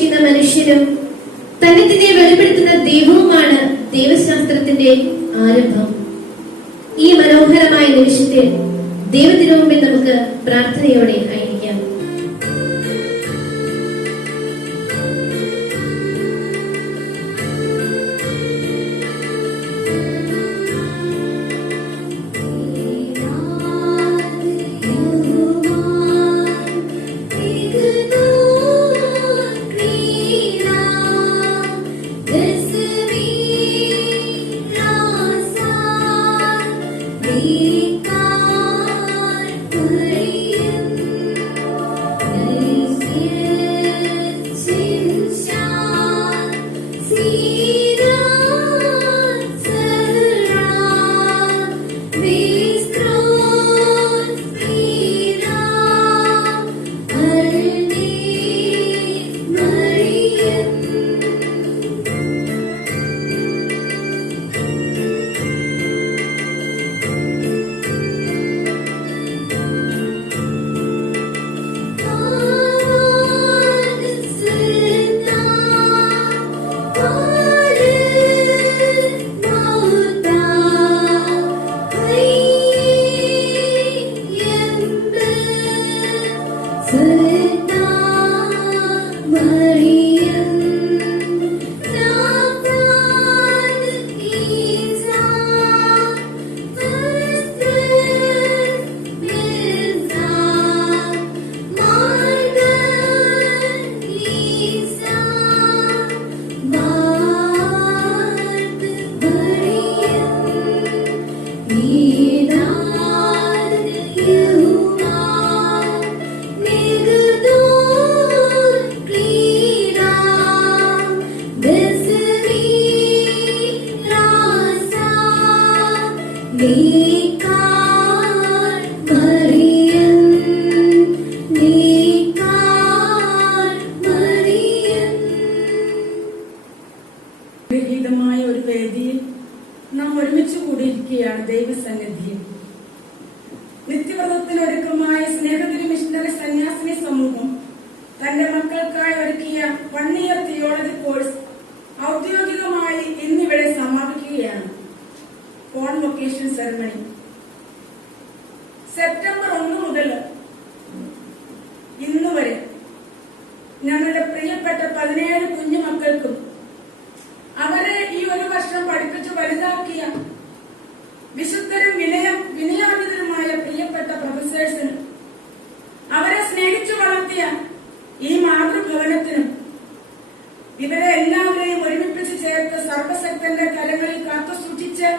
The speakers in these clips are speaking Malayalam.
അന്വേഷിക്കുന്ന മനുഷ്യരും തന്നെ തന്നെ വെളിപ്പെടുത്തുന്ന ദൈവവുമാണ് ദൈവശാസ്ത്രത്തിന്റെ ആരംഭം. ഈ മനോഹരമായ നിമിഷത്തിൽ ദൈവത്തിനു മുമ്പിൽ നമുക്ക് പ്രാർത്ഥനയോടെ ആയിരിക്കാം. ഒരു വേദിയിൽ നാം ഒരുമിച്ച് കൂടിയിരിക്കുകയാണ് ദൈവസന്നിധിയിൽ. നിത്യവ്രതത്തിനൊരുക്കമായ സ്നേഹഗിരി മിഷണറി സന്യാസിനി സമൂഹം തന്റെ മക്കൾക്കായി ഒരുക്കിയ 1 ഇയർ തിയോളജി കോഴ്സ് ഔദ്യോഗികമായി ഇന്നിവിടെ സമാപിക്കുകയാണ്. കോൺവൊക്കേഷൻ സെറമണി സെപ്റ്റംബർ 1 മുതൽ ഇന്ന് വരെ ഞങ്ങളുടെ പ്രിയപ്പെട്ട 17 കുഞ്ഞുമക്കൾക്കും അവരെ ഈ ഒരു വർഷം പഠിപ്പിച്ചു വലുതാക്കിയ വിശുദ്ധരും വിനയാന്വിതരുമായ പ്രിയപ്പെട്ട പ്രൊഫസേഴ്സിനും അവരെ സ്നേഹിച്ചു വളർത്തിയ ഈ മാതൃഭവനത്തിനും ഇവരെ എല്ലാവരെയും ഒരുമിപ്പിച്ച് ചേർത്ത് സർവശക്തന്റെ കരങ്ങളിൽ കാത്തു സൂക്ഷിച്ച്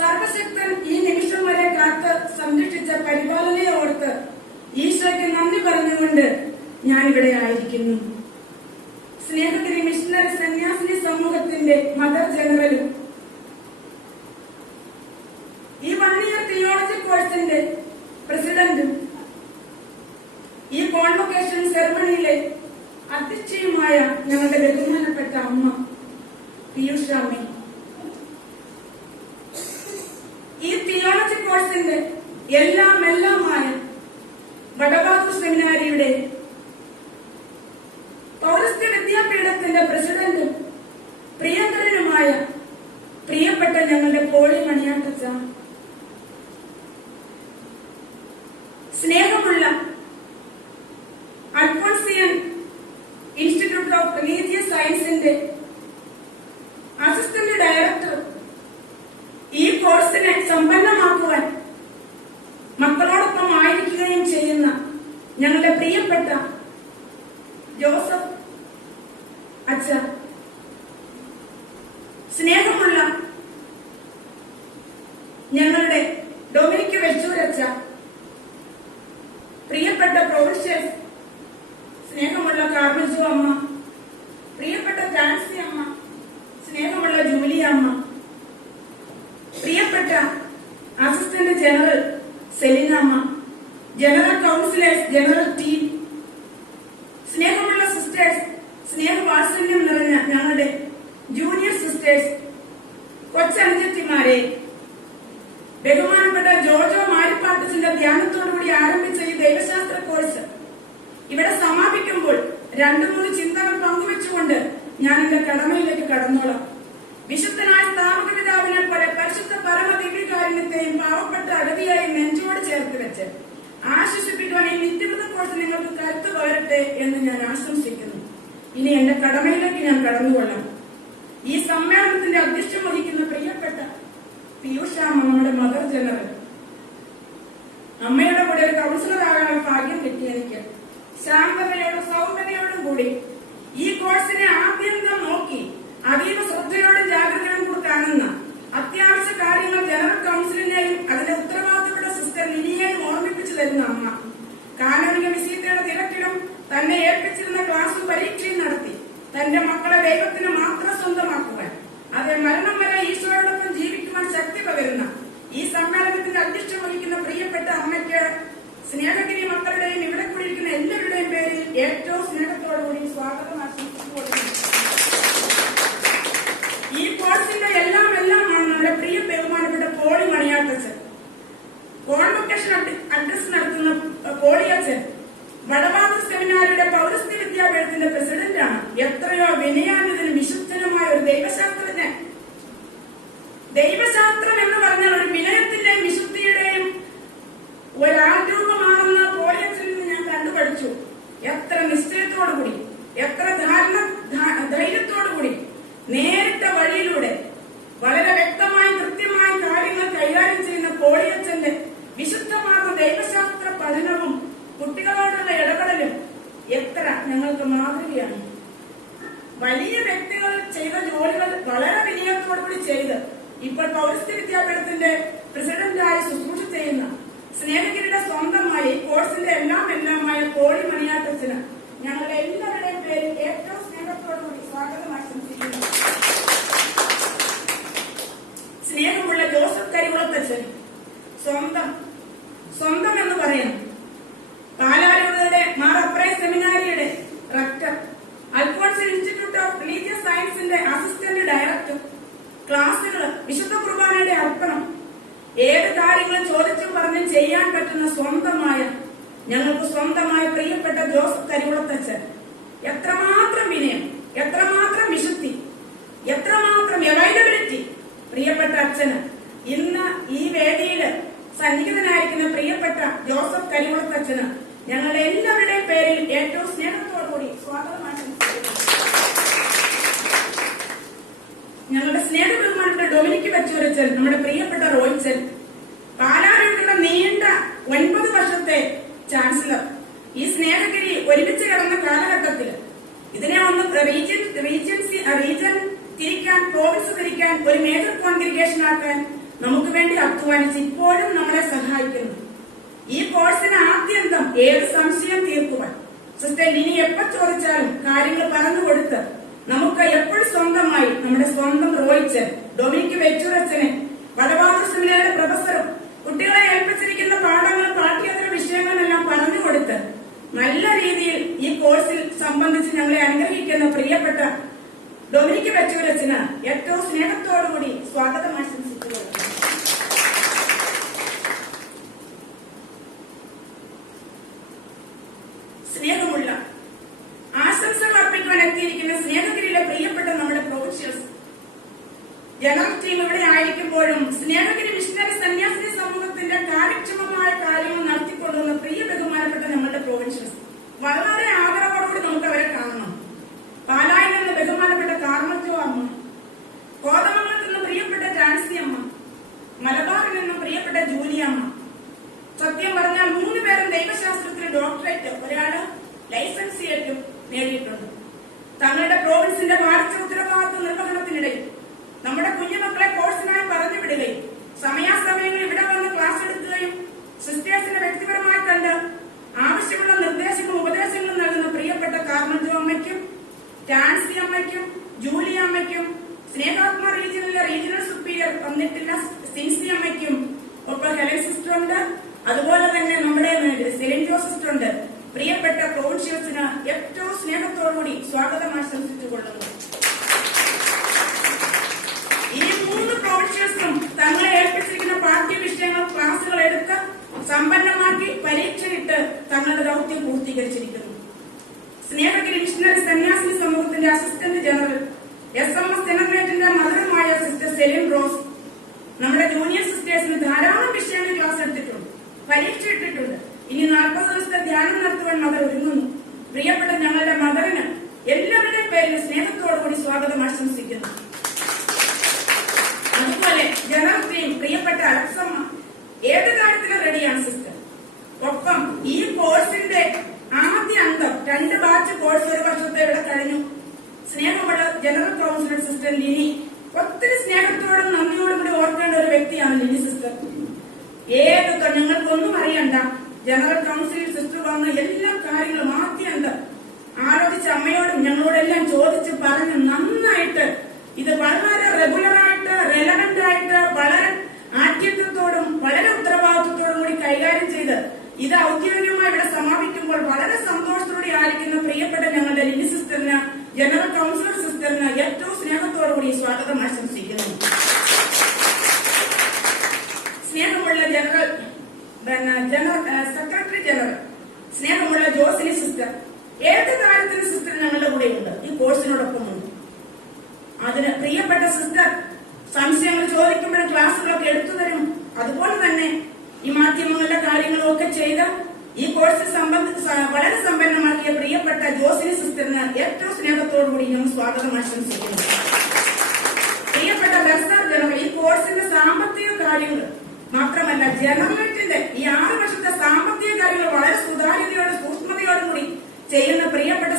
സർവശക്തൻ ഈ നിമിഷം വരെ കാത്ത് സംരക്ഷിച്ച പരിപാലനയെ ഓർത്ത് ഈശോയ്ക്ക് നന്ദി പറഞ്ഞുകൊണ്ട് ഞാനിവിടെ ആയിരിക്കുന്നു. സ്നേഹഗിരി മിഷണറി സന്യാസിനി സമൂഹത്തിന്റെ മദർ ജനറലും ഈ 1 ഇയർ തിയോളജി കോഴ്സിന്റെ പ്രസിഡന്റും ഈ കോൺവൊക്കേഷൻ സെറമണിയിലെ അധ്യക്ഷയുമായ ഞങ്ങളുടെ ബഹുമാനപ്പെട്ട അമ്മ പീയൂഷാമ്മി, ഈ തിയോളജി കോഴ്സിന്റെ എല്ലാമായ വടബാദൂർ സെമിനാരിയുടെ പൗരസ്ത്യ വിദ്യാപീഠത്തിന്റെ പ്രസിഡന്റും പ്രിയങ്കരനുമായ പ്രിയപ്പെട്ട ഞങ്ങളുടെ പോളി മണിയാട്ടച്ച, സ്നേഹമുള്ള അൽഫോൺസിയൻ ഇൻസ്റ്റിറ്റ്യൂട്ട് ഓഫ് റിലീജിയസ് സയൻസിന്റെ അസിസ്റ്റന്റ് ഡയറക്ടർ, ഈ കോഴ്സിനെ സമ്പന്നമാക്കുവാൻ മക്കളോടൊപ്പം ആയിരിക്കുകയും ചെയ്യുന്ന ഞങ്ങളുടെ പ്രിയപ്പെട്ട ജോസഫ് അച്ഛ, സ്നേഹമുള്ള ഞങ്ങളുടെ ഡൊമിനിക് വെച്ചൂരച്ച, പ്രിയപ്പെട്ട പ്രൊഫസേഴ്സ്, സ്നേഹമുള്ള കാർമജു അമ്മ, പ്രിയപ്പെട്ട ജാൻസി അമ്മ, സ്നേഹമുള്ള ജൂലി അമ്മ, പ്രിയപ്പെട്ട അസിസ്റ്റന്റ് ജനറൽ സെലിന അമ്മ, ജനറൽ കൗൺസിലേഴ്സ്, ജനറൽ ടീം, സ്നേഹമുള്ള സിസ്റ്റേഴ്സ്, സ്നേഹവാത്സല്യം നിറഞ്ഞ ഞങ്ങളുടെ ജൂനിയർ സിസ്റ്റേഴ്സ്, കൊച്ചനുജത്തിമാരെ, ബഹുമാനപ്പെട്ട ജോർജോ മാരിപ്പാട്ടത്തിന്റെ ധ്യാനത്തോടുകൂടി ആരംഭിച്ച ഈ ദൈവശാസ്ത്ര കോഴ്സ് ഇവിടെ സമാപിക്കുമ്പോൾ 2-3 ചിന്തകൾ പങ്കുവെച്ചുകൊണ്ട് ഞാൻ എന്റെ കടമയിലേക്ക് കടന്നോളാം. വിശുദ്ധനായ സ്ഥാപക പിതാവിനെ പോലെ പരിശുദ്ധ പരമദിവ്യകാരുണ്യത്തെയും പാവപ്പെട്ട അഗതിയായി നെഞ്ചോട് ചേർത്ത് വെച്ച് ആശ്വസിപ്പിക്കുവാൻ ഈ നിത്യവ്രത കോഴ്സ് നിങ്ങൾക്ക് കരുത്ത് പകരട്ടെ എന്ന് ഞാൻ ആശംസിക്കുന്നു. ഇനി എന്റെ കടമയിലേക്ക് ഞാൻ കടന്നുകൊള്ളാം. ഈ സമ്മേളനത്തിന്റെ അധ്യക്ഷം വഹിക്കുന്ന പ്രിയപ്പെട്ട പീയൂഷാമ്മ, നമ്മുടെ മദർ ജനറൽ, അമ്മയുടെ കൂടെ ഒരു കൗൺസിലർ ആകാനുള്ള ഭാഗ്യം കിട്ടി എനിക്ക്. ശാന്തതയോടും സൗമ്യതയോടും കൂടി ഈ കോഴ്സിനെ ആദ്യന്തം നോക്കി അതീവ ശ്രദ്ധയോടും ജാഗ്രതയോടും കൂടി കാണുന്ന അത്യാവശ്യ കാര്യങ്ങൾ ജനറൽ കൗൺസിലിനെയും അതിന്റെ ഉത്തരവാദിത്തപ്പെട്ട സിസ്റ്റർ ലിനിയെയും ഓർമ്മിപ്പിച്ചു തരുന്ന അമ്മ, കാനോനിക വിസീതയുടെ തിരക്കിലും തന്നെ ഏൽപ്പിച്ചിരുന്ന ക്ലാസ് പരീക്ഷയും നടത്തി തന്റെ മക്കളെ ദൈവത്തിന് മാത്രം സ്വന്തമാക്കുവാൻ, അതെ മരണം വരെ ഈശോയോടൊപ്പം ജീവിക്കുവാൻ ശക്തി പകരുന്ന ഈ സമ്മേളനത്തിന്റെ അധ്യക്ഷം വഹിക്കുന്ന പ്രിയപ്പെട്ട അമ്മയ്ക്ക് സ്നേഹഗിരി മക്കളുടെയും ഇവിടെ കൂടിയിരിക്കുന്ന എല്ലാവരുടെയും പേരിൽ ഏറ്റവും സ്നേഹത്തോടുകൂടി സ്വാഗതം ആശംസിച്ചുകൊള്ളുന്നു. ഈ കോഴ്സിന്റെ എല്ലാമാണ് നമ്മുടെ പ്രിയ ബഹുമാനപ്പെട്ട പോളി മണിയാട്ടച്ചൻ, കോൺവൊക്കേഷൻ അഡ്രസ് നടത്തുന്ന പോളിയച്ചൻ, വടവാദ സെമിനാരിയുടെ പൗരസ്ത്യ വിദ്യാപീഠത്തിന്റെ പ്രസിഡന്റാണ്. എത്രയോ വിനയാന്വിതനും വിശുദ്ധനുമായ ഒരു ദൈവശാസ്ത്രജ്ഞൻ. ദൈവശാസ്ത്രം എന്ന് പറഞ്ഞാൽ ഒരു വിനയത്തിന്റെയും വിശുദ്ധിയുടെയും ഒരാരൂപമാണെന്ന് പോളിയച്ചനിൽ നിന്ന് ഞാൻ കണ്ടുപഠിച്ചു. എത്ര നിശ്ചയത്തോടുകൂടി, എത്ര ധൈര്യത്തോടുകൂടി നേരിട്ട വഴിയിലൂടെ വളരെ വ്യക്തമായി കൃത്യമായി കാര്യങ്ങൾ കൈകാര്യം ചെയ്യുന്ന പോളിയച്ചന്റെ വിശുദ്ധമാർന്ന ദൈവശാസ്ത്ര പഠനവും കുട്ടികളോടുള്ള ഇടപെടലും എത്ര ഞങ്ങൾക്ക് മാതൃകയാണ്. വലിയ വ്യക്തികൾ ചെയ്ത ജോലികൾ വളരെ വിനയത്തോടുകൂടി ചെയ്ത് ഇപ്പോൾ പൗരസ്ത്യ വിദ്യാപീഠത്തിന്റെ പ്രസിഡന്റായി ശുശ്രൂഷ ചെയ്യുന്ന സ്നേഹഗിരിയുടെ സ്വന്തമായി കോഴ്സിന്റെ എല്ലാമായ പോളി മണിയാട്ടച്ചന് ഞങ്ങളുടെ എല്ലാവരുടെയും പേരിൽ ഏറ്റവും സ്നേഹത്തോടുകൂടി സ്വാഗതം ആശംസിക്കുന്നു. സ്നേഹമുള്ള ജോസഫ് കരികുളത്തച്ഛൻ, സ്വന്തം എന്ന് പറയുന്നു, പാലാരൂരുടെ മാർ അപ്രൈ സെമിനാരിയുടെ rector, Alphonse institute of religious സയൻസിന്റെ അസിസ്റ്റന്റ് ഡയറക്ടർ, ക്ലാസുകൾ, വിശുദ്ധ കുർബാനയുടെ അർപ്പണം, ഏത് കാര്യങ്ങളും ചോദിച്ചും പറഞ്ഞും ചെയ്യാൻ പറ്റുന്ന ഞങ്ങൾക്ക് സ്വന്തമായ പ്രിയപ്പെട്ട ജോസഫ് കരികുളത്തച്ഛൻ, എത്രമാത്രം വിനയം, എത്രമാത്രം വിശുദ്ധി, എത്രമാത്രം അവൈലബിലിറ്റി പ്രിയപ്പെട്ട അച്ഛന്. ഇന്ന് ഈ വേദിയിൽ സന്നിഹിതനായിരിക്കുന്ന പ്രിയപ്പെട്ട ജോസഫ് കരികുളത്തച്ഛന് ഞങ്ങളുടെ എല്ലാവരുടെയും പേരിൽ ഏറ്റവും സ്നേഹത്തോടുകൂടി സ്വാഗതം ആശംസിക്കുന്നു. ഞങ്ങളുടെ സ്നേഹബഹുമാനപ്പെട്ട ഡൊമിനിക് ബച്ചൂരച്ചൻ, നമ്മുടെ പ്രിയപ്പെട്ട റോയിച്ചൻ, പാലാരൂട്ടുള്ള നീണ്ട 9 വർഷത്തെ ചാൻസലർ, ഈ സ്നേഹഗിരി ഒരുമിച്ച് കിടന്ന കാലഘട്ടത്തിൽ ഇതിനെ ഒന്ന് റീജൻ തിരിക്കാൻ, പ്രോവിൻസ് തിരിക്കാൻ, ഒരു മേജർ കോൺഗ്രിഗേഷൻ ആക്കാൻ നമുക്ക് വേണ്ടി അധ്വാനിച്ച് ഇപ്പോഴും നമ്മളെ സഹായിക്കുന്നു. ഈ കോഴ്സിന് ആദ്യന്തം ഏത് സംശയം തീർക്കുവാൻ സിസ്റ്റർ ലിനി എപ്പോൾ ചോദിച്ചാലും കാര്യങ്ങൾ പറഞ്ഞുകൊടുത്ത് നമുക്ക് എപ്പോഴും സ്വന്തമായി നമ്മുടെ സ്വന്തം റോയിച്ചൻ, ഡൊമിനിക് വെച്ചൂരച്ചനെ, വടവാദ സെമിനാരിയുടെ പ്രൊഫസറും കുട്ടികളെ ഏൽപ്പിച്ചിരിക്കുന്ന പാഠങ്ങളും പാഠ്യേതര വിഷയങ്ങളെല്ലാം പറഞ്ഞുകൊടുത്ത് നല്ല രീതിയിൽ ഈ കോഴ്സിൽ സംബന്ധിച്ച് ഞങ്ങളെ അനുഗ്രഹിക്കുന്ന പ്രിയപ്പെട്ട ഡൊമിനിക് വെച്ചൂരച്ചന് ഏറ്റവും സ്നേഹത്തോടുകൂടി സ്വാഗതം ആശംസിക്കുന്നു. സ്നേഹമുള്ള ആശംസകൾ അർപ്പിക്കാൻ എത്തിയിരിക്കുന്ന സ്നേഹഗിരിയിലെ പ്രിയപ്പെട്ട നമ്മുടെ പ്രൊഫഷണൽസ്, ജനറൽ ടീം ഇവിടെ ആയിരിക്കുമ്പോഴും സ്നേഹഗിരി മിഷണറി സന്യാസിനി സമൂഹത്തിന്റെ കാര്യക്ഷമമായ കാര്യങ്ങൾ നടത്തിക്കൊണ്ടുവന്ന പ്രിയ ബഹുമാനപ്പെട്ട നമ്മുടെ പ്രൊഫഷണൽസ്, വളരെ ആദരവോടുകൂടി നമുക്ക് അവരെ കാണണം. പാലായിൽ നിന്ന് ബഹുമാനപ്പെട്ട കാർമറ്റോ അമ്മ, കോതമംഗലത്ത് നിന്ന് പ്രിയപ്പെട്ട ജാൻസി അമ്മ, മലബാറിൽ നിന്നും പ്രിയപ്പെട്ട ജൂലിയമ്മ. സത്യം പറഞ്ഞാൽ 3 പേരും ദൈവശാസ്ത്രത്തിൽ ഡോക്ടറേറ്റ്, ഒരാള് ലൈസൻസിയേറ്റും നേടിയിട്ടുണ്ട്. തങ്ങളുടെ പ്രോവിൻസിന്റെ ഭാരിച്ച ഉത്തരവാദിത്വ നിർവഹണത്തിനിടയിൽ നമ്മുടെ കുഞ്ഞുമക്കളെ കോഴ്സിനായി പറഞ്ഞു വിടുകയും സമയാസമയങ്ങളിൽ ഇവിടെ വന്ന് ക്ലാസ് എടുക്കുകയും സിസ്റ്റേഴ്സിനെ വ്യക്തിപരമായി കണ്ട് ആവശ്യമുള്ള നിർദ്ദേശങ്ങളും ഉപദേശങ്ങളും നൽകുന്ന പ്രിയപ്പെട്ട കാർമറ്റോ അമ്മയ്ക്കും, ടാൻസി അമ്മയ്ക്കും, ജൂലി അമ്മയ്ക്കും, സ്നേഹാത്മ റീജിയനിലെ റീജിയണൽ സുപ്പീരിയർ വന്നിട്ടില്ല സിൻസി അമ്മയ്ക്കും, ഒപ്പം ഹെലൻ സിസ്റ്റർ ഉണ്ട്, അതുപോലെ തന്നെ നമ്മുടെ സെലിൻ ജോ സിസ്റ്റർ ഉണ്ട്. പ്രിയപ്പെട്ട പ്രൊവിൻഷ്യൽസിന് ഏറ്റവും സ്നേഹത്തോടുകൂടി സ്വാഗതം ആശംസിച്ചുകൊള്ളുന്നു. ഈ 3 പ്രൊവിൻഷ്യൽസും തങ്ങളെ ഏൽപ്പിച്ചിരിക്കുന്ന പാഠ്യ വിഷയങ്ങൾ ക്ലാസുകൾ എടുത്ത് സമ്പന്നമാക്കി പരീക്ഷയിട്ട് തങ്ങളുടെ ദൗത്യം പൂർത്തീകരിച്ചിരിക്കുന്നു. സ്നേഹഗിരി മിഷണറി സന്യാസിനി സമൂഹത്തിന്റെ അസിസ്റ്റന്റ് ജനറൽ SMS ജനറേറ്റിന്റെ മദറുമായ സിസ്റ്റർ സെലിൻ റോസ് നമ്മുടെ ജൂനിയർ സിസ്റ്റേഴ്സിന് ധാരാളം വിഷയങ്ങൾ ക്ലാസ് എടുത്തിട്ടുണ്ട്, പരീക്ഷ ഇട്ടിട്ടുണ്ട്. ഇനി 40 ദിവസത്തെ ധ്യാനം നടത്തുവാൻ മദർ ഒരുങ്ങുന്നു. പ്രിയപ്പെട്ട ഞങ്ങളുടെ മദറിന് എല്ലാവരുടെയും പേരിൽ സ്നേഹത്തോടുകൂടി സ്വാഗതം ആശംസിക്കുന്നു. അതുപോലെ ജനറൽ ടീം പ്രിയപ്പെട്ട അലക്സമ്മ ഏത് കാര്യത്തിലും റെഡിയാണ് സിസ്റ്റർ. ഒപ്പം ഈ കോഴ്സിന്റെ ആദ്യ അംഗം 2 ബാച്ച് കോഴ്സ് 1 വർഷത്തെ ഇവിടെ കഴിഞ്ഞു. സ്നേഹമുള്ള ജനറൽ കൗൺസിലർ സിസ്റ്റർ ലിനി, ഒത്തിരി സ്നേഹത്തോടും നന്ദിയോടും കൂടി ഓർക്കേണ്ട ഒരു വ്യക്തിയാണ് ലിനി സിസ്റ്റർ. ഞങ്ങൾക്കൊന്നും അറിയണ്ട, ജനറൽ കൗൺസിലിൽ സിസ്റ്റർ വന്ന എല്ലാ കാര്യങ്ങളും ആദ്യം ആലോചിച്ച് അമ്മയോടും ഞങ്ങളോടെല്ലാം ചോദിച്ച് പറഞ്ഞ് നന്നായിട്ട് ഇത് വളരെ റെഗുലറായിട്ട് റെലവന്റ് ആയിട്ട് വളരെ ആഠ്യത്വത്തോടും വളരെ ഉത്തരവാദിത്വത്തോടും കൂടി കൈകാര്യം ചെയ്ത് ഇത് ഔദ്യോഗികമായി ഇവിടെ സമാപിക്കുമ്പോൾ വളരെ സന്തോഷത്തോടെ ആയിരിക്കുന്ന പ്രിയപ്പെട്ട ഞങ്ങളുടെ ലിനി സിസ്റ്ററിന്, ജനറൽ കൗൺസിലർ സിസ്റ്ററിന് ഏറ്റവും സ്നേഹത്തോടുകൂടി സ്വാഗതം ആശംസിക്കുന്നു. സ്നേഹമുള്ള സെക്രട്ടറി ജനറൽ സ്നേഹമുള്ള ജോസിനി സിസ്റ്റർ, ഏത് കാര്യത്തിന് സിസ്റ്റർ ഞങ്ങളുടെ കൂടെയുണ്ട്, ഈ കോഴ്സിനോടൊപ്പമുണ്ട്. അതിന് പ്രിയപ്പെട്ട സിസ്റ്റർ സംശയങ്ങൾ ചോദിക്കുമ്പോഴും ക്ലാസ്സുകളൊക്കെ എടുത്തു തരും. അതുപോലെ തന്നെ ഈ മാധ്യമങ്ങളുടെ കാര്യങ്ങളും ഒക്കെ ചെയ്ത് ഈ കോഴ്സ് വളരെ സമ്പന്നമാക്കിയ പ്രിയപ്പെട്ട ജോസിനി സിസ്റ്ററിന് ഏറ്റവും സ്നേഹത്തോടുകൂടി ഞങ്ങൾ സ്വാഗതം ആശംസിക്കുന്നു. പ്രിയപ്പെട്ട ബെർസർ ജനറൽ, ഈ കോഴ്സിന്റെ സാമ്പത്തിക കാര്യങ്ങൾ മാത്രമല്ല ജനറേറ്റിന്റെ ഈ 6 വർഷത്തെ സാമ്പത്തിക കാര്യങ്ങൾ വളരെ സുതാര്യതയോടും സൂക്ഷ്മതയോടും കൂടി ചെയ്യുന്ന പ്രിയപ്പെട്ട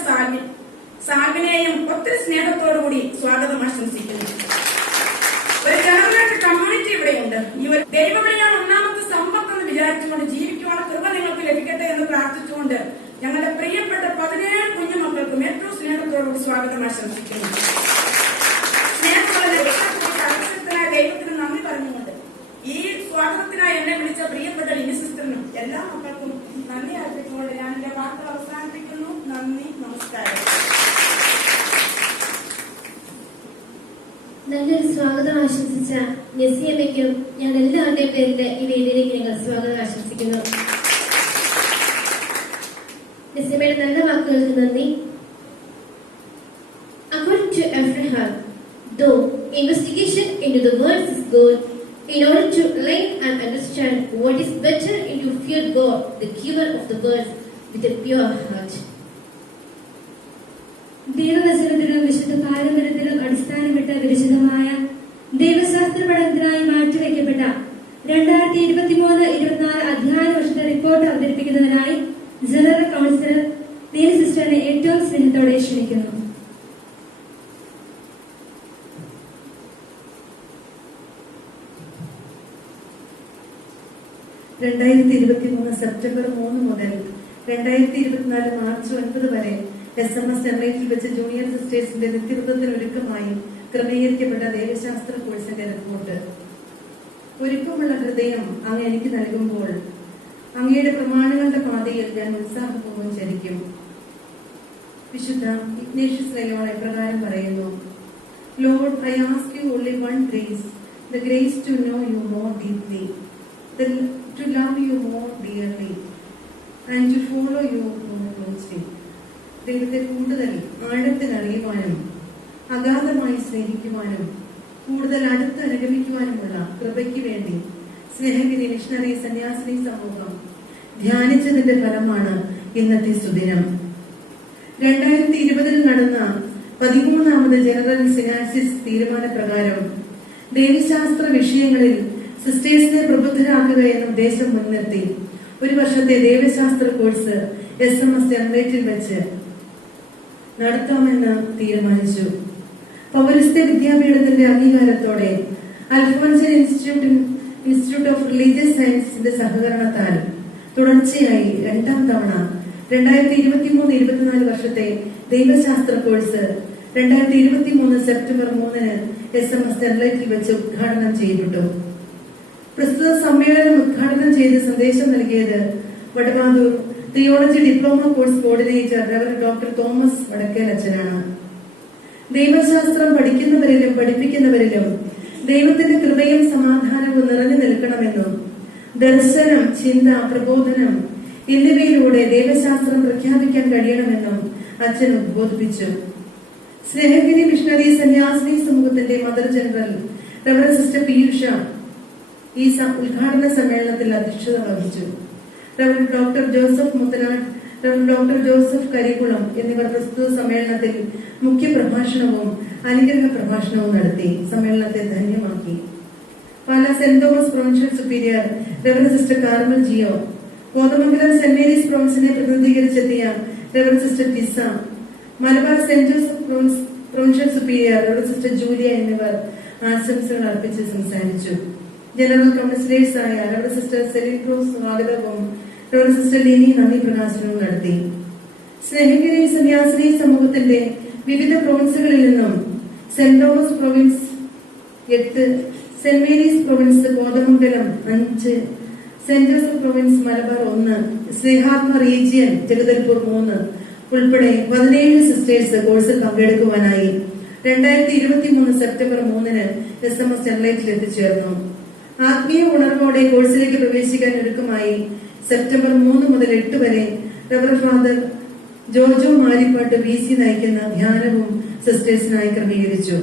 സാൽവിനെയും ഒത്തിരി സ്നേഹത്തോടുകൂടി സ്വാഗതം ആശംസിക്കുന്നു. ഒരു ജനറേറ്റ് കമ്മ്യൂണിറ്റി ഇവിടെയുണ്ട്. ഇവർ ദൈവവിളിയാണ് ഒന്നാമത്തെ സമ്പത്തെന്ന് വിചാരിച്ചുകൊണ്ട് ജീവിക്കുവാനുള്ള കൃപ നിങ്ങൾക്ക് ലഭിക്കട്ടെ എന്ന് പ്രാർത്ഥിച്ചുകൊണ്ട് ഞങ്ങളുടെ പ്രിയപ്പെട്ട 17 കുഞ്ഞുമക്കൾക്കും ഏറ്റവും സ്നേഹത്തോടുകൂടി സ്വാഗതം ആശംസിക്കുന്നു. സ്നേഹമുള്ള ദൈവത്തിന് നന്ദി പറഞ്ഞുകൊണ്ട് ഈ സ്വാഗതത്തിനായി എന്നെ വിളിച്ച പ്രിയപ്പെട്ട ലിനി സിസ്റ്ററിനും എല്ലാ മക്കൾക്കും നന്ദി അർപ്പിച്ചുകൊണ്ട് ഞാൻ എന്റെ വാർത്തകൾ അവസാനിപ്പിക്കുന്നു. നന്ദി, നമസ്കാരം. നല്ലൊരു സ്വാഗതം ആശംസിച്ച നസിയമ്മയ്ക്കും ഞാൻ എല്ലാവരുടെയും പേരിൽ ഈ വേദിയിലേക്ക് ഞങ്ങൾ സ്വാഗതം ആശംസിക്കുന്നു. നസിയമ്മയുടെ നല്ല വാക്കുകൾക്ക് നന്ദി. According to Abraham, though investigation into the words is good, in order to learn and understand what is better and to fear God, the giver of the words, with a pure heart. ദൈവവചനത്തിലും വിശുദ്ധ പാരമ്പര്യത്തിലും അടിസ്ഥാനപ്പെട്ട വിരചിതമായ ദൈവശാസ്ത്ര പഠനത്തിനായി മാറ്റിവെക്കപ്പെട്ട 2023-24 അധ്യയന വർഷത്തെ റിപ്പോർട്ട് അവതരിപ്പിക്കുന്നതിനായി ജനറൽ കൗൺസിലർ ലിനി സിസ്റ്ററിനെ ഏറ്റവും സ്നേഹത്തോടെ ക്ഷണിക്കുന്നു. സെപ്റ്റംബർ 3 മുതൽ 2024 മാർച്ച് 9 വരെ SMS ജനറേറ്റിൽ വെച്ച് ജൂനിയർ സിസ്റ്റേഴ്സിന്റെ നിത്യവൃത്തത്തിനൊരുക്കമായി ക്രമീകരിക്കപ്പെട്ട ദൈവശാസ്ത്ര കോഴ്സിന്റെ റിപ്പോർട്ട്. ഒരുക്കമുള്ള ഹൃദയം അങ്ങ് എനിക്ക് നൽകുമ്പോൾ അങ്ങയുടെ പ്രമാണങ്ങളുടെ പാതയിൽ ഞാൻ ഉത്സാഹപൂർവ്വം ചരിക്കും. വിശുദ്ധ ഇഗ്നേഷ്യസ് ലയോള ഇപ്രകാരം പറയുന്നു: Lord, I ask you only one grace, the grace to know you more deeply, to love you more dearly, and to follow you more closely. ദൈവത്തെ കൂടുതൽ ആഴത്തിൽ അറിയുവാനും അഗാധമായി സ്നേഹിക്കുവാനും കൂടുതൽ അടുത്ത് അനുഗമിക്കുവാനുമുള്ള കൃപയ്ക്ക് വേണ്ടി സ്നേഹഗിരി മിഷണറി സന്യാസിനി സമൂഹം ധ്യാനിച്ചതിന്റെ ഫലമാണ് ഇന്നത്തെ സുദിനം. 2020 നടന്ന 13ാമത് ജനറൽ സിനാസിസ് തീരുമാനപ്രകാരം ദൈവശാസ്ത്ര വിഷയങ്ങളിൽ സിസ്റ്റേഴ്സിനെ പ്രബുദ്ധരാക്കുക എന്ന ഉദ്ദേശം മുൻനിർത്തി 1 വർഷത്തെ ദൈവശാസ്ത്ര കോഴ്സ് SMS ജനറേറ്റിൽ വെച്ച് നടത്താമെന്ന് തീരുമാനിച്ചു. പൗരസ്ത്യ വിദ്യാപീഠത്തിന്റെ അംഗീകാരത്തോടെ അൽഫോൻസൻ ഇൻസ്റ്റിറ്റ്യൂട്ട് ഓഫ് റിലീജിയസ് സയൻസിന്റെ സഹകരണത്താൽ തുടർച്ചയായി 2ാം തവണ 2023-24 വർഷത്തെ ദൈവശാസ്ത്ര കോഴ്സ് 2023 സെപ്റ്റംബർ 3 SMS ജനറേറ്റിൽ വെച്ച് ഉദ്ഘാടനം ചെയ്യപ്പെട്ടു. പ്രസ്തുത സമ്മേളനം ഉദ്ഘാടനം ചെയ്ത് സന്ദേശം നൽകിയത് Vadavathoor theology diploma course coordinator reverend doctor Thomas Vadakkel അച്ഛനാണ്. ദൈവശാസ്ത്രം പഠിക്കുന്നവരിലും പഠിപ്പിക്കുന്നവരിലും ദൈവത്തിന്റെ കൃപയും സമാധാനവും നിറഞ്ഞു നിൽക്കണമെന്നും ദർശനം, ചിന്ത, പ്രബോധനം എന്നിവയിലൂടെ ദൈവശാസ്ത്രം പ്രഖ്യാപിക്കാൻ കഴിയണമെന്നും അച്ഛൻ ഉദ്ബോധിപ്പിച്ചു. സ്നേഹഗിരി മിഷണറി സന്യാസിനി സമൂഹത്തിന്റെ mother general reverend sister Piyusha ഈ ഉദ്ഘാടന സമ്മേളനത്തിൽ അധ്യക്ഷത വഹിച്ചു. Reverend doctor Joseph Muthanad, reverend doctor Joseph Karikulam എന്നിവർ പ്രസ്തുത സമ്മേളനത്തിൽ മുഖ്യ പ്രഭാഷണവും അനുഗ്രഹ പ്രഭാഷണവും നടത്തി സമ്മേളനത്തെ ധന്യമാക്കി. Pala saint Thomas provincial superior reverend sister Carmel Gio, Kothamangalam saint Mary's പ്രൊവിൻസിനെ പ്രതിനിധീകരിച്ചെത്തിയ reverend sister Tisa, Malabar saint Joseph provincial superior reverend sister Julia എന്നിവർ ആശംസകൾ അർപ്പിച്ച് സംസാരിച്ചു. ജനറൽ കൗൺസിലേഴ്സായ റവറൻഡ് സിസ്റ്റർ സെലിൻ ക്രൂസ് സ്വാഗതവും റവറൻഡ് സിസ്റ്റർ ലിനി നന്ദി പ്രകാശനവും നടത്തി. സ്നേഹഗിരി സന്യാസിനി സമൂഹത്തിന്റെ വിവിധ പ്രൊവിൻസുകളിൽ നിന്നും saint Thomas province 8, saint Mary's province Kothamangalam 5, saint Joseph province Malabar 1, Snehatma region Jagdalpur 3 ഉൾപ്പെടെ 17 സിസ്റ്റേഴ്സ് കോഴ്സിൽ പങ്കെടുക്കുവാനായി 2023 സെപ്റ്റംബർ 3 SMS ടെംപ്ലേറ്റിൽ എത്തിച്ചേർന്നു. ആത്മീയ ഉണർവോടെ കോഴ്സിലേക്ക് പ്രവേശിക്കാൻ ഒരുക്കമായി സെപ്റ്റംബർ 3 മുതൽ 8 വരെ റവറൻഡ് ഫാദർ ജോജോ മാരിപ്പാട്ട് VC നയിക്കുന്ന ധ്യാനവും സിസ്റ്റേഴ്സിനായി ക്രമീകരിച്ചു.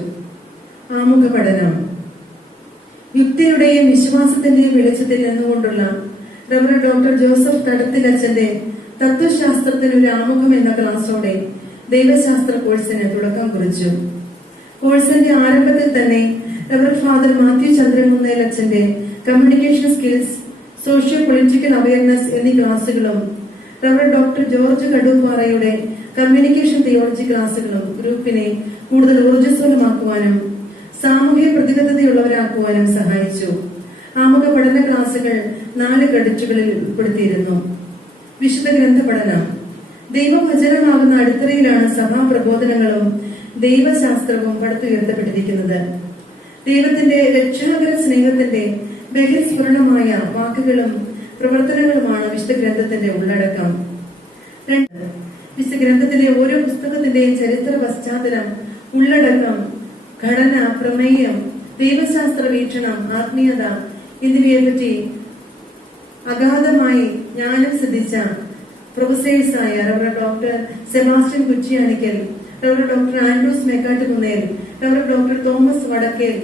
ആമുഖ പഠനം. യുക്തിയുടെയും വിശ്വാസത്തിന്റെയും വെളിച്ചത്തിൽ നിന്നുകൊണ്ടുള്ള റവറൻഡ് ഡോക്ടർ ജോസഫ് തടത്തിലച്ചന്റെ തത്വശാസ്ത്രത്തിന് ഒരു ആമുഖം എന്ന ക്ലാസോടെ ദൈവശാസ്ത്ര കോഴ്സിന് തുടക്കം കുറിച്ചു. കോഴ്സിന്റെ ആരംഭത്തിൽ തന്നെ റവറൻഡ് ഫാദർ മാത്യു ചന്ദ്രമുന്നേലച്ചന്റെ communication skills, socio political awareness എന്നീ ക്ലാസുകളും റവറൻഡ് ഡോക്ടർ ജോർജ് കടൂപ്പാറയുടെ കമ്മ്യൂണിക്കേഷൻ തിയോളജി ക്ലാസുകളും ഗ്രൂപ്പിനെ കൂടുതൽ ഊർജ്ജസ്വലമാക്കുവാനും സാമൂഹിക പ്രതിബദ്ധതയുള്ളവരാക്കുവാനും സഹായിച്ചു. ആമുഖ പഠന ക്ലാസുകൾ 4 ക്രെഡിറ്റുകളിൽ ഉൾപ്പെടുത്തിയിരുന്നു. വിശുദ്ധ ഗ്രന്ഥ പഠനം. ദൈവവചനമാകുന്ന അടിത്തറയിലാണ് സഭാ പ്രബോധനങ്ങളും ദൈവശാസ്ത്രവും പടുത്തുയർത്തപ്പെട്ടിരിക്കുന്നത്. ദൈവത്തിന്റെ രക്ഷാകര സ്നേഹത്തിന്റെ ബഹിസ്ഫുരണമായ വാക്കുകളും പ്രവർത്തനങ്ങളുമാണ് വിശുദ്ധ ഗ്രന്ഥത്തിന്റെ ഉള്ളടക്കം. 2. വിശുദ്ധ ഗ്രന്ഥത്തിലെ ഓരോ പുസ്തകത്തിന്റെയും ചരിത്ര പശ്ചാത്തലം, ഉള്ളടക്കം, ഘടന, പ്രമേയം, ദൈവശാസ്ത്ര വീക്ഷണം, ആത്മീയത എന്നിവയെപ്പറ്റി അഗാധമായി ജ്ഞാനം സിദ്ധിച്ച പ്രൊഫസേഴ്സായ reverend doctor Sebastian Kuchiyanickal, reverend doctor Andrews Mekkattukunnel, reverend doctor Thomas Vadakkel,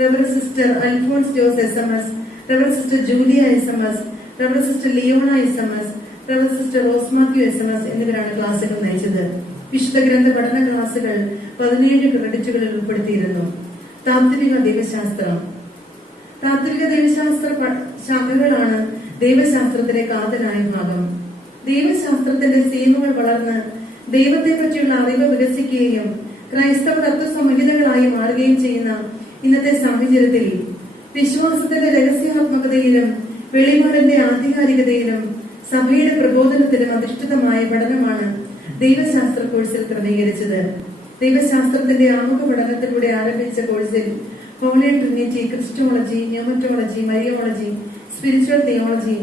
reverend sister Alphonse Jose SMS, reverend sister Julia SMS, reverend sister Leona SMS, reverend sister Rose Mathew SMS എന്നിവരാണ് ക്ലാസുകൾ നയിച്ചത്. വിശുദ്ധ ഗ്രന്ഥ പഠന ക്ലാസുകൾ 17 ക്രെഡിറ്റുകളിൽ ഉൾപ്പെടുത്തിയിരുന്നു. താത്വിക ദൈവശാസ്ത്രം. താത്വിക ദൈവശാസ്ത്ര ശാഖകളാണ് ദൈവശാസ്ത്രത്തിലെ കാതലായ ഭാഗം. ദൈവശാസ്ത്രത്തിന്റെ സീമകൾ വളർന്ന് ദൈവത്തെ പറ്റിയുള്ള അറിവ് വികസിക്കുകയും ക്രൈസ്തവ തത്വസംഹിതകളായി മാറുകയും ചെയ്യുന്ന ഇന്നത്തെ സാഹചര്യത്തിൽ വിശ്വാസത്തിന്റെ രഹസ്യാത്മകതയിലും വെളിപാടിന്റെ ആധികാരികതയിലും സഭയുടെ പ്രബോധനത്തിലും അധിഷ്ഠിതമായ പഠനമാണ് ദൈവശാസ്ത്ര കോഴ്സിൽ ക്രമീകരിച്ചത്. ദൈവശാസ്ത്രത്തിന്റെ ആമുഖ പഠനത്തിലൂടെ ആരംഭിച്ച കോഴ്സിൽ Holy Trinity, christology, pneumatology, mariology, spiritual theology,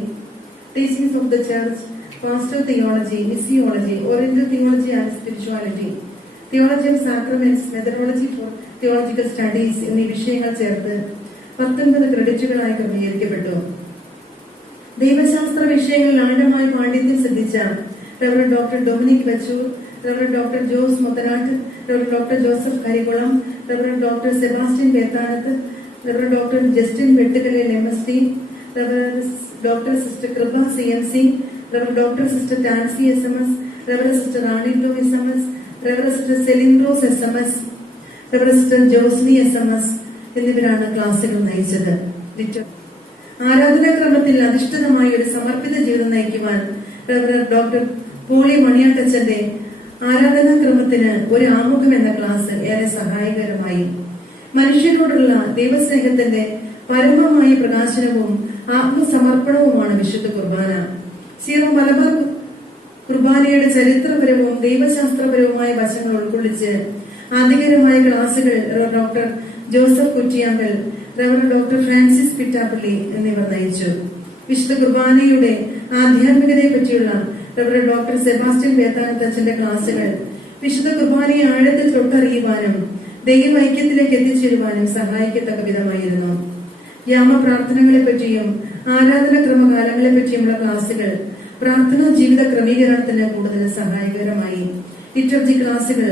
teachings of the church, pastor theology, missiology, oriental theology and spirituality, theology of sacraments, methodology for theological studies എന്നീ വിഷയങ്ങൾ ചേർത്ത് 19 ക്രെഡിറ്റുകളായി ക്രമീകരിക്കപ്പെട്ടു. ദൈവശാസ്ത്ര വിഷയങ്ങളിൽ ആഴമായ പാണ്ഡിത്യം സിദ്ധിച്ച reverend doctor Dominic Bachur, reverend doctor Jose Muthanatt, reverend doctor Joseph Karikulam, reverend doctor Sebastian Pethanath, reverend doctor Justin Vettukalil MSD, reverend doctor sister Kripa CMC, reverend doctor sister Tansy SMS, reverend sister Ranido SMS, reverend sister Celine Rose SMS, reverend sister Josly SMS എന്നിവരാണ് ക്ലാസുകൾ നയിച്ചത്. ആരാധനാക്രമത്തിൽ അധിഷ്ഠിതമായ ഒരു സമർപ്പിത ജീവിതം നയിക്കുവാൻ റവറൻഡ് ഡോക്ടർ പോളി മണിയാട്ടച്ചന്റെ ആരാധനാക്രമത്തിന് ഒരു ആമുഖം എന്ന ക്ലാസ് ഏറെ സഹായകരമായി. മനുഷ്യരോടുള്ള ദൈവസ്നേഹത്തിന്റെ പരമമായ പ്രകാശനവും ആത്മസമർപ്പണവുമാണ് വിശുദ്ധ കുർബാന. സീറോ മലബാർ കുർബാനയുടെ ചരിത്രപരവും ദൈവശാസ്ത്രപരവുമായ വശങ്ങൾ ഉൾക്കൊള്ളിച്ച് ആധികാരികമായ ക്ലാസുകൾ doctor Joseph Kuttiyankal, reverend doctor Francis Pittappilly എന്നിവർ നയിച്ചു. വിശുദ്ധ കുർബാനയുടെ ആധ്യാത്മികതയെ പറ്റിയുള്ള റവറൻഡ് ഡോക്ടർ സെബാസ്റ്റ്യൻ പേത്താനത്തച്ഛന്റെ ക്ലാസുകൾ വിശുദ്ധ കുർബാനയെ ആഴത്തിൽ തൊട്ടറിയുവാനും ദൈവ ഐക്യത്തിലേക്ക് എത്തിച്ചേരുവാനും സഹായിക്കത്തക്ക വിധമായിരുന്നു. യാമപ്രാർത്ഥനകളെ പറ്റിയും ആരാധനാക്രമകാലങ്ങളെ പറ്റിയുമുള്ള ക്ലാസുകൾ പ്രാർത്ഥനാ ജീവിത ക്രമീകരണത്തിന് കൂടുതൽ സഹായകരമായി. ലിറ്റർജി ക്ലാസുകൾ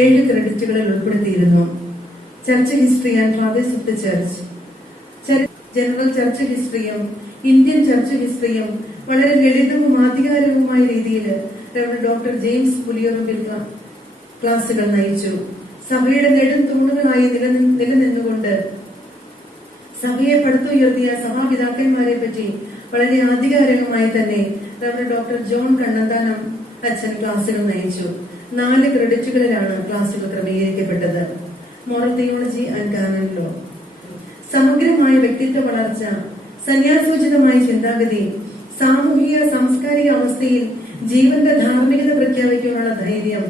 7 ക്രെഡിറ്റുകളിൽ ഉൾപ്പെടുത്തിയിരുന്നു. Church history and fathers of the church, general church ഹിസ്റ്ററിയും ഇന്ത്യൻ ചർച്ച് ഹിസ്റ്ററിയും വളരെ ലളിതവും ആധികാരികവുമായ രീതിയിൽ ഡോക്ടർ ജെയിംസ് പുലിയോറമ്പിൽ ക്ലാസുകൾ നയിച്ചു. സഭയുടെ നെടും തൂണുകളായി നിലനിന്നുകൊണ്ട് സഭയെ പടുത്തുയർത്തിയ സഭാപിതാക്കന്മാരെ പറ്റി വളരെ ആധികാരികമായി തന്നെ ഡോക്ടർ ജോൺ കണ്ണന്താനം അച്ഛൻ ക്ലാസുകൾ നയിച്ചു. 4 ക്രെഡിറ്റുകളിലാണ് ക്ലാസുകൾ ക്രമീകരിക്കപ്പെട്ടത്. Moral theology and canon law, സമഗ്രമായ വ്യക്തിത്വ വളർച്ച, സന്യാസോചിതമായ ചിന്താഗതി, സാമൂഹിക സാംസ്കാരിക അവസ്ഥയിൽ ജീവന്റെ ധാർമ്മികത പ്രഖ്യാപിക്കാനുള്ള ധൈര്യം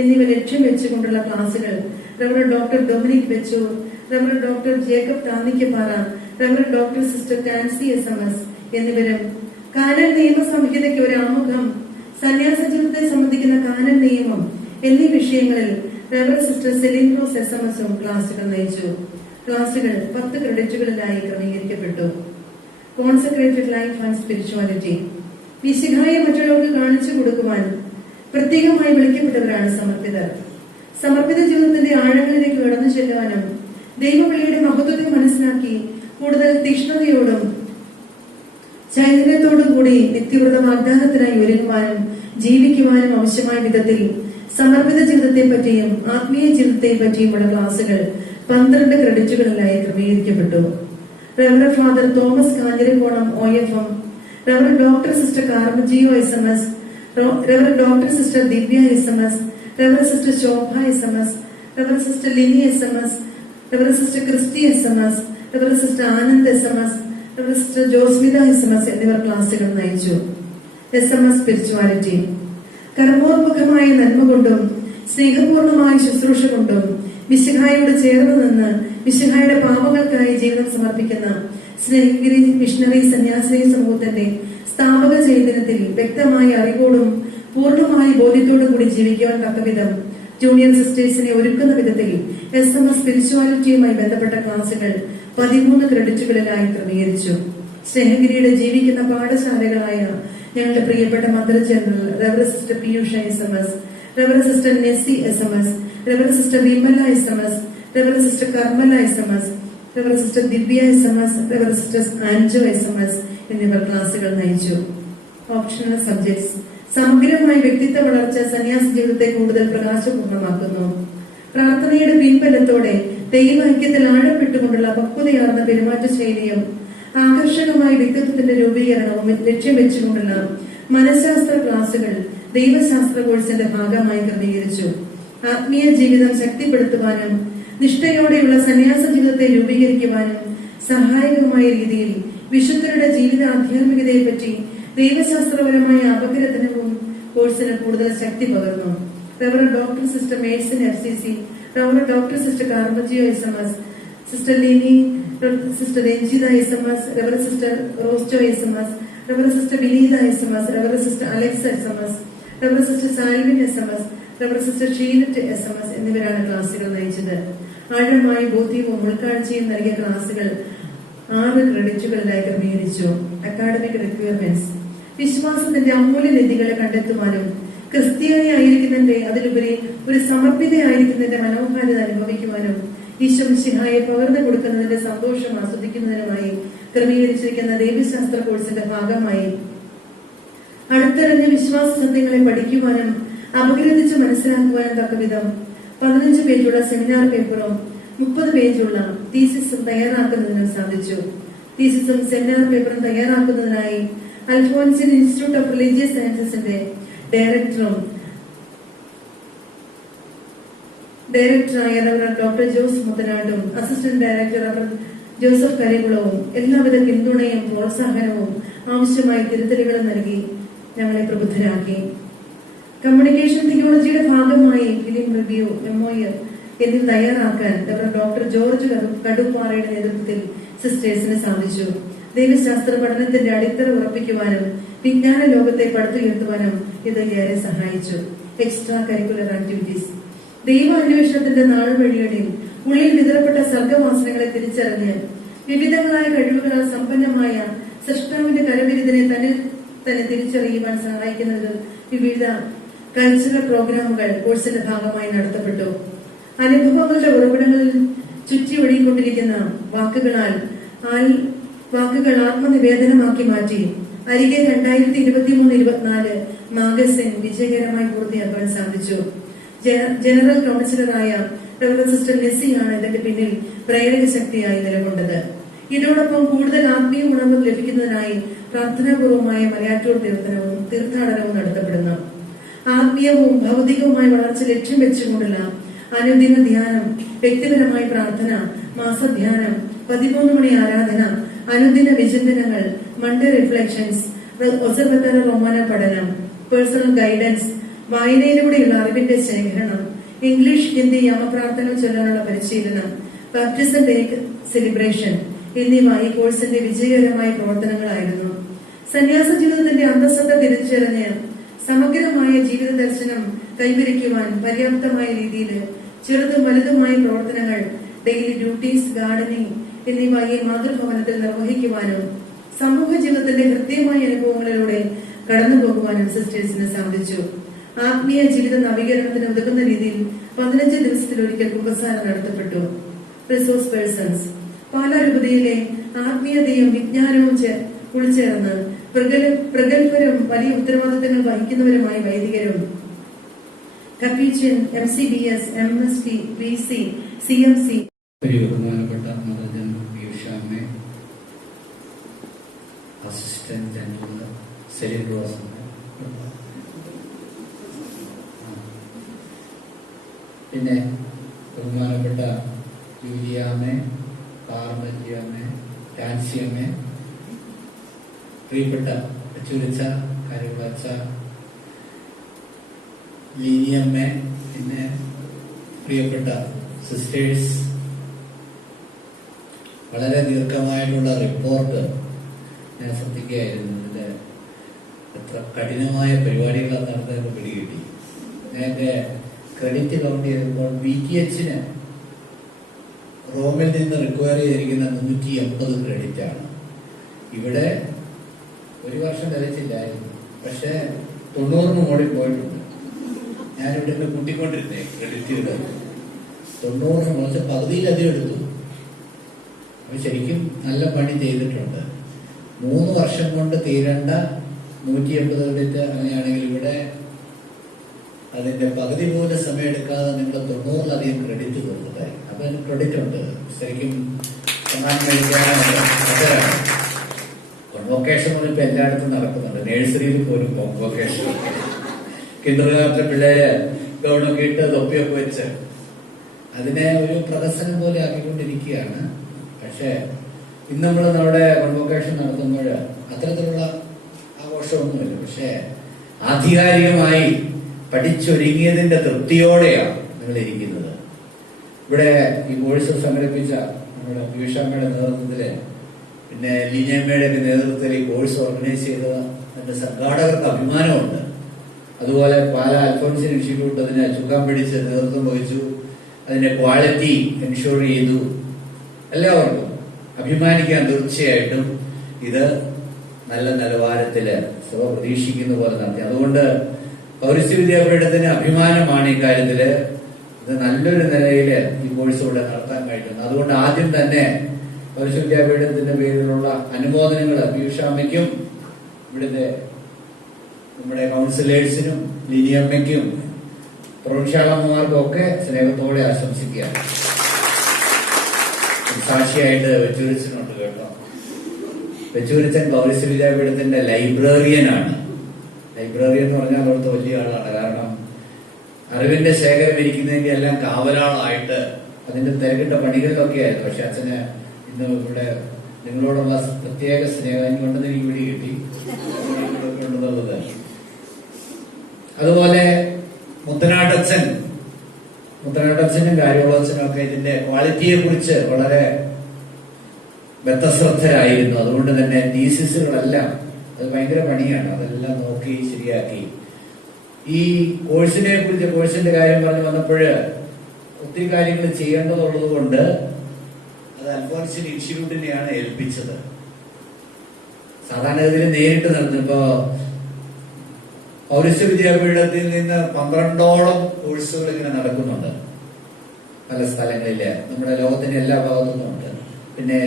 എന്നിവ ലക്ഷ്യം വെച്ചുകൊണ്ടുള്ള ക്ലാസുകൾ doctor Dominic Bechur, doctor Jacob Thannikkappara, doctor sister Tansy SMS എന്നിവരും കാനൻ നിയമ സംഹിതയ്ക്ക് ഒരു ആമുഖം, സന്യാസ ജീവിതത്തെ സംബന്ധിക്കുന്ന കാനൻ നിയമം എന്നീ വിഷയങ്ങളിൽ സിസ്റ്റർ സെലിൻഡ്രോസ് SMS ക്ലാസുകൾ നയിച്ചു. ക്ലാസുകൾ 10 ക്രെഡിറ്റുകളിലായി ക്രമീകരിക്കപ്പെട്ടു. കോൺസെക്രേറ്റഡ് ലൈഫ് ആൻഡ് സ്പിരിച്വാലിറ്റി, വിശുദ്ധായ മറ്റുള്ളവർക്ക് കാണിച്ചു കൊടുക്കുവാൻ പ്രത്യേകമായി വിളിക്കപ്പെട്ടവരാണ് സമർപ്പിതർ. സമർപ്പിത ജീവിതത്തിന്റെ ആഴങ്ങളിലേക്ക് കടന്നു ചെല്ലുവാനും ദൈവവിളിയുടെ മഹത്വത്തെ മനസ്സിലാക്കി കൂടുതൽ തീക്ഷ്ണതയോടും ചൈതന്യത്തോടും കൂടി നിത്യവ്രത വാഗ്ദാനത്തിനായി ഒരുങ്ങുവാനും ജീവിക്കുവാനും ആവശ്യമായ വിധത്തിൽ സമർപ്പിത ജീവിതത്തെ പറ്റിയും ആത്മീയ ജീവിതത്തെ പറ്റിയുമുള്ള ക്ലാസുകൾ 12 ക്രെഡിറ്റുകളിലായി ക്രമീകരിക്കപ്പെട്ടു. Reverend father Thomas Kanjirakkonam OFM, reverend doctor sister Carmel Gio SMS, reverend doctor sister Divya SMS, reverend sister Shobha SMS, reverend sister Lini SMS, reverend sister Christy SMS, reverend sister Anand SMS, reverend sister Josmitha SMS എന്നിവർ ക്ലാസുകൾ നയിച്ചു. SMS സ്പിരിച്വാലിറ്റി, കർമ്മോന്മുഖമായ നന്മ കൊണ്ടും സ്നേഹപൂർണമായ ശുശ്രൂഷ കൊണ്ടും മിശിഹായോട് ചേർന്ന് നിന്ന് മിശിഹായുടെ പാപങ്ങൾക്കായി ജീവിതം സമർപ്പിക്കുന്ന സ്നേഹഗിരി മിഷണറി സന്യാസി സമൂഹത്തിന്റെ സ്ഥാപക ചൈതന്യത്തിൽ വ്യക്തമായ അറിവോടും പൂർണ്ണമായ ബോധ്യത്തോടും കൂടി ജീവിക്കുവാൻ തക്കവിധം ജൂനിയർ സിസ്റ്റേഴ്സിനെ ഒരുക്കുന്ന വിധത്തിൽ SMS സ്പിരിച്വാലിറ്റിയുമായി ബന്ധപ്പെട്ട ക്ലാസുകൾ 13 ക്രെഡിറ്റുകളിലായി ക്രമീകരിച്ചു. സ്നേഹഗിരിയുടെ ജീവിക്കുന്ന പാഠശാലകളായ ഞങ്ങളുടെ പ്രിയപ്പെട്ട mother general reverend sister Piyusha SMS, reverend sister Nessy SMS, reverend sister Vimala SMS, reverend sister Karmala SMS, reverend sister Divya SMS, reverend sister Anjo SMS എന്നിവർ ക്ലാസുകൾ നയിച്ചു. ഓപ്ഷണൽ സബ്ജക്ട്സ്, സമഗ്രമായ വ്യക്തിത്വ വളർച്ച സന്യാസ ജീവിതത്തെ കൂടുതൽ പ്രകാശപൂർണമാക്കുന്നു. പ്രാർത്ഥനയുടെ പിൻബലത്തോടെ ദൈവൈക്യത്തിൽ ആഴപ്പെട്ടുകൊണ്ടുള്ള പക്വതയാർന്ന പെരുമാറ്റ ശൈലിയും ആകർഷകമായ വ്യക്തിത്വത്തിന്റെ രൂപീകരണവും ലക്ഷ്യം വെച്ചുകൊണ്ടുള്ള മനഃശാസ്ത്ര ക്ലാസുകൾ ദൈവശാസ്ത്ര കോഴ്സിന്റെ ഭാഗമായി ക്രമീകരിച്ചു. ആത്മീയ ജീവിതം ശക്തിപ്പെടുത്തുവാനും നിഷ്ഠയോടെയുള്ള സന്യാസ ജീവിതത്തെ രൂപീകരിക്കുവാനും സഹായകമായ രീതിയിൽ വിശുദ്ധരുടെ ജീവിത ആധ്യാത്മികതയെപ്പറ്റി ദൈവശാസ്ത്രപരമായ അപഗ്രഥനവും കോഴ്സിന് കൂടുതൽ ശക്തി പകർന്നു. Reverend doctor sister Merson FCC, reverend doctor sister Carmel Gio SMS, sister Lini, sister Ranjitha SMS, reverend sister Rosto SMS, reverend sister Vineetha SMS, reverend sister Alexa SMS, reverend sister Salvin SMS, reverend sister Sheelat SMS എന്നിവരാണ് ക്ലാസുകൾ നയിച്ചത്. ആഴമായ ബോധ്യവും ഉൾക്കാഴ്ചയും നൽകിയ ക്ലാസുകൾ 6 ക്രെഡിറ്റുകളിലായി ക്രമീകരിച്ചു. അക്കാഡമിക് റിക്വയർമെന്റ്സ്, വിശ്വാസത്തിന്റെ അമൂല്യ നിധികളെ കണ്ടെത്തുവാനും ക്രിസ്ത്യാനിയായിരിക്കുന്നതിന്റെ അതിലുപരി ഒരു സമർപ്പിതയായിരിക്കുന്നതിന്റെ മനോഹാരിത അനുഭവിക്കുവാനും ഈശോ മിശിഹായെ പകർന്നു കൊടുക്കുന്നതിന്റെ സന്തോഷം ആസ്വദിക്കുന്നതിനുമായി ക്രമീകരിച്ചിരിക്കുന്ന ദൈവശാസ്ത്ര കോഴ്സിന്റെ ഭാഗമായി അടുത്തറിഞ്ഞ വിശ്വാസ സത്യങ്ങളെ പഠിക്കുവാനും അപഗ്രഥിച്ച് മനസ്സിലാക്കുവാനും തക്കവിധം 15 പേജുള്ള സെമിനാർ പേപ്പറും 30 പേജുള്ള തീസിസും തയ്യാറാക്കുന്നതിനും സാധിച്ചു. തീസിസും സെമിനാർ പേപ്പറും തയ്യാറാക്കുന്നതിനായി അൽഫോൻസിൻ ഇൻസ്റ്റിറ്റ്യൂട്ട് ഓഫ് റിലീജിയസ് സയൻസസിന്റെ ഡയറക്ടറായ ഡോക്ടർ ജോസ് മുത്തനാട്ടും അസിസ്റ്റന്റ് ഡയറക്ടർ ജോസഫ് കരികുളവും എല്ലാവിധ പിന്തുണയും പ്രോത്സാഹനവും ആവശ്യമായ തിരുത്തലുകളും നൽകി ഞങ്ങളെ പ്രബുദ്ധരാക്കി. കമ്മ്യൂണിക്കേഷൻ തിയോളജിയുടെ ഭാഗമായി ഫിലിം റിവ്യൂ, മെമ്മോയർ എന്നിവ തയ്യാറാക്കാൻ ഡോക്ടർ ജോർജ് കടുപ്പാറയുടെ നേതൃത്വത്തിൽ സിസ്റ്റേഴ്സിന് സാധിച്ചു. ദൈവശാസ്ത്ര പഠനത്തിന്റെ അടിത്തറ ഉറപ്പിക്കുവാനും വിജ്ഞാന ലോകത്തെ പടുത്തുയർത്തുവാനും ഇത് ഏറെ സഹായിച്ചു. എക്സ്ട്രാ കരിക്കുലർ ആക്ടിവിറ്റീസ്, ദൈവാന്വേഷണത്തിന്റെ നാൾവഴികളിൽ ഉള്ളിൽ വിതറപ്പെട്ട സർഗവാസനകളെ തിരിച്ചറിഞ്ഞ് വിവിധങ്ങളായ കഴിവുകളാൽ സമ്പന്നമായ സൃഷ്ടാവിന്റെ കരവിരുതിനെ തന്നെ തിരിച്ചറിയുവാൻ സഹായിക്കുന്നത് വിവിധ കൾച്ചറൽ പ്രോഗ്രാമുകൾ കോഴ്സിന്റെ ഭാഗമായി നടത്തപ്പെട്ടു. അനുഭവങ്ങളുടെ ഉറവിടങ്ങളിൽ ചുറ്റി ഒഴുകിക്കൊണ്ടിരിക്കുന്ന വാക്കുകൾ ആത്മനിവേദനമാക്കി മാറ്റി അരികെ 2023-24 മാഗസിൻ വിജയകരമായി പൂർത്തിയാക്കാൻ സാധിച്ചു. ജനറൽ കൗൺസിലറായ ഡോക്ടർ സിസ്റ്റർ നെസ്സിയാണ് ഇതിന്റെ പിന്നിൽ പ്രേരക ശക്തിയായി നിലകൊണ്ടത്. ഇതോടൊപ്പം കൂടുതൽ ആത്മീയ ഉണർവ് ലഭിക്കുന്നതിനായി പ്രാർത്ഥനാപൂർവമായ മലയാറ്റൂർ തീർത്ഥാടനവും നടത്തപ്പെടുന്നു. ആത്മീയവും ഭൗതികവുമായ വളർച്ച ലക്ഷ്യം വെച്ചുകൊണ്ടുള്ള അനുദിന ധ്യാനം, വ്യക്തിപരമായ പ്രാർത്ഥന, മാസധ്യാനം, 13 മണി ആരാധന, അനുദിന വിചിന്തനങ്ങൾ, മൺഡേ റിഫ്ലക്ഷൻസ്, ഒസർവത്തന റൊമാന പഠനം, പേഴ്സണൽ ഗൈഡൻസ്, വായനയിലൂടെയുള്ള അറിവിന്റെ ശേഖരണം, ഇംഗ്ലീഷ്, ഹിന്ദി യമപ്രാർത്ഥന ചൊല്ലാനുള്ള പരിശീലനം, ബാപ്റ്റിസം ഡേ സെലിബ്രേഷൻ എന്നിവ ഈ കോഴ്സിന്റെ വിജയകരമായ പ്രവർത്തനങ്ങളായിരുന്നു. സന്യാസ ജീവിതത്തിന്റെ അന്തസ്സത്ത തിരിച്ചറിഞ്ഞ് സമഗ്രമായ ജീവിത ദർശനം കൈവരിക്കുവാൻ പര്യാപ്തമായ രീതിയിൽ ചെറുതും വലുതുമായ പ്രവർത്തനങ്ങൾ, ഡെയിലി ഡ്യൂട്ടീസ്, ഗാർഡനിങ് എന്നിവ ഈ മാതൃഭവനത്തിൽ നിർവഹിക്കുവാനും സമൂഹ ജീവിതത്തിന്റെ കൃത്യമായ അനുഭവങ്ങളിലൂടെ കടന്നുപോകുവാനും സിസ്റ്റേഴ്സിന് സാധിച്ചു. ആത്മീയ ജീവിത നവീകരണത്തിന് ഉതകുന്ന രീതിയിൽ 15 ദിവസത്തിലൊരിക്കൽ കുമ്പസാരം നടത്തപ്പെട്ടു. റിസോഴ്സ് പേഴ്സൺസ് പാലാ രൂപതയിലെ ആത്മീയതയും വിജ്ഞാനവും ഉൾച്ചേർന്ന് പ്രഗത്ഭരും വലിയ ഉത്തരവാദിത്തങ്ങൾ വഹിക്കുന്നവരുമായ വൈദികരും കപ്പീഷ്യൻ, MCBS, MST, PC, CMC ബഹുമാനപ്പെട്ട മദർജൻ യൂഷാമ്മ, അസിസ്റ്റന്റ് ജനറൽ സെലിൻ റോസ്, പിന്നെ ബഹുമാനപ്പെട്ട യൂലിയാമ്മ, പാർവതിയമ്മ, ടാൻസിയമ്മ, പ്രിയപ്പെട്ട ചുരിച്ച കരുവച്ച ലീനിയമ്മ, പിന്നെ പ്രിയപ്പെട്ട സിസ്റ്റേഴ്സ്, വളരെ ദീർഘമായിട്ടുള്ള റിപ്പോർട്ട് ഞാൻ ശ്രദ്ധിക്കുകയായിരുന്നു. ഇതിന്റെ എത്ര കഠിനമായ പരിപാടികളാണ് നടന്നതെന്ന് പിടികിട്ടി. എന്റെ ക്രെഡിറ്റ് കൗണ്ട് ചെയ്തപ്പോൾ BTHന് റോമിൽ നിന്ന് റിക്വയർ ചെയ്തിരിക്കുന്ന 380 ക്രെഡിറ്റ് ആണ്. ഇവിടെ ഒരു വർഷം തികച്ചില്ലായിരുന്നു, പക്ഷെ 90 മുകളിൽ പോയിട്ടുണ്ട്. ഞാനിവിടെ നിന്ന് കൂട്ടിക്കൊണ്ടിരുന്നേ ക്രെഡിറ്റുകൾ 90 മുകളിൽ പകുതിയിലധികം എടുത്തു. അപ്പൊ ശരിക്കും നല്ല പണി ചെയ്തിട്ടുണ്ട്. 3 വർഷം കൊണ്ട് തീരേണ്ട 180 ക്രെഡിറ്റ് അങ്ങനെയാണെങ്കിൽ ഇവിടെ അതിന്റെ പകുതി പോലും സമയം എടുക്കാതെ നിങ്ങൾ 90-ലധികം ക്രെഡിറ്റ് കൊടുത്തതായി. അപ്പൊ അതിന് ക്രെഡിറ്റ് ഉണ്ട്. ശരിക്കും കോൺവൊക്കേഷൻ ഇപ്പൊ എല്ലായിടത്തും നടക്കുന്നുണ്ട്. നഴ്സറിയിൽ പോലും കോൺവൊക്കേഷൻ, കിൻഡർഗാർട്ടൻ പിള്ളേര് ഗൗണൊക്കെ ഇട്ട് തൊപ്പിയൊക്കെ വെച്ച് അതിനെ ഒരു പ്രദർശനം പോലെ ആക്കിക്കൊണ്ടിരിക്കുകയാണ്. പക്ഷെ ഇന്ന് നമ്മൾ നമ്മുടെ കോൺവൊക്കേഷൻ നടത്തുമ്പോൾ അത്തരത്തിലുള്ള ആഘോഷമൊന്നുമില്ല. പക്ഷെ ആധികാരികമായി പഠിച്ചൊരുങ്ങിയതിന്റെ തൃപ്തിയോടെയാണ് നിങ്ങൾ ഇരിക്കുന്നത്. ഇവിടെ ഈ കോഴ്സ് സംഘടിപ്പിച്ച നമ്മുടെ യൂഷാമ്മയുടെ നേതൃത്വത്തില്, പിന്നെ ലീനയമ്മയുടെ നേതൃത്വത്തിൽ ഈ കോഴ്സ് ഓർഗനൈസ് ചെയ്ത അതിന്റെ സംഘാടകർക്ക് അഭിമാനമുണ്ട്. അതുപോലെ പാലാ അൽഫോൻസിൻ ഇൻസ്റ്റിറ്റ്യൂട്ട് അതിനെ ചുക്കാൻ പിടിച്ച് നേതൃത്വം വഹിച്ചു, അതിന്റെ ക്വാളിറ്റി എൻഷുർ ചെയ്തു. എല്ലാവർക്കും അഭിമാനിക്കാൻ തീർച്ചയായിട്ടും ഇത് നല്ല നിലവാരത്തില് പ്രതീക്ഷിക്കുന്ന പോലെ നടത്തി. അതുകൊണ്ട് പൗരസ്ത്യ വിദ്യാപീഠത്തിന് അഭിമാനമാണ് ഇക്കാര്യത്തില്. ഇത് നല്ലൊരു നിലയില് ഈ കോഴ്സ് ഇവിടെ നടത്താൻ കഴിയുന്നത്. അതുകൊണ്ട് ആദ്യം തന്നെ പൗരസ്ത്യ വിദ്യാപീഠത്തിന്റെ പേരിലുള്ള അനുമോദനങ്ങൾ യൂഷാമ്മയ്ക്കും ഇവിടുത്തെ നമ്മുടെ കൗൺസിലേഴ്സിനും ലിനിയമ്മയ്ക്കും പ്രൊവിൻഷ്യാളമ്മമാർക്കും ഒക്കെ സ്നേഹത്തോടെ ആശംസിക്കുകയാണ്. സാക്ഷിയായിട്ട് വെച്ചൂരിച്ചനുണ്ട് കേട്ടോ. വെച്ചൂരിച്ചൻ പൗരസ്ത്യ വിദ്യാപീഠത്തിന്റെ ലൈബ്രറിയനാണ്. ലൈബ്രറിയൻ എന്ന് പറഞ്ഞാൽ അവിടുത്തെ വലിയ ആളാണ്. കാരണം അറിവിന്റെ ശേഖരം ഇരിക്കുന്നതിന്റെ എല്ലാം കാവലാളായിട്ട് അതിന്റെ തിരക്കിട്ട പണികളിലൊക്കെ ആയിരുന്നു. പക്ഷെ അച്ഛന് ഇന്ന് ഇവിടെ നിങ്ങളോടുള്ള പ്രത്യേക സ്നേഹം കൊണ്ടെന്ന് എനിക്ക് പിടി കിട്ടി ഉണ്ടെന്നുള്ളത്. അതുപോലെ മുത്തനാട്ടച്ഛനും കാര്യോളച്ചനും ഒക്കെ ഇതിന്റെ ക്വാളിറ്റിയെ കുറിച്ച് വളരെ ബദ്ധശ്രദ്ധരായിരുന്നു. അതുകൊണ്ട് തന്നെ തീസിസുകളെല്ലാം അത് ഭയങ്കര പണിയാണ്. അതെല്ലാം നോക്കി ശരിയാക്കി ഈ കോഴ്സിനെ കുറിച്ച്, കോഴ്സിന്റെ കാര്യം പറഞ്ഞു വന്നപ്പോൾ ഒത്തിരി കാര്യങ്ങൾ ചെയ്യേണ്ടതുള്ളത് കൊണ്ട് അത് അൽഫോൻസിൻ ഇൻസ്റ്റിറ്റ്യൂട്ടിനെയാണ് ഏൽപ്പിച്ചത്. സാധാരണഗതിയിൽ നേരിട്ട് നടന്നു. ഇപ്പോ പൗരസ്ത്യ വിദ്യാപീഠത്തിൽ നിന്ന് 12ഓളം കോഴ്സുകൾ ഇങ്ങനെ നടക്കുന്നുണ്ട് പല സ്ഥലങ്ങളില്. നമ്മുടെ ലോകത്തിന്റെ എല്ലാ ഭാഗത്തുനിന്നും ഉണ്ട്. പിന്നെ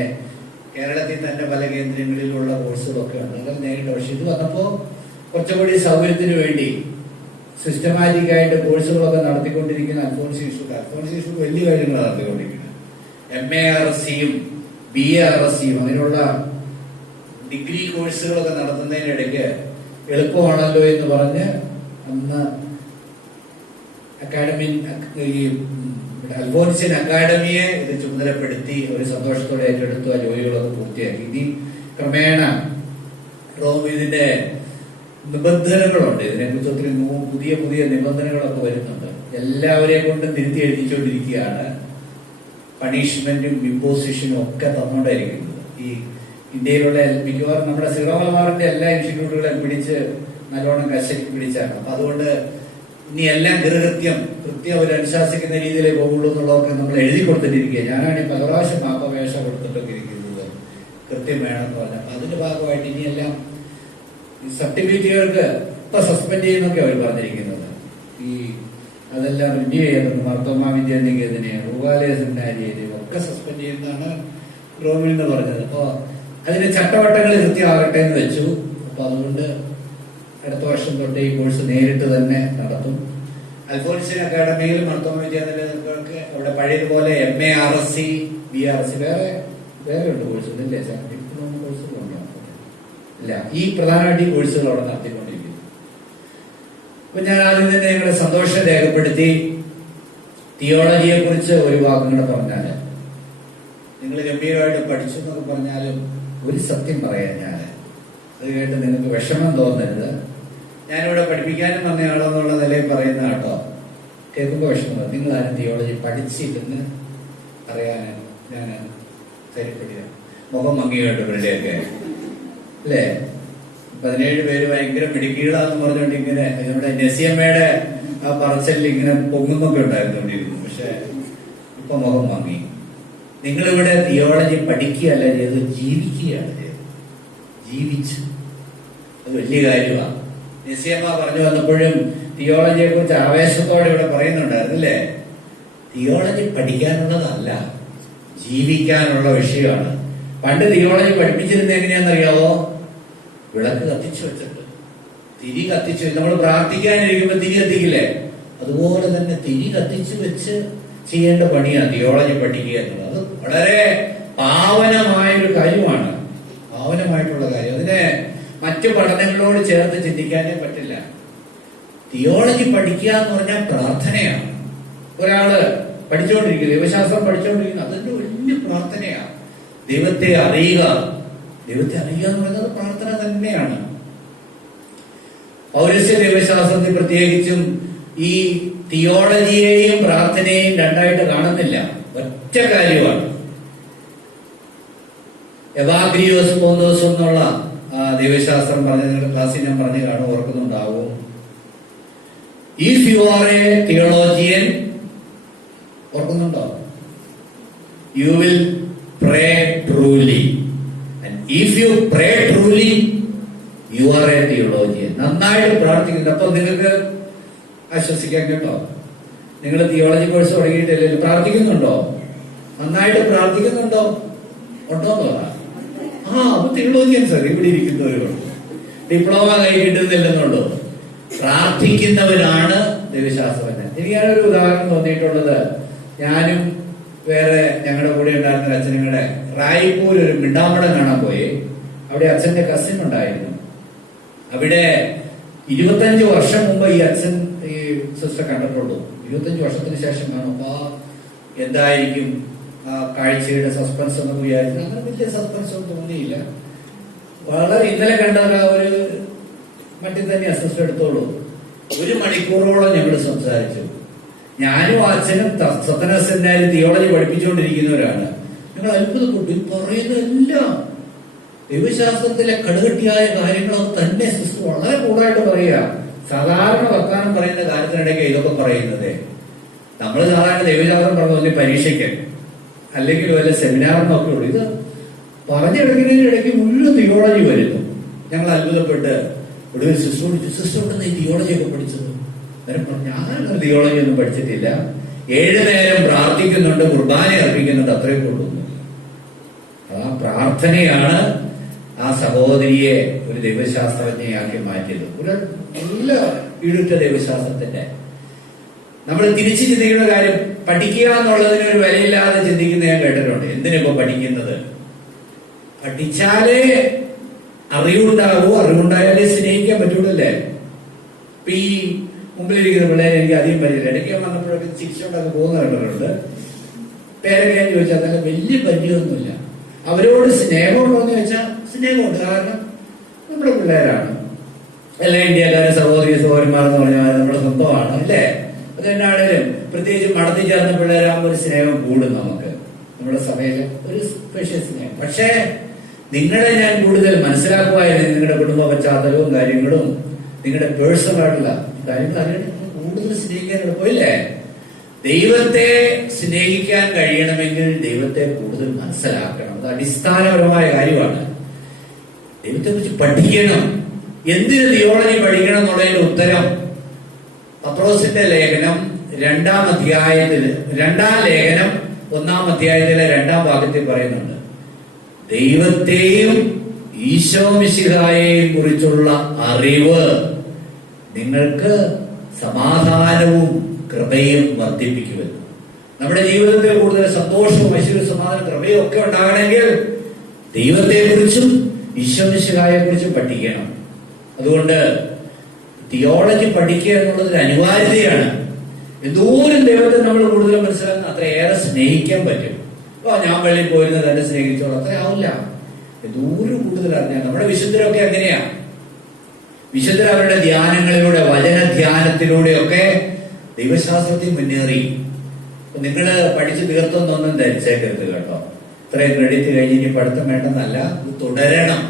കേരളത്തിൽ തന്നെ പല കേന്ദ്രങ്ങളിലുള്ള കോഴ്സുകളൊക്കെ ഉണ്ട്. അതൊക്കെ നേരിട്ട്. പക്ഷെ ഇത് വന്നപ്പോ കുറച്ചുകൂടി സൗകര്യത്തിന് വേണ്ടി സിസ്റ്റമാറ്റിക് ആയിട്ട് കോഴ്സുകളൊക്കെ നടത്തിക്കൊണ്ടിരിക്കുന്ന അൽഫോൺസ് ഇൻസ്റ്റിറ്റ്യൂട്ട് വലിയ കാര്യങ്ങൾ നടത്തിക്കൊണ്ടിരിക്കുന്നത്. MARSCയും BARSCയും അങ്ങനെയുള്ള ഡിഗ്രി കോഴ്സുകളൊക്കെ നടത്തുന്നതിനിടയ്ക്ക് എളുപ്പമാണല്ലോ എന്ന് പറഞ്ഞ് അന്ന് അക്കാഡമി അൽഫോൻസിയൻ അക്കാഡമിയെ ഇത് ചുമതലപ്പെടുത്തി ഒരു സന്തോഷത്തോടെ ഏറ്റെടുത്തു. ആ ജോലികളൊക്കെ പൂർത്തിയാക്കി. ഇനി ക്രമേണ ഇതിന്റെ നിബന്ധനകളുണ്ട്. ഇതിനെക്കുറിച്ച് ഒത്തിരി പുതിയ പുതിയ നിബന്ധനകളൊക്കെ വരുന്നുണ്ട്. എല്ലാവരെയും കൊണ്ടും തിരുത്തി എഴുതിച്ചുകൊണ്ടിരിക്കുകയാണ്. പണിഷ്മെന്റും ഇമ്പോസിഷനും ഒക്കെ തന്നുകൊണ്ടിരിക്കുന്നത്. ഈ ഇന്ത്യയിലുള്ള മിക്കവാറും നമ്മുടെ സീറോ മലബാറിന്റെ എല്ലാ ഇൻസ്റ്റിറ്റ്യൂട്ടുകളെയും പിടിച്ച് നല്ലോണം കശക്കി പിടിച്ചാണ്. അപ്പൊ അതുകൊണ്ട് ഇനി എല്ലാം കൃത്യം അവർ അനുശാസിക്കുന്ന രീതിയിലേ പോകുള്ളൂ എന്നുള്ളതൊക്കെ നമ്മൾ എഴുതി കൊടുത്തിട്ടിരിക്കുക. ഞാനാണ് പല പ്രാവശ്യം മാപ്പപേക്ഷ കൊടുത്തിട്ടൊക്കെ ഇരിക്കുന്നത് കൃത്യം വേണമെന്ന് പറഞ്ഞാൽ. അപ്പൊ അതിന്റെ ഭാഗമായിട്ട് ഇനിയെല്ലാം സർട്ടിഫിക്കറ്റുകൾക്ക് ഇപ്പൊ സസ്പെൻഡ് ചെയ്യുന്നൊക്കെ അവർ പറഞ്ഞിരിക്കുന്നത്. ഈ അതെല്ലാം റിന്യൂ ചെയ്യുന്നുണ്ട്. മാർത്തോമാ വിദ്യാനികേതനെയും റൂവാലയ സെമിനാരിയെയും ഒക്കെ സസ്പെൻഡ് ചെയ്യുന്നതാണ് റോമിൽ എന്ന് പറഞ്ഞത്. അപ്പൊ അതിന്റെ ചട്ടവട്ടങ്ങൾ കൃത്യമാകട്ടെ എന്ന് വെച്ചു. അപ്പൊ അതുകൊണ്ട് അടുത്ത വർഷം തൊട്ട് ഈ കോഴ്സ് നേരിട്ട് തന്നെ നടത്തും. അൽഫോൻസിയൻ അക്കാഡമിയിൽ മാർത്തോമാ വിദ്യാനികേതങ്ങൾക്ക് അവിടെ പഴയതുപോലെ MARSC BRC വേറെ ഉണ്ട് കോഴ്സ്. ഇതില്ലേ ഡിപ്ലോമ കോഴ്സുകളുണ്ടോ? ഇല്ല. ഈ പ്രധാനമായിട്ട് ഈ കോഴ്സുകൾ അവിടെ നടത്തിക്കൊണ്ടിരിക്കുന്നു. അപ്പൊ ഞാൻ ആദ്യം തന്നെ ഞങ്ങളുടെ സന്തോഷം രേഖപ്പെടുത്തി. തിയോളജിയെ കുറിച്ച് ഒരു വാക്കും കൂടെ പറഞ്ഞാല്, നിങ്ങൾ ഗംഭീരമായിട്ട് പഠിച്ചു എന്നൊക്കെ പറഞ്ഞാലും ഒരു സത്യം പറയാൻ ഞാൻ അത് കേട്ട് നിങ്ങൾക്ക് വിഷമം തോന്നരുത്. ഞാനിവിടെ പഠിപ്പിക്കാനും വന്നയാളോ എന്നുള്ള നിലയിൽ പറയുന്ന കേട്ടോ. കേൾക്കുമ്പോൾ വിഷമം. നിങ്ങൾ ആരും തിയോളജി പഠിച്ചില്ലെന്ന് അറിയാൻ ഞാൻ ധൈര്യപ്പെടുക. മുഖം മങ്ങിയോട്ട് ഇവരുടെയൊക്കെ അല്ലേ? 17 പേര് ഭയങ്കര മിടുക്കികളാന്ന് പറഞ്ഞുകൊണ്ട് ഇങ്ങനെ നമ്മുടെ നസിയമ്മയുടെ ആ പറച്ചലിൽ ഇങ്ങനെ പൊങ്ങുന്നൊക്കെ ഉണ്ടായിരുന്നുകൊണ്ടിരുന്നു. പക്ഷെ ഇപ്പൊ മുഖം വാങ്ങി. നിങ്ങളിവിടെ തിയോളജി പഠിക്കുകയല്ല ചെയ്ത്, ജീവിക്കുകയാണ് ചെയ്തത്. ജീവിച്ചു. അത് വലിയ കാര്യമാണ്. നസിയമ്മ പറഞ്ഞു വന്നപ്പോഴും തിയോളജിയെ കുറിച്ച് ആവേശത്തോടെ ഇവിടെ പറയുന്നുണ്ടായിരുന്നു അല്ലേ? തിയോളജി പഠിക്കാനുള്ളതല്ല, ജീവിക്കാനുള്ള വിഷയമാണ്. പണ്ട് തിയോളജി പഠിപ്പിച്ചിരുന്നത് എങ്ങനെയാണെന്നറിയാവോ? വിളക്ക് കത്തിച്ചു വെച്ചിട്ട് തിരി കത്തിച്ചു. നമ്മൾ പ്രാർത്ഥിക്കാനിരിക്കുമ്പോ തിരി കത്തിക്കില്ലേ? അതുപോലെ തന്നെ തിരി കത്തിച്ചു വെച്ച് ചെയ്യേണ്ട പണിയാണ് തിയോളജി പഠിക്കുക എന്നുള്ളത്. അത് വളരെ പാവനമായൊരു കാര്യമാണ്. പാവനമായിട്ടുള്ള കാര്യം. അതിനെ മറ്റു പഠനങ്ങളോട് ചേർത്ത് ചിന്തിക്കാനേ പറ്റില്ല. തിയോളജി പഠിക്കുക എന്ന് പറഞ്ഞാൽ പ്രാർത്ഥനയാണ്. ഒരാള് പഠിച്ചുകൊണ്ടിരിക്കുക, ദൈവശാസ്ത്രം പഠിച്ചുകൊണ്ടിരിക്കുന്നത് അതിന്റെ വലിയ പ്രാർത്ഥനയാണ്. ദൈവത്തെ അറിയുക എന്ന് പറയുന്നത് പ്രാർത്ഥന തന്നെയാണ്. പൗരസ്ത്യ ദൈവശാസ്ത്രത്തിൽ പ്രത്യേകിച്ചും ഈ തിയോളജിയെയും പ്രാർത്ഥനയെയും രണ്ടായിട്ട് കാണുന്നില്ല. ഒറ്റ കാര്യമാണ്. എവാഗ്രിയോസ് പോന്തോസ് എന്നുള്ള ദൈവശാസ്ത്രം പറഞ്ഞ നിങ്ങളുടെ ക്ലാസ്സിൽ ഞാൻ പറഞ്ഞു കാണും, ഓർക്കുന്നുണ്ടാവും. If you are a theologian, ഓർക്കുന്നുണ്ടോ? You will pray truly. If you pray truly you are a theologian. നന്നായിട്ട് പ്രാർത്ഥിക്കുന്നു. അപ്പൊ നിങ്ങൾക്ക് ആശ്വസിക്കാൻ കേട്ടോ. നിങ്ങൾ തിയോളജി കോഴ്സ് തുടങ്ങിയിട്ടില്ലല്ലോ. പ്രാർത്ഥിക്കുന്നുണ്ടോ? നന്നായിട്ട് പ്രാർത്ഥിക്കുന്നുണ്ടോ? ഉണ്ടോന്ന് പറ. അപ്പൊ തിയോളജിയൻസ് ഇവിടെ ഇരിക്കുന്നവരുണ്ട്. ഡിപ്ലോമ കൈ കിട്ടുന്നില്ലെന്നുള്ളൂ. പ്രാർത്ഥിക്കുന്നവരാണ് ദൈവശാസ്ത്രജ്ഞൻ. എനിക്കാണൊരു ഉദാഹരണം തോന്നിയിട്ടുള്ളത്. ഞാനും വേറെ ഞങ്ങളുടെ കൂടെ ഉണ്ടായിരുന്ന അച്ഛനുങ്ങളുടെ റായ്പൂർ ഒരു മിണ്ടാമടം കാണാൻ പോയി. അവിടെ അച്ഛന്റെ കസിൻ ഉണ്ടായിരുന്നു. അവിടെ 25 വർഷം മുമ്പ് ഈ അച്ഛൻ ഈ സിസ്റ്റർ കണ്ടിട്ടുള്ളൂ. 25 വർഷത്തിന് ശേഷം കാണും. അപ്പൊ എന്തായിരിക്കും ആ കാഴ്ചയുടെ സസ്പെൻസ് എന്ന് വിചാരിച്ചു. അങ്ങനെ വലിയ സസ്പെൻസ് ഒന്നും തോന്നിയില്ല. വളരെ ഇന്നലെ കണ്ട ഒരു മട്ടിൽ തന്നെ സിസ്റ്റർ എടുത്തോളൂ. 1 മണിക്കൂറോളം ഞങ്ങൾ സംസാരിച്ചു. ഞാനും അച്ഛനും സത്തനസെന്നാരും തിയോളജി പഠിപ്പിച്ചുകൊണ്ടിരിക്കുന്നവരാണ്. ഞങ്ങൾ അത്ഭുതപ്പെട്ടു. ഈ പറയുന്നതെല്ലാം ദൈവശാസ്ത്രത്തിലെ കടുകട്ടിയായ കാര്യങ്ങളൊക്കെ തന്നെ സിസ്റ്റർ വളരെ കൂടുതലായിട്ട് പറയുക. സാധാരണ വർത്താനം പറയുന്ന കാര്യത്തിനിടയ്ക്ക് ഇതൊക്കെ പറയുന്നത്. നമ്മൾ സാധാരണ ദൈവശാസ്ത്രം പറഞ്ഞു പരീക്ഷയ്ക്ക് അല്ലെങ്കിൽ വല്ല സെമിനാറെന്നൊക്കെ ഉള്ളൂ. ഇത് പറഞ്ഞെടുക്കുന്നതിനിടയ്ക്ക് മുഴുവൻ തിയോളജി വരുന്നു. ഞങ്ങൾ അത്ഭുതപ്പെട്ട് ഒടുവിൽ സിസ്റ്റർ ഉണ്ടെന്ന് ഈ തിയോളജി ഒക്കെ പഠിച്ചത്. ഞാനൊന്നും തിയോളജി ഒന്നും പഠിച്ചിട്ടില്ല, 7 നേരം പ്രാർത്ഥിക്കുന്നുണ്ട്, കുർബാന അർപ്പിക്കുന്നുണ്ട്, അത്രയും കൊള്ളുന്നു. ആ പ്രാർത്ഥനയാണ് ആ സഹോദരിയെ ഒരു ദൈവശാസ്ത്രജ്ഞയാക്കി മാറ്റിയത്. ഒരു നല്ല ഈടുറ്റ ദൈവശാസ്ത്രത്തിന്റെ. നമ്മൾ തിരിച്ചു ചിന്തിക്കുന്ന കാര്യം, പഠിക്കുക എന്നുള്ളതിന് ഒരു വിലയില്ലാതെ ചിന്തിക്കുന്ന ഞാൻ കേട്ടിട്ടുണ്ട്. എന്തിനിപ്പോ പഠിക്കുന്നത്? പഠിച്ചാലേ അറിവുണ്ടാവൂ, അറിവുണ്ടായാലേ സ്നേഹിക്കാൻ പറ്റുള്ളൂ. ഇപ്പൊ ഈ മുമ്പിലിരിക്കുന്ന പിള്ളേരെ എനിക്ക് അധികം പരിചയമില്ല. ഇടയ്ക്ക് വന്നപ്പോഴൊക്കെ ചിരിച്ചോണ്ടൊക്കെ പോകുന്ന കണ്ടിട്ടുണ്ട്. പേരൊക്കെ ഞാൻ ചോദിച്ചാൽ നല്ല വലിയ പരിചയമൊന്നുമില്ല. അവരോട് സ്നേഹമുണ്ടോ എന്ന് ചോദിച്ചാൽ സ്നേഹമുണ്ട്. കാരണം നമ്മുടെ പിള്ളേരാണ്, എല്ലാ ഇന്ത്യക്കാരും സഹോദരി സഹോദരന്മാരെന്ന് പറഞ്ഞാൽ നമ്മുടെ സ്വന്തമാണ്, അല്ലേ? അത് തന്നെയാണേലും പ്രത്യേകിച്ച് മടത്തിൽ ചേർന്ന പിള്ളേരാകുമ്പോൾ ഒരു സ്നേഹം കൂടും നമുക്ക്, നമ്മുടെ സഭയില് ഒരു സ്പെഷ്യൽ സ്നേഹം. പക്ഷേ നിങ്ങളെ ഞാൻ കൂടുതൽ മനസ്സിലാക്കുമായിരുന്നു, നിങ്ങളുടെ കുടുംബ പശ്ചാത്തലവും കാര്യങ്ങളും നിങ്ങളുടെ പേഴ്സണൽ ആയിട്ടുള്ള കാര്യങ്ങൾ അറിയണം, കൂടുതൽ സ്നേഹിക്കാൻ എളുപ്പമില്ലേ? ദൈവത്തെ സ്നേഹിക്കാൻ കഴിയണമെങ്കിൽ ദൈവത്തെ കൂടുതൽ മനസ്സിലാക്കണം. അത് അടിസ്ഥാനപരമായ കാര്യമാണ്. ദൈവത്തെ കുറിച്ച് പഠിക്കണം. എന്തിന് തിയോളജി പഠിക്കണം എന്നുള്ളതിന്റെ ഉത്തരം പത്രോസിന്റെ ലേഖനം 2-ാം അധ്യായത്തില് 2-ാം ലേഖനം 1-ാം അധ്യായത്തിലെ 2-ാം വാക്യത്തിൽ പറയുന്നുണ്ട്. ദൈവത്തെയും ഈശോ മിശിഹായെയും കുറിച്ചുള്ള അറിവ് നിങ്ങൾക്ക് സമാധാനവും കൃപയും വർദ്ധിപ്പിക്കുമെന്ന്. നമ്മുടെ ജീവിതത്തിൽ കൂടുതൽ സന്തോഷവും ഐശ്വര്യവും സമാധാനം കൃപയും ഒക്കെ ഉണ്ടാകണമെങ്കിൽ ദൈവത്തെക്കുറിച്ചും ഈശോ മിശിഹായെ കുറിച്ചും പഠിക്കണം. അതുകൊണ്ട് തിയോളജി പഠിക്കുക എന്നുള്ളത് ഒരു അനിവാര്യതയാണ്. എന്തോരം ദൈവത്തെ നമ്മൾ കൂടുതൽ മനസ്സിലാക്കുന്ന അത്രയേറെ സ്നേഹിക്കാൻ പറ്റും. ഞാൻ വെളിയിൽ പോയിരുന്നത് എന്നെ സ്നേഹിച്ചോളൂ, അത്ര ആവില്ല. എന്തോരം കൂടുതൽ അറിഞ്ഞാൽ നമ്മുടെ വിശുദ്ധരൊക്കെ എങ്ങനെയാ? വിശുദ്ധർ അവരുടെ ധ്യാനങ്ങളിലൂടെ, വചന ധ്യാനത്തിലൂടെയൊക്കെ ദൈവശാസ്ത്രത്തിൽ മുന്നേറി. നിങ്ങൾ പഠിച്ചു തീർത്തൊന്നും ധരിച്ചേക്കരുത് കേട്ടോ. ഇത്രയും ക്രെഡിറ്റ് കഴിഞ്ഞ് ഇനി പഠിത്തം വേണ്ടെന്നല്ല, തുടരണം.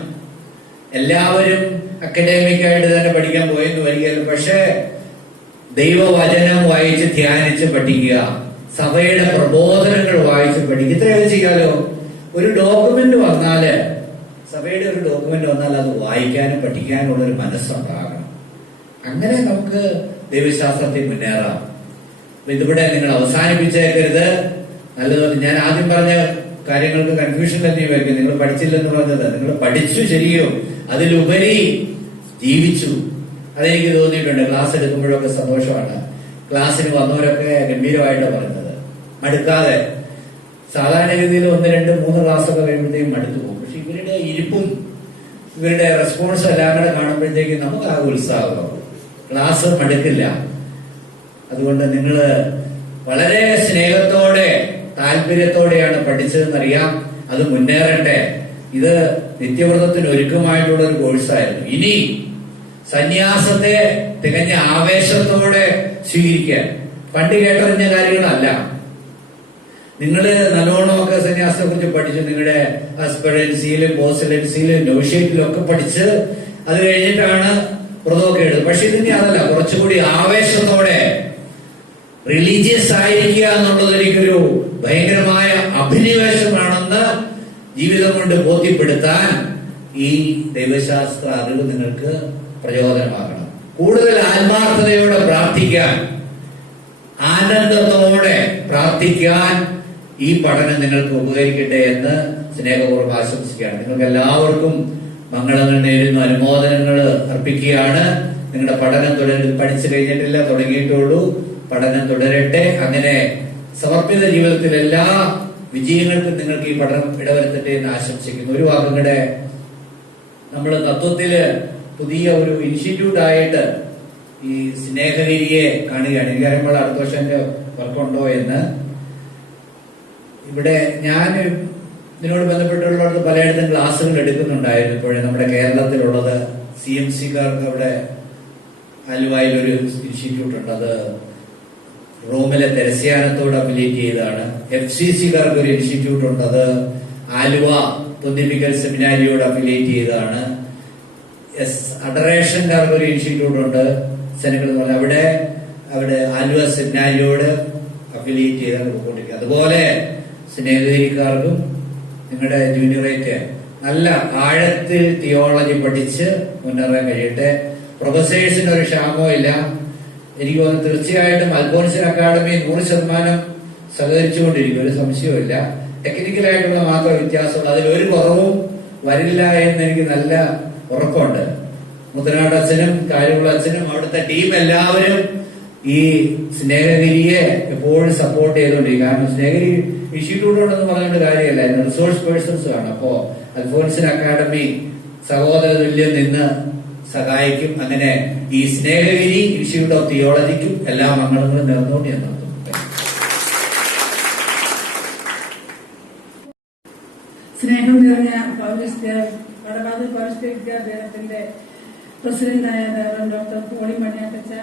എല്ലാവരും അക്കാഡമിക്കായിട്ട് തന്നെ പഠിക്കാൻ പോയെന്ന് വരികയല്ല. പക്ഷേ ദൈവവചനം വായിച്ച് ധ്യാനിച്ച് പഠിക്കുക, സഭയുടെ പ്രബോധനങ്ങൾ വായിച്ച് പഠിക്കുക, ഇത്രയൊക്കെ ചെയ്യാലോ. ഒരു ഡോക്യുമെന്റ് വന്നാല്, സഭയുടെ ഒരു ഡോക്യുമെന്റ് വന്നാൽ അത് വായിക്കാനും പഠിക്കാനും ഉള്ളൊരു മനസ്സുണ്ടാകണം. അങ്ങനെ നമുക്ക് ദൈവശാസ്ത്രത്തിൽ മുന്നേറാം. ഇതിവിടെ നിങ്ങൾ അവസാനിപ്പിച്ചേക്കരുത്. നല്ലതുപോലെ ഞാൻ ആദ്യം പറഞ്ഞ കാര്യങ്ങൾക്ക് കൺഫ്യൂഷൻ തന്നെ വയ്ക്കും. നിങ്ങൾ പഠിച്ചില്ലെന്ന് പറഞ്ഞത്, നിങ്ങൾ പഠിച്ചു ശരിയോ, അതിലുപരി ജീവിച്ചു. അതെനിക്ക് തോന്നിയിട്ടുണ്ട്. ക്ലാസ് എടുക്കുമ്പോഴൊക്കെ സന്തോഷമാണ്. ക്ലാസ്സിന് വന്നവരൊക്കെ ഗംഭീരമായിട്ടാണ് പറയുന്നത്, മടുക്കാതെ. സാധാരണഗതിയിൽ 1, 2, 3 ക്ലാസ്സൊക്കെ കഴിയുമ്പോഴത്തേക്കും മടുത്തു പോകും. പക്ഷെ ഇവരുടെ ഇരിപ്പും ഇവരുടെ റെസ്പോൺസും എല്ലാം കൂടെ കാണുമ്പോഴത്തേക്കും നമുക്ക് ആ ഉത്സാഹമാകും. ക്ലാസ് മടുക്കില്ല. അതുകൊണ്ട് നിങ്ങൾ വളരെ സ്നേഹത്തോടെ താല്പര്യത്തോടെയാണ് പഠിച്ചതെന്നറിയാം. അത് മുന്നേറട്ടെ. ഇത് നിത്യവ്രതത്തിന് ഒരുക്കമായിട്ടുള്ള ഒരു കോഴ്സായിരുന്നു. ഇനി സന്യാസത്തെ തികഞ്ഞ ആവേശത്തോടെ സ്വീകരിക്കാൻ, പണ്ട് കേട്ടറിഞ്ഞ കാര്യങ്ങളല്ല. നിങ്ങൾ നല്ലോണമൊക്കെ സന്യാസത്തെ കുറിച്ച് പഠിച്ചു, നിങ്ങളുടെ അസ്പിറൻസിയിലും പോസ്റ്റലൻസിയിലും നോഷിയറ്റിലും ഒക്കെ പഠിച്ച് അത് കഴിഞ്ഞിട്ടാണ് വ്രതമൊക്കെ എടുത്തത്. പക്ഷെ ഇതിന് അതല്ല, കുറച്ചുകൂടി ആവേശത്തോടെ റിലീജിയസ് ആയിരിക്കുക എന്നുള്ളത് എനിക്കൊരു ഭയങ്കരമായ അഭിനിവേശമാണെന്ന് ജീവിതം കൊണ്ട് ബോധ്യപ്പെടുത്താൻ ഈ ദൈവശാസ്ത്ര അറിവ് നിങ്ങൾക്ക് പ്രചോദനമാകണം. കൂടുതൽ ആത്മാർത്ഥതയോടെ പ്രാർത്ഥിക്കാൻ, ആനന്ദത്തോടെ പ്രാർത്ഥിക്കാൻ ഈ പഠനം നിങ്ങൾക്ക് ഉപകരിക്കട്ടെ എന്ന് സ്നേഹപൂർവ്വം ആശംസിക്കുകയാണ്. നിങ്ങൾക്ക് എല്ലാവർക്കും മംഗളങ്ങൾ നേരുന്നു, അനുമോദനങ്ങൾ അർപ്പിക്കുകയാണ്. നിങ്ങളുടെ പഠനം പഠിച്ചു കഴിഞ്ഞിട്ടില്ല, തുടങ്ങിയിട്ടുള്ളൂ. പഠനം തുടരട്ടെ. അങ്ങനെ സമർപ്പിത ജീവിതത്തിൽ എല്ലാ വിജയങ്ങൾക്കും നിങ്ങൾക്ക് ഈ പഠനം ഇടവരുത്തട്ടെ എന്ന് ആശംസിക്കുന്നു. ഒരു വാക്കും കൂടെ, നമ്മൾ തത്വത്തില് പുതിയ ഒരു ഇൻസ്റ്റിറ്റ്യൂട്ട് ആയിട്ട് ഈ സ്നേഹഗിരിയെ കാണുകയാണ്. എനിക്കറിയുമ്പോൾ അടുത്ത വർഷം എന്റെ വർക്കുണ്ടോ എന്ന്. ഇവിടെ ഞാൻ ഇതിനോട് ബന്ധപ്പെട്ടുള്ളവർക്ക് പലയിടത്തും ക്ലാസ്സുകൾ എടുക്കുന്നുണ്ടായിരുന്നു. ഇപ്പോഴേ നമ്മുടെ കേരളത്തിലുള്ളത് CMC-കാർക്ക് അവിടെ ആലുവയിൽ ഒരു ഇൻസ്റ്റിറ്റ്യൂട്ട് ഉണ്ട്. അത് റോമിലെ തെരസ്യാനത്തോട് അഫിലിയേറ്റ് ചെയ്താണ്. FCC-കാർക്ക് ഒരു ഇൻസ്റ്റിറ്റ്യൂട്ട് ഉണ്ട്. അത് ആലുവ പൊന്തിപ്പിക്കൽ സെമിനാരിയോട് അഫിലിയേറ്റ് ചെയ്താണ്. അഡറേഷൻകാർക്ക് ഒരു ഇൻസ്റ്റിറ്റ്യൂട്ട് ഉണ്ട്, സെനഗൽ പോലെ. അവിടെ ആലുവ സെമിനാരിയോട് അഫിലിയേറ്റ് ചെയ്താണ് പോയിക്കൊണ്ടിരിക്കുക. അതുപോലെ സ്നേഹഗിരിക്കാർക്കും നിങ്ങളുടെ ജൂനിയറേറ്റ് നല്ല ആഴത്തിൽ തിയോളജി പഠിച്ച് മുന്നേറാൻ കഴിയട്ടെ. പ്രൊഫസേഴ്സിന് ഒരു ക്ഷാമവും ഇല്ല. എനിക്ക് തോന്നുന്നു തീർച്ചയായിട്ടും അൽഫോൻസിൻ അക്കാദമി 100% സഹകരിച്ചുകൊണ്ടിരിക്കും, ഒരു സംശയവുമില്ല. ടെക്നിക്കലായിട്ടുള്ള മാത്രം വ്യത്യാസമുള്ള, അതിലൊരു കുറവും വരില്ല എന്ന് എനിക്ക് നല്ല ഉറപ്പുണ്ട്. മുത്തനാട് അച്ഛനും കാര്യമുള്ള അച്ഛനും അവിടുത്തെ ടീം എല്ലാവരും ഈ സ്നേഹഗിരിയെ എപ്പോഴും സപ്പോർട്ട് ചെയ്തുകൊണ്ടിരിക്കും. കാരണം സ്നേഹഗിരി ഇൻസ്റ്റിറ്റ്യൂട്ട് ഉണ്ടെന്ന് പറഞ്ഞുകൊണ്ട് കാര്യമല്ല, റിസോഴ്സ് പേഴ്സൺസ് ആണ്. അപ്പോ അൽഫോൻസിൻ അക്കാദമി സഹോദര തുല്യം നിന്ന് സഹായിക്കും. അങ്ങനെ ഈ സ്നേഹഗിരി ഇൻസ്റ്റിറ്റ്യൂട്ട് ഓഫ് തിയോളജിക്കും എല്ലാ മംഗളങ്ങളും നേർന്നുകൊണ്ട് ഞാൻ നടത്തും. സ്നേഹം നിറഞ്ഞ വടവാതൂർ പൗരസ്ത്യ വിദ്യാപീഠത്തിന്റെ പ്രസിഡന്റായ ഡോക്ടർ പോളി മണിയാക്കച്ച,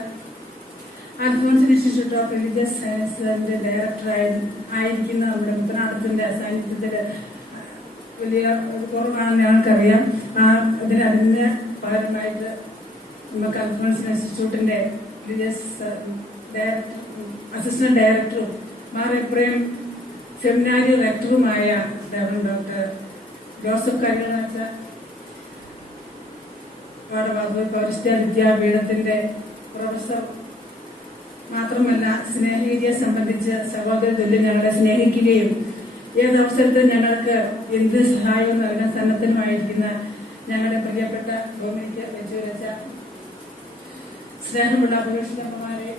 അൽഫോൻസിൻ ഇൻസ്റ്റിറ്റ്യൂട്ട് ഓഫ് റിലീജിയസ് സയൻസിന്റെ ഡയറക്ടർ ആയിരിക്കുന്ന നമ്മുടെ മുത്തനാടത്തിന്റെ സാന്നിധ്യത്തിൽ വലിയ കുറവാണെന്ന് ഞങ്ങൾക്കറിയാം. അതിന് പകരമായിട്ട് നമുക്ക് അൽഫോൻസിൻ ഇൻസ്റ്റിറ്റ്യൂട്ടിന്റെ റിലീജിയസ് അസിസ്റ്റന്റ് ഡയറക്ടറും മാർ എബ്രഹാം സെമിനാരി റെക്ടറുമായ ഡോക്ടർ ജോസഫ് കരിയണച്ച, വടവാതൂർ പൗരസ്ത്യ വിദ്യാപീഠത്തിന്റെ പ്രൊഫസർ മാത്രമല്ല സ്നേഹഗിരിയെ സംബന്ധിച്ച് സഹോദര തുല്യം ഞങ്ങളെ സ്നേഹിക്കുകയും ഏതവസരത്തിൽ ഞങ്ങൾക്ക് എന്ത് സഹായവും നൽകാൻ സന്നദ്ധമായിരിക്കുന്ന ഞങ്ങളുടെ പ്രിയപ്പെട്ട ഗോമിനിക്ക് വെച്ചുവരച്ച സ്നേഹമുള്ള പുരുഷന്മാരെ,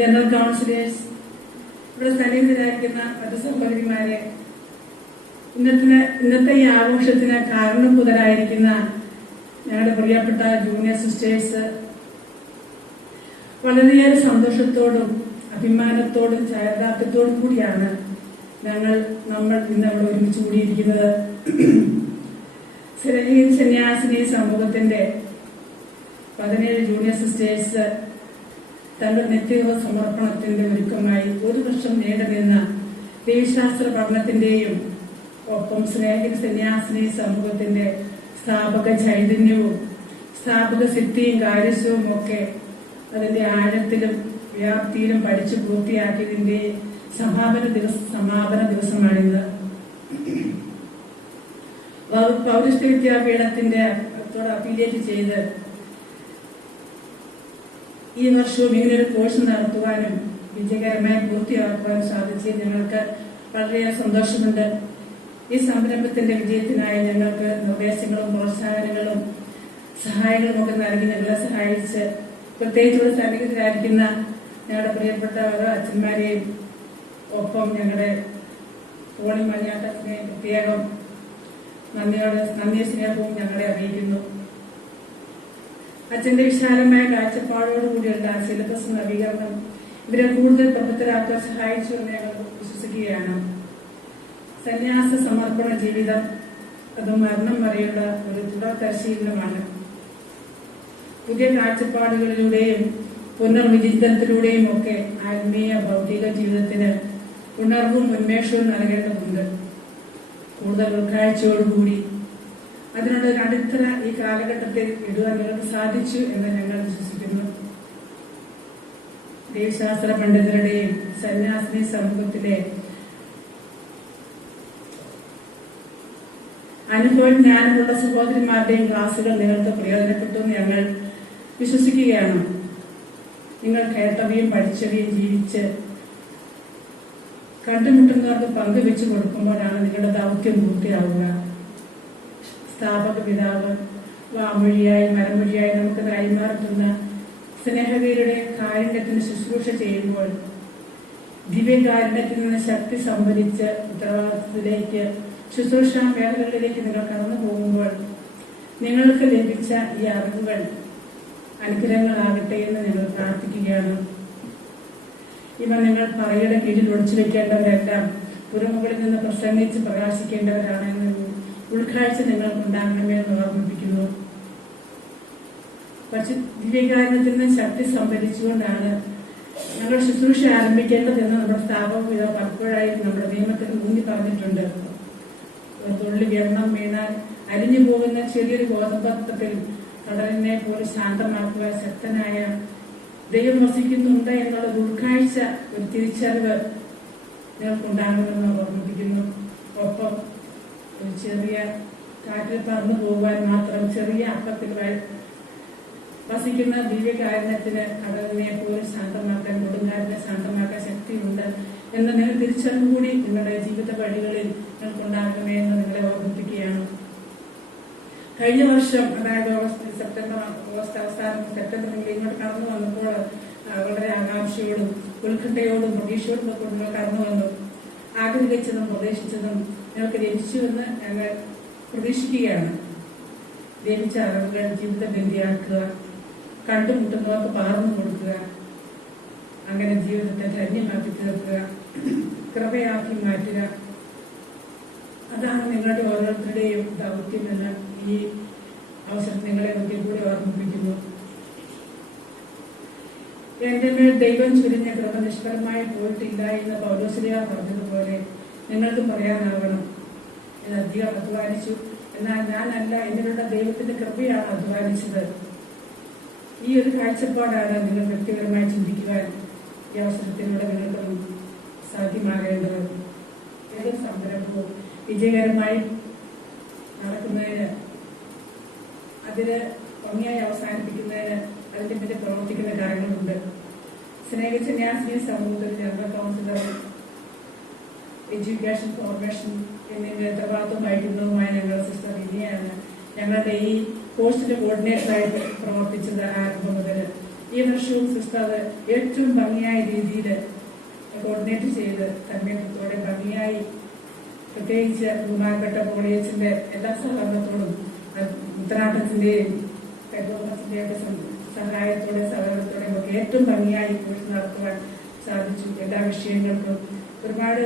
ജനറൽ കൗൺസിലേഴ്സ്, ഇവിടെ സന്നിഹിതരായിരിക്കുന്ന മറ്റു സഹോദരിമാരെ, ഇന്നത്തെ ഈ ആഘോഷത്തിന് കാരണഭൂതരായിരിക്കുന്ന ഞങ്ങളുടെ പ്രിയപ്പെട്ട ജൂനിയർ സിസ്റ്റേഴ്സ്, വളരെയേറെ സന്തോഷത്തോടും അഭിമാനത്തോടും ചാരിതാർത്ഥ്യത്തോടും കൂടിയാണ് നമ്മൾ ഇന്ന് അവിടെ ഒരുമിച്ച് കൂടിയിരിക്കുന്നത്. സന്യാസിനി സമൂഹത്തിന്റെ 17 ജൂനിയർ സിസ്റ്റേഴ്സ് തങ്ങളുടെ നിത്യവ സമർപ്പണത്തിന്റെ ഒരുക്കമായി 1 വർഷം നീണ്ടുനിന്ന ദൈവശാസ്ത്ര പഠനത്തിന്റെയും ഒപ്പം സന്യാസിനി സമൂഹത്തിന്റെ സ്ഥാപക ചൈതന്യവും സ്ഥാപക സിദ്ധിയും കാര്യസ്യവും ഒക്കെ അതിന്റെ ആഴത്തിലും വ്യാപ്തിയിലും പഠിച്ചു പൂർത്തിയാക്കിയതിന്റെ സമാപന ദിവസമാണിന്ന്. പൗരസ്ത്യ വിദ്യാപീഠത്തിന്റെ അഫിലിയേറ്റ് ചെയ്ത് ഈ വർഷവും ഇങ്ങനൊരു കോഴ്സ് നടത്തുവാനും വിജയകരമായി പൂർത്തിയാക്കുവാനും സാധിച്ചത് ഞങ്ങൾക്ക് വളരെയേറെ സന്തോഷമുണ്ട്. ഈ സംരംഭത്തിന്റെ വിജയത്തിനായി ഞങ്ങൾക്ക് നിർദ്ദേശങ്ങളും പ്രോത്സാഹനങ്ങളും സഹായങ്ങളും ഒക്കെ നൽകി ഞങ്ങളെ സഹായിച്ച് പ്രത്യേകിച്ചുള്ള സന്നിഹിതരായിരിക്കുന്ന ഞങ്ങളുടെ പ്രിയപ്പെട്ട ഓരോ അച്ഛന്മാരെയും ഒപ്പം ഞങ്ങളുടെ പോളി മണിയാട്ടത്തിനെ പ്രത്യേകം നന്ദി സ്നേഹവും ഞങ്ങളെ അറിയിക്കുന്നു. അച്ഛന്റെ വിശാലമായ കാഴ്ചപ്പാടോടുകൂടിയുള്ള സിലബസ് നവീകരണം ഇവരെ കൂടുതൽ പ്രബുദ്ധരാക്കാൻ സഹായിച്ചു എന്ന് ഞങ്ങൾ വിശ്വസിക്കുകയാണ്. സന്യാസ സമർപ്പണ ജീവിതം അത് മരണം വരെയുള്ള ഒരു തുടർ പരിശീലനമാണ്. പുതിയ കാഴ്ചപ്പാടുകളിലൂടെയും പുനർവിചിന്തനത്തിലൂടെയും ഒക്കെ ആത്മീയ ഭൗതിക ജീവിതത്തിന് ഉണർവും ഉന്മേഷവും നൽകേണ്ടതുണ്ട്. കൂടുതൽ ഉൾക്കാഴ്ചയോടുകൂടി അതിനുള്ള ഒരു അടിത്തറ ഈ കാലഘട്ടത്തിൽ ഇടുവാൻ നിങ്ങൾക്ക് സാധിച്ചു എന്ന് ഞങ്ങൾ വിശ്വസിക്കുന്നു. ദൈവശാസ്ത്ര പണ്ഡിതരുടെയും സന്യാസിനി സമൂഹത്തിലെ അനുഭവം ജ്ഞാനമുള്ള സഹോദരിമാരുടെയും ക്ലാസുകൾ നിങ്ങൾക്ക് പ്രയോജനപ്പെട്ടു എന്ന് ഞങ്ങൾ വിശ്വസിക്കുകയാണ്. നിങ്ങൾ കേട്ടവയും പഠിച്ചവയും ജീവിച്ച് കണ്ടുമുട്ടുന്നവർക്ക് പങ്കുവെച്ചു കൊടുക്കുമ്പോഴാണ് നിങ്ങളുടെ ദൗത്യം പൂർത്തിയാവുക. സ്ഥാപക പിതാവ് വാമൊഴിയായി മരമൊഴിയായി നമുക്ക് കൈമാറുന്ന സ്നേഹവീരുടെ കാരുണ്യത്തിന് ശുശ്രൂഷ ചെയ്യുമ്പോൾ ദിവ്യകാരുണ്യത്തിൽ നിന്ന് ശക്തി സംഭരിച്ച് ഉത്തരവാദിത്വത്തിലേക്ക് ശുശ്രൂഷ മേഖലകളിലേക്ക് നിങ്ങൾ കടന്നു പോകുമ്പോൾ നിങ്ങൾക്ക് ലഭിച്ച ഈ അറിവുകൾ അനുഗ്രഹങ്ങളാകട്ടെ എന്ന് ഞങ്ങൾ പ്രാർത്ഥിക്കുകയാണ്. ഇവ നിങ്ങൾ പറയുടെ കീഴിൽ ഒളിച്ചു വെക്കേണ്ടവരെല്ലാം പുറമുകളിൽ നിന്ന് പ്രസംഗിച്ച് പ്രകാശിക്കേണ്ടവരാണെന്ന് ഉൾക്കാഴ്ച നിങ്ങൾക്കുണ്ടാകണമേ എന്ന് ഓർമ്മിപ്പിക്കുന്നു. പക്ഷെ ദിവ്യകാരണത്തിൽ നിന്ന് ശക്തി സംഭരിച്ചുകൊണ്ടാണ് ഞങ്ങൾ ശുശ്രൂഷ ആരംഭിക്കേണ്ടതെന്ന് നമ്മുടെ സ്ഥാപക പലപ്പോഴായി നമ്മുടെ നിയമത്തിൽ ഊന്നി പറഞ്ഞിട്ടുണ്ട്. ഒരു തുള്ളി വെള്ളം വീണാൽ അലിഞ്ഞു പോകുന്ന ചെറിയൊരു ഗോതമ്പത്തിൽ കടലിനെ പോലെ ശാന്തമാക്കുക ശക്തനായ ദൈവം വസിക്കുന്നുണ്ട് എന്നുള്ള ഉൾക്കാഴ്ച ഒരു തിരിച്ചറിവ് നിങ്ങൾക്കുണ്ടാകുമെന്ന് ഓർമ്മിപ്പിക്കുന്നു. ഒപ്പം ഒരു ചെറിയ കാറ്റിൽ പറന്നു പോകുവാൻ മാത്രം ചെറിയ അപ്പത്തിൽ വസിക്കുന്ന ദിവ്യകാരുണ്യത്തിന് കടലിനെ പോലും ശാന്തമാക്കാൻ, കൊടുങ്കാറ്റിനെ ശാന്തമാക്കാൻ ശക്തിയുണ്ട് എന്ന് നിങ്ങൾ തിരിച്ചറിവ് കൂടി നിങ്ങളുടെ ജീവിത വഴികളിൽ നിങ്ങൾക്കുണ്ടാകണമേ എന്ന് നിങ്ങളെ ഓർമ്മിപ്പിക്കുകയാണ്. കഴിഞ്ഞ വർഷം, അതായത് ഓഗസ്റ്റ് അവസാനം സെപ്റ്റംബറിൽ ഇങ്ങോട്ട് കടന്നു വന്നപ്പോൾ വളരെ ആകാംക്ഷയോടും ഉത്കണ്ഠയോടും പ്രതീക്ഷയോടും ഒക്കെ നിങ്ങൾ കടന്നു വന്നു. ആഗ്രഹിച്ചതും പ്രതീക്ഷിച്ചതും നിങ്ങൾക്ക് ലഭിച്ചുവെന്ന് ഞങ്ങൾ പ്രതീക്ഷിക്കുകയാണ്. ലഭിച്ച അറിവുകൾ ജീവിത ബന്ധിയാക്കുക, കണ്ടുമുട്ടുന്നവർക്ക് പകർന്നു കൊടുക്കുക, അങ്ങനെ ജീവിതത്തെ ധന്യമാക്കി തീർക്കുക, കൃപയാക്കി മാറ്റുക. അതാണ് നിങ്ങളുടെ ഓരോരുത്തരുടെയും ദൗത്യമെന്ന് ഈ അവസരത്തിൽ നിങ്ങളെ ഒരിക്കൽ കൂടി ഓർമ്മിപ്പിക്കുന്നു. എന്റെ മേൽ ദൈവം ചുരിഞ്ഞ കൃപ നിഷ്ഫലമായി പോയിട്ടില്ല എന്ന് പൗലോസ്ലീഹ പറഞ്ഞതുപോലെ നിങ്ങൾക്കും പറയാനാവണം. ഞാൻ അധികം അധ്വാനിച്ചു, എന്നാൽ ഞാനല്ല, എന്നിലുള്ള ദൈവത്തിന്റെ കൃപയാണ് അധ്വാനിച്ചത്. ഈ ഒരു കാഴ്ചപ്പാടാണ് നിങ്ങൾ വ്യക്തിപരമായി ചിന്തിക്കുവാൻ ഈ അവസരത്തിലൂടെ നിങ്ങൾക്കും സാധ്യമാകേണ്ടത്. ഏതൊരു സംരംഭവും വിജയകരമായി നടക്കുന്നതിന്, അതിന് ഭംഗിയായി അവസാനിപ്പിക്കുന്നതിന് അതിന്റെ പിന്നിൽ പ്രവർത്തിക്കുന്ന കാര്യങ്ങളുണ്ട്. സ്നേഹിച്ച ന്യാസിനി സമൂഹത്തിൽ ജനറൽ കൗൺസിലർ, എഡ്യൂക്കേഷൻ, ഫോർമേഷൻ എന്നിവ ഉത്തരവാദിത്വം വഹിക്കുന്നതുമായ ഞങ്ങളുടെ സിസ്റ്റർ ഇനിയാണ് ഞങ്ങളുടെ ഈ കോഴ്സിന്റെ കോർഡിനേറ്ററായിട്ട് പ്രവർത്തിച്ചത് ആരംഭം മുതൽ. ഈ വർഷവും സിസ്റ്റർ അത് ഏറ്റവും ഭംഗിയായ രീതിയിൽ കോർഡിനേറ്റ് ചെയ്ത് തന്മയത്വത്തോടെ ഭംഗിയായി, പ്രത്യേകിച്ച് ബഹുമാനപ്പെട്ട കോളേജിന്റെ എല്ലാ സഹകരണത്തോടും ഉത്തരാട്ടത്തിന്റെയും പെട്രോളത്തിന്റെയൊക്കെ സഹായത്തോടെ സഹകരണത്തോടെ നമുക്ക് ഏറ്റവും ഭംഗിയായി കോഴ്സ് നടത്തുവാൻ സാധിച്ചു. എല്ലാ വിഷയങ്ങൾക്കും ഒരുപാട്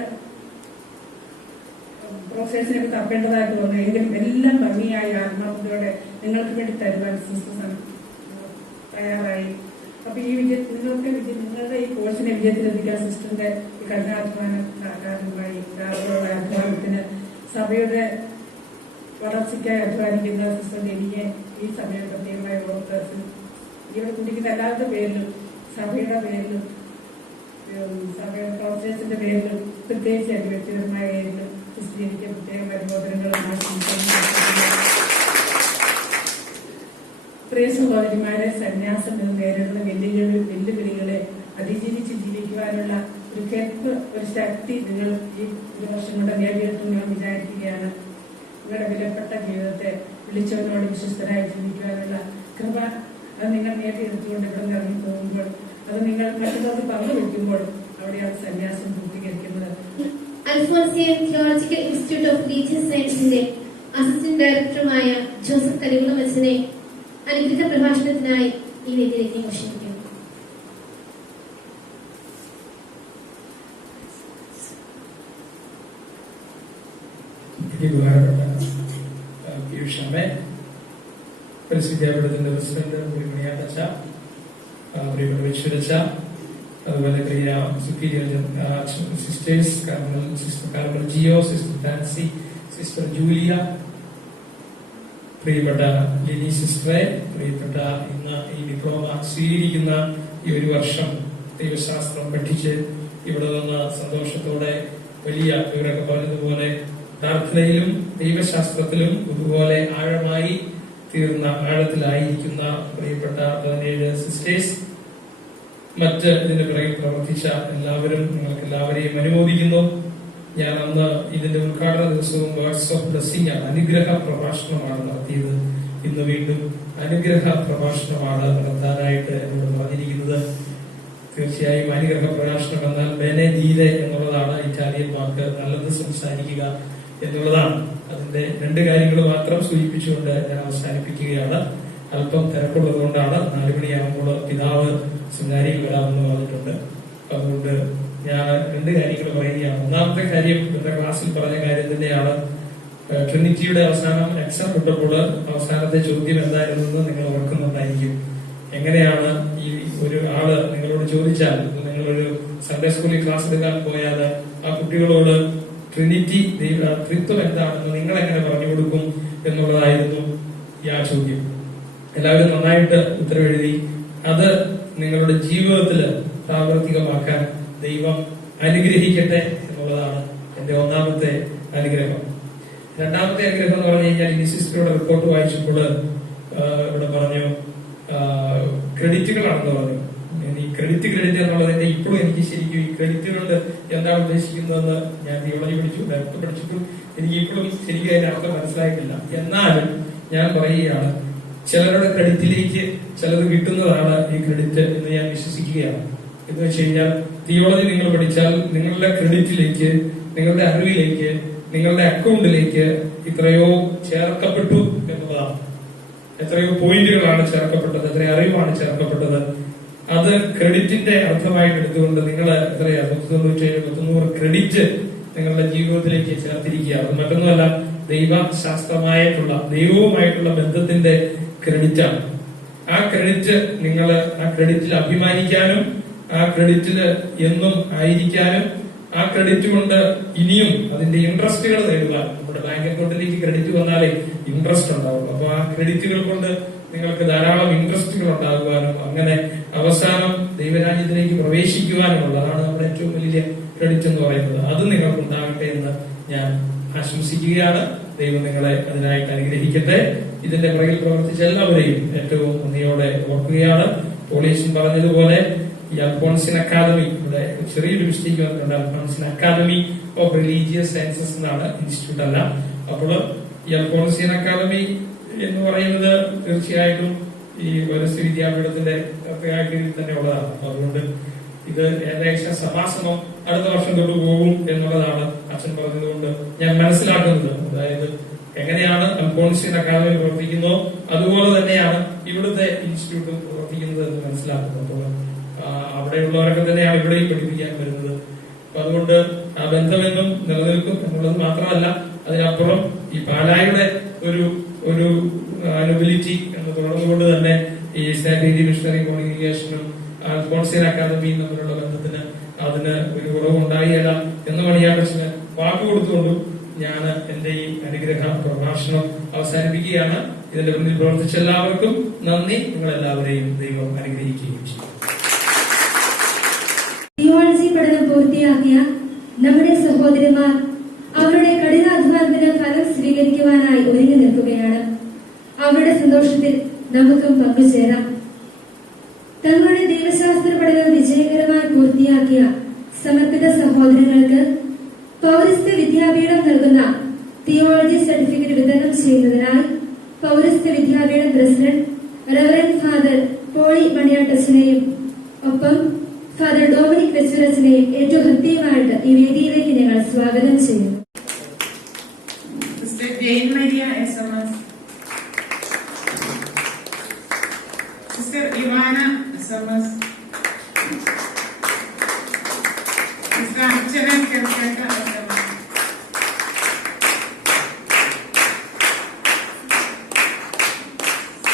പ്രോസസ്സിനൊക്കെ തപ്പേണ്ടതായിട്ട് വന്നു, എങ്കിലും എല്ലാം ഭംഗിയായി ആത്മാർത്ഥതയോടെ നിങ്ങൾക്ക് വേണ്ടി തരുവാൻ സിസ്റ്റർ തയ്യാറായി. അപ്പൊ ഈ നിങ്ങളുടെ ഈ കോഴ്സിനെ വിജയത്തിലെത്തിക്കാൻ സിസ്റ്ററിന്റെ കഠിനാധ്വാനം കാരണമായി രാവിലെയുള്ള അധ്വാനത്തിന്, സഭയുടെ വളർച്ചയ്ക്കായി അധ്വാനിക്കുന്ന സിസ്റ്റർ എനിക്ക് ഈ സമയം പ്രത്യേകമായി ഓർത്ത് ഇവിടെ കുടിക്കുന്ന എല്ലാവരുടെ പേരിലും, സഭയുടെ പേരിലും, സഭയുടെ പ്രോസസിന്റെ പേരിലും, പ്രത്യേകിച്ച് എന്റെ വ്യക്തിപരമായ പേരിലും സിസ്റ്റർ എനിക്ക് പ്രത്യേക അനുമോദനങ്ങളും പ്രിയ സഹോദരിമാരെ, സന്യാസം എന്ന് നേരിടുന്ന വെല്ലുവിളികളെ അതിജീവിച്ച് ജീവിക്കുവാനുള്ള ഒരു കെൽപ്പ്, ഒരു ശക്തി നിങ്ങൾ ഈ ഒരു വർഷം കൊണ്ട് നേടിയെടുത്തു ഞാൻ വിചാരിക്കുകയാണ്. നിങ്ങളുടെ വിലപ്പെട്ട ജീവിതത്തെ വിളിച്ചവനോട് വിശ്വസ്തരായി ജീവിക്കുവാനുള്ള കൃപ അത് നിങ്ങൾ നേടിയെടുത്തുകൊണ്ട് ഇവിടെ നിന്ന് ഇറങ്ങി പോകുമ്പോൾ, അത് നിങ്ങൾ മറ്റുള്ളവർക്ക് പങ്കുവെക്കുമ്പോൾ അവിടെയാണ് സന്യാസം പൂർത്തീകരിക്കുന്നത്. Alphonsian Theological Institute of religious സയൻസിന്റെ അസിസ്റ്റന്റ് ഡയറക്ടറുമായ ജോസഫ് കരികുളം അച്ഛനെ അനുഗ്രഹ പ്രഭാഷണത്തിനായി ഈ വേദിയിലേക്ക് ക്ഷണിക്കുന്നു. പരിസ്ഥിതിയുടെ പ്രസിഡന്റ് മണിയാട്ടച്ച, പ്രിയപ്പെട്ട വിശ്വരച്ച, അതുപോലെ പ്രിയ superior sisters, sister Carmel Gio, sister Fancy, sister Julia, പ്രിയപ്പെട്ട ലിനി സിസ്റ്ററെ, പ്രിയപ്പെട്ട ഇന്ന് ഈ ഡിപ്ലോമ സ്വീകരിക്കുന്ന ഈ ഒരു വർഷം ദൈവശാസ്ത്രം പഠിച്ച് ഇവിടെ നിന്ന് സന്തോഷത്തോടെ വലിയ ഇവരൊക്കെ പറഞ്ഞതുപോലെ പ്രാർത്ഥനയിലും ദൈവശാസ്ത്രത്തിലും ഇതുപോലെ ആഴമായി തീർന്ന, ആഴത്തിലായിരിക്കുന്ന പ്രിയപ്പെട്ട 17 സിസ്റ്റേഴ്സ്, മറ്റ് ഇതിന്റെ പിറകിൽ പ്രവർത്തിച്ച എല്ലാവരും, നിങ്ങൾക്ക് എല്ലാവരെയും അനുമോദിക്കുന്നു. ഞാൻ അന്ന് ഇതിന്റെ ഉദ്ഘാടന ദിവസവും വേർഡ്സ് ഓഫ് ബ്ലെസ്സിംഗ് ആണ്, അനുഗ്രഹ പ്രഭാഷണമാണ് നടത്തിയത്. ഇന്ന് വീണ്ടും അനുഗ്രഹ പ്രഭാഷണമാണ് നടത്താനായിട്ട് എന്നോട് പറഞ്ഞിരിക്കുന്നത്. തീർച്ചയായും അനുഗ്രഹ പ്രഭാഷണം എന്നാൽ ബെനെദീരെ എന്നുള്ളതാണ് ഇറ്റാലിയൻ വാക്ക്, നല്ലത് സംസാരിക്കുക എന്നുള്ളതാണ്. അതിന്റെ 2 കാര്യങ്ങൾ മാത്രം സൂചിപ്പിച്ചുകൊണ്ട് ഞാൻ അവസാനിപ്പിക്കുകയാണ്. അല്പം തിരക്കുള്ളത് കൊണ്ടാണ്. 4 മണിയാകുമ്പോൾ പിതാവ് സെമിനാരിയിൽ വരാമെന്ന് പറഞ്ഞിട്ടുണ്ട്. അതുകൊണ്ട് ഞാൻ 2 കാര്യങ്ങൾ പറയുകയാണ്. ഒന്നാമത്തെ കാര്യം ഇന്നത്തെ ക്ലാസ്സിൽ പറഞ്ഞ കാര്യം തന്നെയാണ്. ട്രിനിറ്റിയുടെ അവസാനം എക്സാം വിട്ടപ്പോൾ അവസാനത്തെ ചോദ്യം എന്തായിരുന്നെന്ന് നിങ്ങൾ ഓർക്കുന്നുണ്ടായിരിക്കും. എങ്ങനെയാണ് ഈ ഒരു ആള് നിങ്ങളോട് ചോദിച്ചാൽ, നിങ്ങളൊരു സൺഡേ സ്കൂളിൽ ക്ലാസ് എടുക്കാൻ പോയാൽ ആ കുട്ടികളോട് ട്രിനിറ്റി ത്രിത്വം എന്താണെന്ന് നിങ്ങൾ എങ്ങനെ പറഞ്ഞു കൊടുക്കും എന്നുള്ളതായിരുന്നു ആ ചോദ്യം. എല്ലാവരും നന്നായിട്ട് ഉത്തരവെഴുതി. അത് നിങ്ങളുടെ ജീവിതത്തിൽ പ്രാവർത്തികമാക്കാൻ ദൈവം അനുഗ്രഹിക്കട്ടെ എന്നുള്ളതാണ് എന്റെ ഒന്നാമത്തെ അനുഗ്രഹം. രണ്ടാമത്തെ അനുഗ്രഹം എന്ന് പറഞ്ഞു കഴിഞ്ഞാൽ ഇനി സിസ്റ്ററുടെ റിപ്പോർട്ട് വായിച്ചപ്പോൾ ഇവിടെ പറഞ്ഞു, ക്രെഡിറ്റുകളാണെന്ന് പറഞ്ഞു. ഈ ക്രെഡിറ്റ് എന്നുള്ളതിന്റെ ഇപ്പോഴും എനിക്ക് ശരിക്കും ഈ ക്രെഡിറ്റുകളുടെ എന്താണ് ഉദ്ദേശിക്കുന്നതെന്ന് ഞാൻ തിയോളജി പഠിച്ചു, ഡയറക്ട് പഠിച്ചിട്ടും എനിക്ക് ഇപ്പോഴും ശരിക്കും അതിന്റെ അർത്ഥം മനസ്സിലായിട്ടില്ല. എന്നാലും ഞാൻ പറയുകയാണ്, ചിലരുടെ ക്രെഡിറ്റിലേക്ക് ചിലത് കിട്ടുന്നതാണ് ഈ ക്രെഡിറ്റ് എന്ന് ഞാൻ വിശ്വസിക്കുകയാണ്. എന്ന് വെച്ച് കഴിഞ്ഞാൽ തിയോളജി നിങ്ങൾ പഠിച്ചാൽ നിങ്ങളുടെ ക്രെഡിറ്റിലേക്ക്, നിങ്ങളുടെ അറിവിലേക്ക്, നിങ്ങളുടെ അക്കൗണ്ടിലേക്ക് എത്രയോ ചേർക്കപ്പെട്ടു എന്നതാണ്. എത്രയോ പോയിന്റുകളാണ് ചേർക്കപ്പെട്ടത്, എത്രയോ അറിവാണ് ചേർക്കപ്പെട്ടത്. അത് ക്രെഡിറ്റിന്റെ അർത്ഥമായിട്ട് എടുത്തുകൊണ്ട് നിങ്ങൾ എത്രയാ 197-100 ക്രെഡിറ്റ് നിങ്ങളുടെ ജീവിതത്തിലേക്ക് ചേർത്തിരിക്കുക. അത് മറ്റൊന്നുമല്ല, ദൈവശാസ്ത്രമായിട്ടുള്ള ദൈവവുമായിട്ടുള്ള ബന്ധത്തിന്റെ ക്രെഡിറ്റാണ്. ആ ക്രെഡിറ്റ് നിങ്ങൾ ആ ക്രെഡിറ്റിൽ അഭിമാനിക്കാനും ആ ക്രെഡിറ്റിൽ എന്നും ആയിരിക്കാനും ആ ക്രെഡിറ്റ് കൊണ്ട് ഇനിയും അതിന്റെ ഇൻട്രസ്റ്റുകൾ നേടുവാൻ, നമ്മുടെ ബാങ്ക് അക്കൗണ്ടിലേക്ക് ക്രെഡിറ്റ് വന്നാലേ ഇൻട്രസ്റ്റ് ഉണ്ടാവും. അപ്പൊ ആ ക്രെഡിറ്റുകൾ കൊണ്ട് നിങ്ങൾക്ക് ധാരാളം ഇൻട്രസ്റ്റുകൾ ഉണ്ടാകുവാനും അങ്ങനെ അവസാനം ദൈവരാജ്യത്തിലേക്ക് പ്രവേശിക്കുവാനുമുള്ളതാണ് നമ്മുടെ ഏറ്റവും വലിയ ക്രെഡിറ്റ് എന്ന് പറയുന്നത്. അത് നിങ്ങൾക്ക് ഉണ്ടാകട്ടെ എന്ന് ഞാൻ ആശംസിക്കുകയാണ്. ദൈവം നിങ്ങളെ അതിനായിട്ട് അനുഗ്രഹിക്കട്ടെ. ഇതിന്റെ പുറകിൽ പ്രവർത്തിച്ച എല്ലാവരെയും ഏറ്റവും നന്ദിയോടെ ഓർക്കുകയാണ്. പോലീസും പറഞ്ഞതുപോലെ ഈ അൽഫോൺസിൻ അക്കാദമി, ഇവിടെ ചെറിയൊരു മിസ്റ്റേക്ക് വന്നിട്ടുണ്ട്. അൽഫോൺസിൻ അക്കാദമി ഓഫ് റിലീജിയസ് സയൻസസ് എന്നാണ്, ഇൻസ്റ്റിറ്റ്യൂട്ട് അല്ല. അപ്പോൾ ഈ അൽഫോൺസിൻ അക്കാദമി എന്ന് പറയുന്നത് തീർച്ചയായിട്ടും ഈ പൗരസ്ത്യ വിദ്യാപീഠത്തിന്റെ കീഴിൽ തന്നെ ഉള്ളതാണ്. അതുകൊണ്ട് ഇത് ഏകദേശം സഭാസമം അടുത്ത വർഷം തൊട്ട് പോകും എന്നുള്ളതാണ് അച്ഛൻ പറഞ്ഞതുകൊണ്ട് ഞാൻ മനസ്സിലാക്കുന്നത്. അതായത് എങ്ങനെയാണ് അൽഫോൺസിൻ അക്കാദമി പ്രവർത്തിക്കുന്നോ അതുപോലെ തന്നെയാണ് ഇവിടുത്തെ ഇൻസ്റ്റിറ്റ്യൂട്ട് പ്രവർത്തിക്കുന്നത് എന്ന് മനസ്സിലാക്കുന്നത്. അപ്പോൾ അവിടെയുള്ളവരൊക്കെ തന്നെയാണ് ഇവിടെയും പഠിപ്പിക്കാൻ വരുന്നത്. അപ്പൊ അതുകൊണ്ട് ആ ബന്ധമെന്നും നിലനിൽക്കും എന്നുള്ളത് മാത്രമല്ല, അതിനപ്പുറം ഈ പാലായുടെ ഒരു അനുബിലിറ്റി എന്ന് തുടർന്നുകൊണ്ട് തന്നെ ഈ സ്റ്റാൻഡേർഡ് മിഷണറി കോൺഗ്രിഗേഷനും അൽഫോൺസിൻ അക്കാദമിയും തമ്മിലുള്ള ബന്ധത്തിന് അതിന് ഒരു കുറവുണ്ടായില്ല എന്ന് മണിയാട്ടച്ചന് വാക്ക് കൊടുത്തുകൊണ്ടും ഞാൻ എന്റെ ഈ അനുഗ്രഹ പ്രഭാഷണം അവസാനിപ്പിക്കുകയാണ്. ഇതിന്റെ മുന്നിൽ പ്രവർത്തിച്ച എല്ലാവർക്കും നന്ദി. നിങ്ങളെല്ലാവരെയും ദൈവം അനുഗ്രഹിക്കുകയും ചെയ്യും. തിയോളജി പഠനം പൂർത്തിയാക്കിയ നമ്മുടെ സഹോദരിമാർ അവരുടെ കഠിനാധ്വാനത്തിന് ഫലം സ്വീകരിക്കുവാനായി ഒരുങ്ങി നിൽക്കുകയാണ്. അവരുടെ സന്തോഷത്തിൽ നമുക്കും പങ്കുചേരാം. തങ്ങളുടെ ദൈവശാസ്ത്ര പഠനം വിജയകരമായി പൂർത്തിയാക്കിയ സമർപ്പിത സഹോദരങ്ങൾക്ക് പൗരസ്ത്യ വിദ്യാപീഠം നൽകുന്ന തിയോളജി സർട്ടിഫിക്കറ്റ് വിതരണം ചെയ്യുന്നതിനായി പൗരസ്ത്യ വിദ്യാപീഠം പ്രസിഡന്റ് റവറന്റ് ഫാദർ പോളി മണിയാട്ടച്ചനെയും ഒപ്പം ഫാദർ ഡൊമിനിക് വെച്ചുരച്ചനെയും ഏറ്റവും ഹൃദ്യമായിട്ട് ഈ വേദിയിലേക്ക് ഞങ്ങൾ സ്വാഗതം ചെയ്യുന്നു. Sister Jane Maria SMS, sister Ivana SMS, sister Archana കേൾക്കേണ്ട SMS,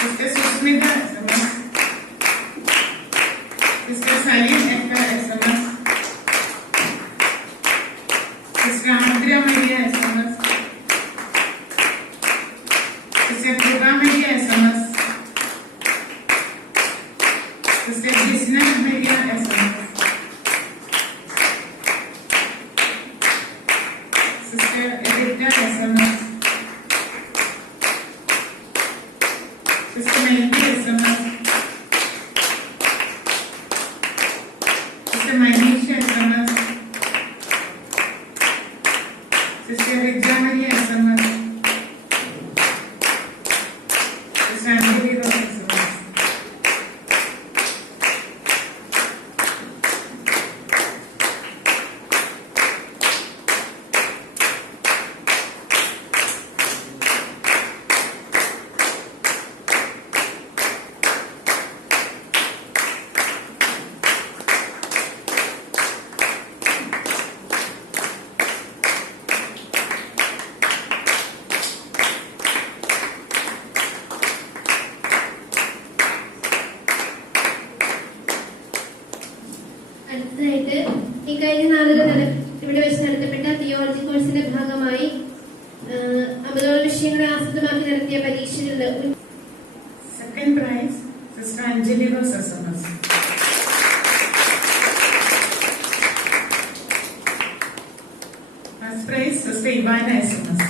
sister Susmitha SMS, sister Saleem SMS, sister Adra Maria SMS, sister Kripa Maria SMS, sister Jisna Maria SMS, sister Edita SMS, sister Melby SMS, sister Manisha SMS, sister Rija Maria SMS, sister Anjali Rose SMS. അടുത്തതായിട്ട് ഈ കഴിഞ്ഞ നാളുകൾ ഇവിടെ വെച്ച് നടത്തപ്പെട്ട തിയോളജി കോഴ്സിന്റെ ഭാഗമായി അമ്പതോളം വിഷയങ്ങളെ ആസ്പദമാക്കി നടത്തിയ പരീക്ഷകളിൽ Second prize, Sister Anjali Rose SMS. First prize, Sister Ivana SMS.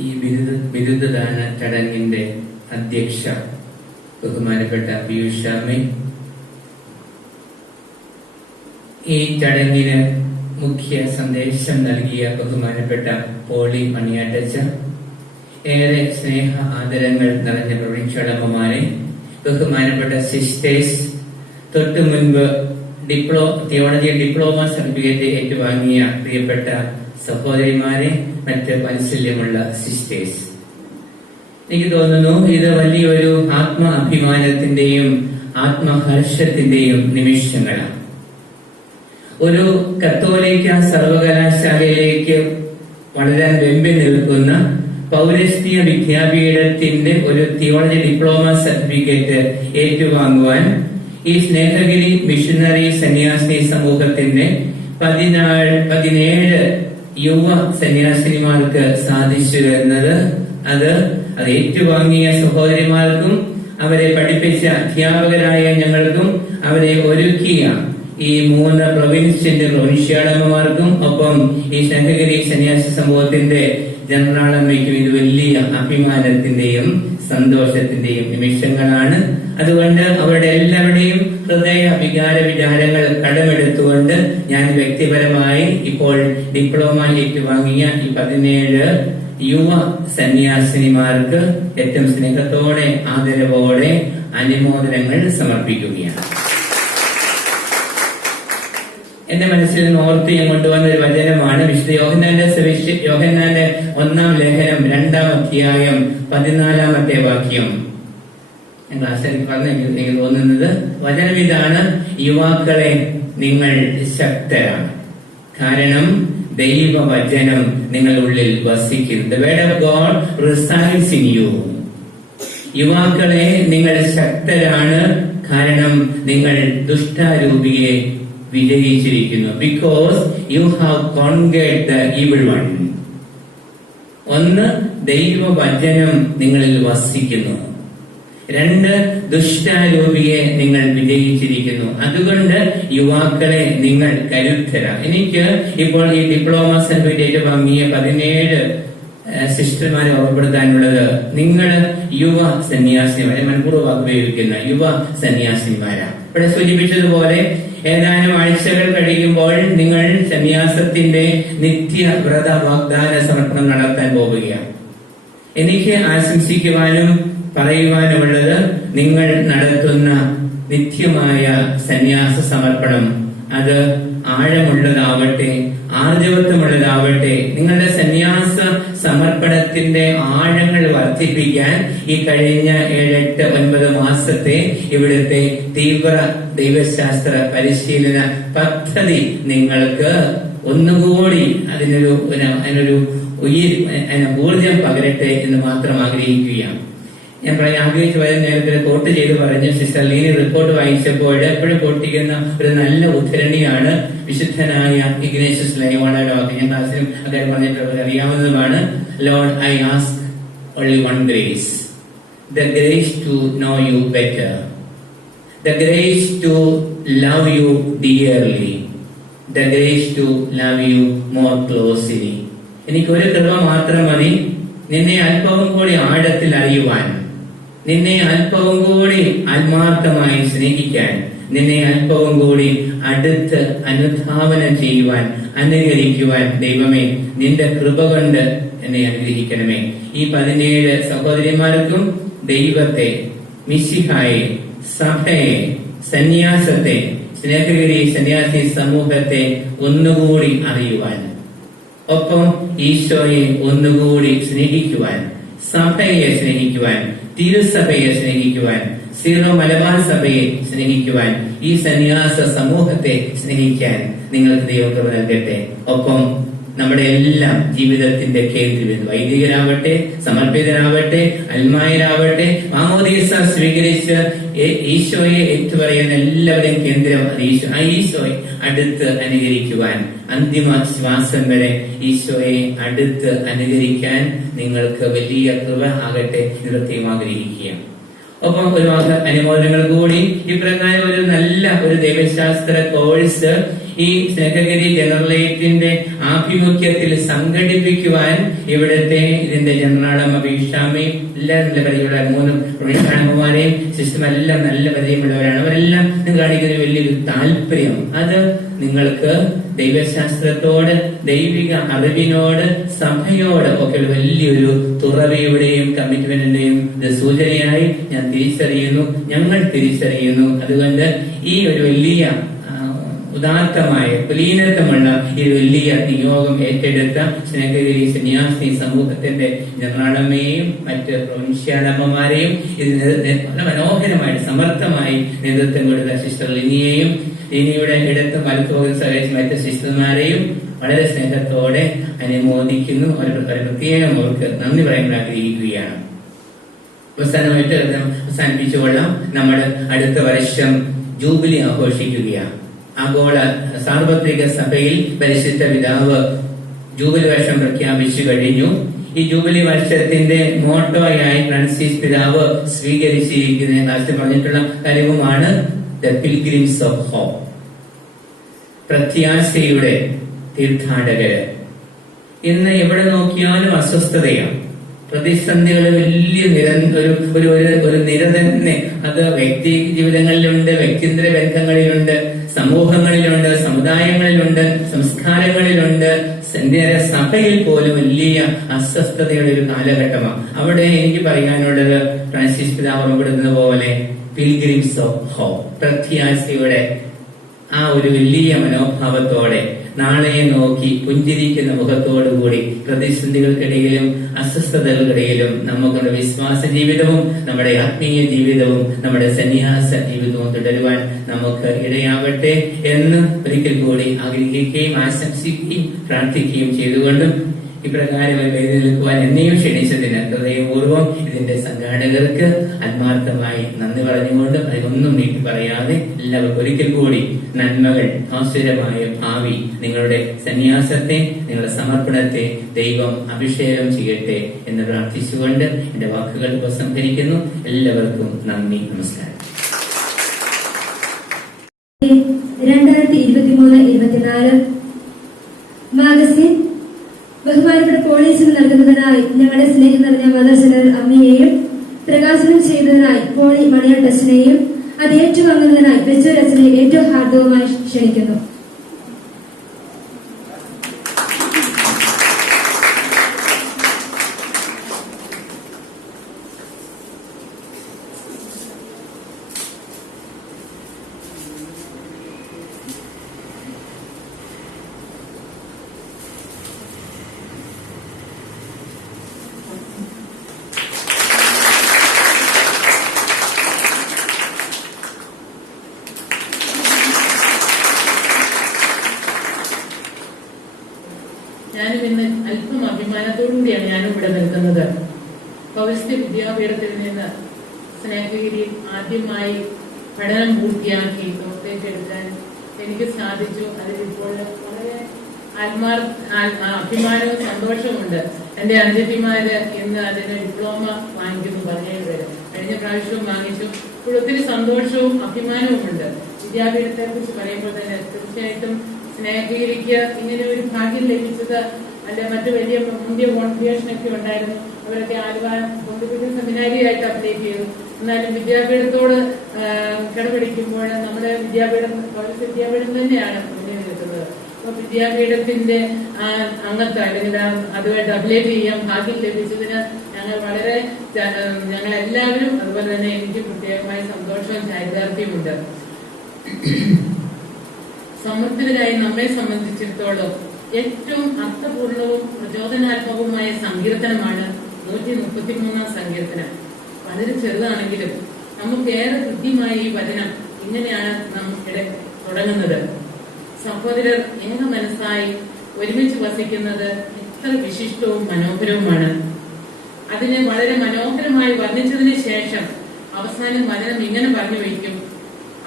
ഈ ബിരുദദാന ചടങ്ങിന്റെ അധ്യക്ഷ ബഹുമാനപ്പെട്ട പീയൂഷ് ശർമ്മ, ഈ ചടങ്ങിന് മുഖ്യ സന്ദേശം നൽകിയ ബഹുമാനപ്പെട്ട പോളി മണിയാട്ടച്ച, ഏറെ സ്നേഹ ആദരങ്ങൾ നിറഞ്ഞ പ്രൊവിൻഷ്യലമ്മമാരെ, ബഹുമാനപ്പെട്ട സിസ്റ്റേഴ്സ്, തൊട്ടു മുൻപ് തിയോളജി ഡിപ്ലോമ സർട്ടിഫിക്കറ്റ് ഏറ്റുവാങ്ങിയ പ്രിയപ്പെട്ട സഹോദരിമാരെ, മറ്റ് വാത്സല്യമുള്ള സിസ്റ്റേഴ്സ്, എനിക്ക് തോന്നുന്നു ഇത് വലിയൊരു അഭിമാനത്തിന്റെയും ആത്മഹർഷത്തിന്റെയും നിമിഷങ്ങളാണ്. ഒരു കത്തോലിക്ക സർവകലാശാലയിലേക്ക് വളരാൻ വെമ്പി നിൽക്കുന്ന പൗരസ്ത്യ വിദ്യാപീഠത്തിന്റെ ഒരു തിയോളജി ഡിപ്ലോമ സർട്ടിഫിക്കറ്റ് ഏറ്റുവാങ്ങുവാൻ ഈ സ്നേഹഗിരി മിഷണറി സന്യാസിനി സമൂഹത്തിന്റെ 17 യുവ സന്യാസിനിമാർക്ക് സാധിച്ചു എന്നത് അത് ഏറ്റുവാങ്ങിയ സഹോദരിമാർക്കും അവരെ പഠിപ്പിച്ച അധ്യാപകരായ ഞങ്ങൾക്കും അവരെ ഒരുക്കിയ ഈ 3 പ്രൊവിൻഷ്യാളമ്മമാർക്കും ഒപ്പം ഈ സ്നേഹഗിരി സന്യാസി സമൂഹത്തിന്റെ ജനറാളമ്മയ്ക്കും ഇത് വലിയ അഭിമാനത്തിന്റെയും സന്തോഷത്തിന്റെയും നിമിഷങ്ങളാണ്. അതുകൊണ്ട് അവരുടെ എല്ലാവരുടെയും ഹൃദയ വിചാരങ്ങൾ കടമെടുത്തുകൊണ്ട് ഞാൻ വ്യക്തിപരമായി ഇപ്പോൾ ഡിപ്ലോമ ഏറ്റുവാങ്ങിയ ഈ 17 യുവ സന്യാസിനിമാർക്ക് ഏറ്റവും സ്നേഹത്തോടെ ആദരവോടെ അനുമോദനങ്ങൾ സമർപ്പിക്കുകയാണ്. എന്റെ മനസ്സിൽ നിന്ന് ഓർത്ത് ഞാൻ കൊണ്ടുവന്ന ഒരു വചനമാണ് വിശുദ്ധ യോഹന്നാന്റെ 1-ാം ലേഖനം 2-ാം അധ്യായം 14-ാമത്തെ വാക്യം. ഞാൻ ക്ലാസ്സിൽ എനിക്ക് തോന്നുന്നത് വചനം ഇതാണ്: യുവാക്കളെ, നിങ്ങൾ ശക്തരാണ്, കാരണം ദൈവവചനം നിങ്ങളുടെ ഉള്ളിൽ വസിക്കുന്നു. The word of God resides in you. യുവാക്കളെ, നിങ്ങൾ ശക്തരാണ്, കാരണം നിങ്ങൾ ദുഷ്ടാരൂപിയെ വിജയിച്ചിരിക്കുന്നു. Because you have conquered the evil one. ഒന്ന്, ദൈവവചനം നിങ്ങളിൽ വസിക്കുന്നു. 2, ദുഷ്ടാരൂപിയെ നിങ്ങൾ വിജയിച്ചിരിക്കുന്നു. അതുകൊണ്ട് യുവാക്കളെ, നിങ്ങൾ കരുത്തരാണ്. എനിക്ക് ഇപ്പോൾ ഈ ഡിപ്ലോമ സർട്ടിഫിക്കറ്റ് വാങ്ങിയ 17 സിസ്റ്റർമാരെ ഓർമ്മപ്പെടുത്താനുള്ളത്, നിങ്ങൾ യുവ സന്യാസിമാരെ, മനഃപൂർവ്വം ഉപയോഗിക്കുന്ന യുവ സന്യാസിമാരാണ്. ഇവിടെ സൂചിപ്പിച്ചതുപോലെ ഏതാനും ആഴ്ചകൾ കഴിയുമ്പോൾ നിങ്ങൾ സന്യാസത്തിന്റെ നിത്യവ്രത വാഗ്ദാന സമർപ്പണം നടത്താൻ പോവുകയാണ്. എനിക്ക് ആശംസിക്കുവാനും പറയുവാനുമുള്ളത്, നിങ്ങൾ നടത്തുന്ന നിത്യമായ സന്യാസ സമർപ്പണം അത് ആഴമുള്ളതാവട്ടെ, ആർജവത്വമുള്ളതാവട്ടെ. നിങ്ങളുടെ സന്യാസ സമർപ്പണത്തിന്റെ ആഴങ്ങൾ വർദ്ധിപ്പിക്കാൻ ഈ കഴിഞ്ഞ 7, 8, 9 മാസത്തെ ഇവിടുത്തെ തീവ്ര ദൈവശാസ്ത്ര പരിശീലന പദ്ധതി നിങ്ങൾക്ക് ഒന്നുകൂടി അതിനൊരു ഊർജം പകരട്ടെ എന്ന് മാത്രം ആഗ്രഹിക്കുകയാണ്. ഞാൻ ആഗ്രഹിച്ചു വരുന്ന നേരത്തെ കോട്ട് ചെയ്ത് പറഞ്ഞു, സിസ്റ്റർ ലീനി റിപ്പോർട്ട് വായിച്ചപ്പോൾ എപ്പോഴും കോട്ടിക്കുന്ന ഒരു നല്ല ഉദ്ധരണിയാണ് വിശുദ്ധനായ ഇഗ്നേഷ്യസ് ലയോളയുടെ വാക്ക്. ഞാൻ ക്ലാസ്സിലും അദ്ദേഹം പറഞ്ഞിട്ടുള്ളത് അറിയാവുന്നതുമാണ്. Lord, I ask only one grace, the grace to know you better, the grace to love you dearly, the grace to love you more closely. എനിക്കൊരു കൃപ മാത്രം മതി, നിന്നെ അല്പവും കൂടി ആഴത്തിൽ അറിയുവാൻ, നിന്നെ അല്പവും കൂടി ആത്മാർത്ഥമായി സ്നേഹിക്കാൻ, നിന്നെ അല്പവും കൂടി അടുത്ത് അനുധാവനം ചെയ്യുവാൻ, അനുകരിക്കുവാൻ. ദൈവമേ, നിന്റെ കൃപ കൊണ്ട് എന്നെ അനുഗ്രഹിക്കണമേ. ഈ 17 സഹോദരിമാർക്കും ദൈവത്തെ, മിശിഹായെ, സഭയെ, സന്യാസത്തെ, സ്നേഹഗിരി സന്യാസി സമൂഹത്തെ ഒന്നുകൂടി അറിയുവാൻ, ഒപ്പം ഈശോയെ ഒന്നുകൂടി സ്നേഹിക്കുവാൻ, സഭയെ സ്നേഹിക്കുവാൻ, തിരുസഭയെ സ്നേഹിക്കുവാൻ, സീറോ മലബാർ സഭയെ സ്നേഹിക്കുവാൻ, ഈ സന്യാസ സമൂഹത്തെ സ്നേഹിക്കാൻ നിങ്ങൾക്ക് ദൈവം കൃപ നൽകട്ടെ. ഒപ്പം നമ്മുടെ എല്ലാം ജീവിതത്തിന്റെ കേന്ദ്രബിന്ദു, വൈദികരാവട്ടെ, സമർപ്പിതരാവട്ടെ, അൽമായരാവട്ടെ, മാമോദീസ സ്വീകരിച്ച് ഈശോയെ ഏറ്റുപറയുന്ന എല്ലാവരെയും കേന്ദ്രം ഈശോയെ അടുത്ത് അനുകരിക്കുവാൻ, അന്തിമ ശ്വാസം വരെ ഈശോയെ അടുത്ത് അനുകരിക്കാൻ നിങ്ങൾക്ക് വലിയ കൃപ ആകട്ടെ എന്ന് പ്രത്യേകം ആഗ്രഹിക്കുക. ഒപ്പം ഒരു അനുമോദനങ്ങൾ കൂടി. ഇപ്രകാരം ഒരു നല്ല ദൈവശാസ്ത്ര കോഴ്സ് ഈ സ്നേഹഗിരി ജനറലേറ്റിന്റെ ആഭിമുഖ്യത്തിൽ സംഘടിപ്പിക്കുവാൻ ഇവിടുത്തെ ഇതിന്റെ ജനറാളം അഭിഷാമയും എല്ലാം നല്ല പരിചയമുള്ള 3 പ്രൊഫഷണൽമാരെയും സിസ്റ്റം എല്ലാം നല്ല പരിചയമുള്ളവരാണ്. അവരെല്ലാം കാണിക്കുന്ന വലിയൊരു താല്പര്യം, അത് നിങ്ങൾക്ക് ദൈവശാസ്ത്രത്തോട്, ദൈവിക അറിവിനോട്, സഭയോട് ഒക്കെയുള്ള വലിയൊരു തുറവിയുടെയും കമ്മിറ്റ്മെന്റിന്റെയും സൂചനയായി ഞാൻ തിരിച്ചറിയുന്നു, ഞങ്ങൾ തിരിച്ചറിയുന്നു. അതുകൊണ്ട് ഈ ഒരു വലിയ ഉദാത്തമായ കുലീനത്വമുള്ള ഈ വലിയ നിയോഗം ഏറ്റെടുത്ത സ്നേഹഗിരി സന്യാസി സമൂഹത്തിന്റെ ജനറാളമ്മയെയും മറ്റ് പ്രൊവിൻഷ്യാലമ്മമാരെയും ഇതിന് വളരെ മനോഹരമായിട്ട് സമർത്ഥമായി നേതൃത്വം കൊടുത്ത സിസ്റ്റർ ലിനിയെയും, ലിനിയുടെ ഇടത്തും വലത്തു പോകുന്ന സഹകരിച്ച മറ്റ് സിസ്റ്റർമാരെയും വളരെ സ്നേഹത്തോടെ അനുമോദിക്കുന്നു. അവരുടെ പ്രത്യേകം അവർക്ക് നന്ദി പറയാൻ ആഗ്രഹിക്കുകയാണ്. അവസാനമായിട്ട് അവസാനിപ്പിച്ചുകൊള്ളാം. നമ്മൾ അടുത്ത വർഷം ജൂബിലി ആഘോഷിക്കുകയാണ്. ആഗോള സാർവത്രിക സഭയിൽ പരിശുദ്ധ പിതാവ് ജൂബിലി വർഷം പ്രഖ്യാപിച്ചു കഴിഞ്ഞു. ഈ ജൂബിലി വർഷത്തിന്റെ മോട്ടോയായി ഫ്രാൻസിസ് പിതാവ് സ്വീകരിച്ചിരിക്കുന്ന നേരത്തെ പറഞ്ഞിട്ടുള്ള കാര്യവുമാണ് ദ പിൽഗ്രിംസ് ഓഫ് ഹോപ്പ്, പ്രത്യാശയുടെ തീർത്ഥാടകര്. ഇന്ന് എവിടെ നോക്കിയാലും അസ്വസ്ഥതയാണ്, പ്രതിസന്ധികൾ വലിയ ഒരു നിര തന്നെ. അത് വ്യക്തി ജീവിതങ്ങളിലുണ്ട്, വ്യക്തിന്തര ബന്ധങ്ങളിലുണ്ട്, സമൂഹങ്ങളിലുണ്ട്, സമുദായങ്ങളിലുണ്ട്, സംസ്കാരങ്ങളിലുണ്ട്, സഭയിൽ പോലും വലിയ അസ്വസ്ഥതയുടെ ഒരു കാലഘട്ടമാണ്. അവിടെ എനിക്ക് പറയാനുള്ളത് ഫ്രാൻസിസ് പിതാവ് ഓർമ്മപ്പെടുന്നത് പോലെ പിൽഗ്രിംസ് ഓഫ് ഹോപ്പ്, പ്രത്യാശയുടെ ആ ഒരു വലിയ മനോഭാവത്തോടെ നാളെയെ നോക്കി പുഞ്ചിരിക്കുന്ന മുഖത്തോടുകൂടി പ്രതിസന്ധികൾക്കിടയിലും അസ്വസ്ഥതകൾക്കിടയിലും നമുക്കുള്ള വിശ്വാസ ജീവിതവും നമ്മുടെ ആത്മീയ ജീവിതവും നമ്മുടെ സന്യാസ ജീവിതവും തുടരുവാൻ നമുക്ക് ഇടയാവട്ടെ എന്ന് ഒരിക്കൽ കൂടി ആഗ്രഹിക്കുകയും ആശംസിക്കുകയും പ്രാർത്ഥിക്കുകയും ചെയ്തുകൊണ്ടും ഇപ്രകാരം വേദി നിൽക്കുവാൻ എന്നെയും ക്ഷണിച്ചതിന് ഹൃദയപൂർവ്വം ഇതിന്റെ സംഘാടകർക്ക് ആത്മാർത്ഥമായി നന്ദി പറഞ്ഞുകൊണ്ട് അതിനൊന്നും നീട്ടി പറയാതെ എല്ലാവർക്കും ഒരിക്കൽ കൂടി നന്മകൾ, ഭാസുരമായ ഭാവി, നിങ്ങളുടെ സന്യാസത്തെ, നിങ്ങളുടെ സമർപ്പണത്തെ ദൈവം അഭിഷേകം ചെയ്യട്ടെ എന്ന് പ്രാർത്ഥിച്ചുകൊണ്ട് എന്റെ വാക്കുകൾ ഉപസംഹരിക്കുന്നു. എല്ലാവർക്കും നന്ദി, നമസ്കാരം. 2023-24 മാഗസിൻ ബഹുമാനപ്പെട്ട പോളീസിന് നൽകുന്നതിനായി ഞങ്ങളുടെ സ്നേഹം നിറഞ്ഞ മദർ ജനറൽ അമ്മയെയും പ്രകാശനം ചെയ്യുന്നതിനായി പോളി മണിയർ ടച്ചിനെയും അത് ഏറ്റുവാങ്ങുന്നതിനായി ബെച്ചൂർ അച്ഛനെ ഏറ്റവും ഹാർദവുമായി ക്ഷണിക്കുന്നു. ഞാനും ഇന്ന് അല്പം അഭിമാനത്തോടുകൂടിയാണ് ഞാനും ഇവിടെ നിൽക്കുന്നത്. പൗരസ്ത്യ വിദ്യാപീഠത്തിൽ നിന്ന് സ്നേഹഗിരിയിൽ ആദ്യമായി പഠനം പൂർത്തിയാക്കി പുറത്തേക്കെടുക്കാൻ എനിക്ക് സാധിച്ചു. അതിലിപ്പോൾ വളരെ അഭിമാനവും സന്തോഷവുമുണ്ട്. എന്റെ അനുജത്തിമാര് ഇന്ന് അതിന് ഡിപ്ലോമ വാങ്ങിക്കുന്നു 17 പേര്. കഴിഞ്ഞ പ്രാവശ്യവും വാങ്ങിച്ചു. ഇപ്പോൾ ഒത്തിരി സന്തോഷവും അഭിമാനവുമുണ്ട്. വിദ്യാപീഠത്തെ കുറിച്ച് പറയുമ്പോൾ തന്നെ തീർച്ചയായിട്ടും സ്നേഹഗിരിക്ക് ഇങ്ങനെ ഒരു ഭാഗ്യം ലഭിച്ചത് അല്ലെ മറ്റു വലിയ മുന്തിയ കോൺട്രിബ്യൂഷൻ ഒക്കെ ഉണ്ടായിരുന്നു. അവരൊക്കെ ആലുവ കോൺട്രിബ്യൂഷൻ സെമിനാരിയായിട്ട് അപ്ഡേറ്റ് ചെയ്തു. എന്നാലും വിദ്യാപീഠത്തോട് കിടപിടിക്കുമ്പോൾ നമ്മുടെ വിദ്യാപീഠം വിദ്യാപീഠം തന്നെയാണ് മുന്നിൽ നിൽക്കുന്നത്. അപ്പൊ വിദ്യാപീഠത്തിന്റെ അംഗത്വം അല്ലെങ്കിൽ അതുമായിട്ട് അപ്ഡേറ്റ് ചെയ്യാൻ ഭാഗ്യം ലഭിച്ചതിന് ഞങ്ങളെല്ലാവരും അതുപോലെ തന്നെ എനിക്ക് പ്രത്യേകമായ സന്തോഷവും ചാരിതാർത്ഥ്യമുണ്ട്. സമൃദ്ധിതരായി നമ്മെ സംബന്ധിച്ചിടത്തോളം ഏറ്റവും അർത്ഥപൂർണവും പ്രചോദനാത്മകവുമായ സങ്കീർത്തനമാണ് 133-ാം സങ്കീർത്തനം. വളരെ ചെറുതാണെങ്കിലും നമുക്കേറെ കൃത്യമായ ഈ വചനം ഇങ്ങനെയാണ് നാം തുടങ്ങുന്നത്. സഹോദരർ ഏക മനസ്സായി ഒരുമിച്ച് വസിക്കുന്നത് എത്ര വിശിഷ്ടവും മനോഹരവുമാണ്. അതിനെ വളരെ മനോഹരമായി വർണ്ണിച്ചതിന് ശേഷം അവസാനം വചനം ഇങ്ങനെ പറഞ്ഞു വയ്ക്കും: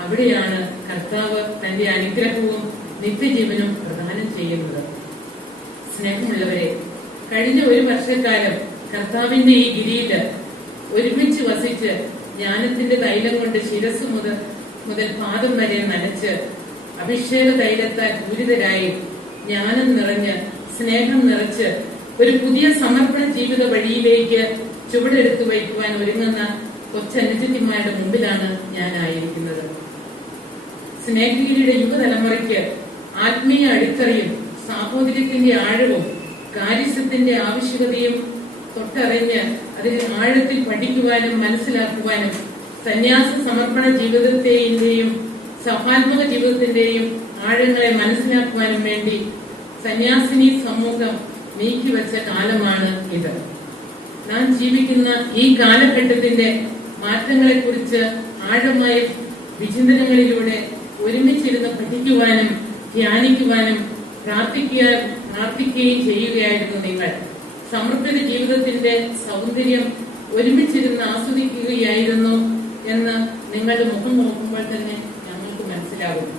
അവിടെയാണ് കർത്താവ് തന്റെ അനുഗ്രഹവും നിത്യജീവനും പ്രദാനം ചെയ്യുന്നത്. സ്നേഹമുള്ളവരെ, കഴിഞ്ഞ ഒരു വർഷക്കാലം കർത്താവിന്റെ ഈ ഗിരിയില് ഒരുമിച്ച് വസിച്ച് ജ്ഞാനത്തിന്റെ തൈലം കൊണ്ട് ശിരസ് മുതൽ പാദം വരെ നനച്ച് അഭിഷേക തൈലത്താൽ പൂരിതരായി ജ്ഞാനം നിറഞ്ഞ് സ്നേഹം നിറച്ച് ഒരു പുതിയ സമർപ്പണ ജീവിത വഴിയിലേക്ക് ചുവടെടുത്തു വയ്ക്കുവാൻ ഒരുങ്ങുന്ന കൊച്ചനുജത്തിമാരുടെ മുമ്പിലാണ് ഞാനായിരിക്കുന്നത്. സ്നേഹഗിരിയുടെ യുവതലമുറയ്ക്ക് ആത്മീയ അടിത്തറയും സാഹോദര്യത്തിന്റെ ആഴവും കാര്യസ്ഥത്തിന്റെ ആവശ്യകതയും തൊട്ടറിഞ്ഞ് അതിന് ആഴത്തിൽ പഠിക്കുവാനും മനസ്സിലാക്കുവാനും സന്യാസ സമർപ്പണ ജീവിതത്തെയും സഭാത്മക ജീവിതത്തിന്റെയും ആഴങ്ങളെ മനസ്സിലാക്കുവാനും വേണ്ടി സന്യാസിനി സമൂഹം നീക്കിവെച്ച കാലമാണ് ഇത്. നാം ജീവിക്കുന്ന ഈ കാലഘട്ടത്തിന്റെ മാറ്റങ്ങളെക്കുറിച്ച് ആഴമായ വിചിന്തനങ്ങളിലൂടെ ഒരുമിച്ചിരുന്ന് പഠിക്കുവാനും ധ്യാനിക്കുവാനും പ്രാർത്ഥിക്കുകയും ചെയ്യുകയായിരുന്നു നിങ്ങൾ. സമർപ്പിത ജീവിതത്തിന്റെ സൗന്ദര്യം ഒരുമിച്ചിരുന്ന് ആസ്വദിക്കുകയായിരുന്നു എന്ന് നിങ്ങളുടെ മുഖം നോക്കുമ്പോൾ തന്നെ ഞങ്ങൾക്ക് മനസ്സിലാകും.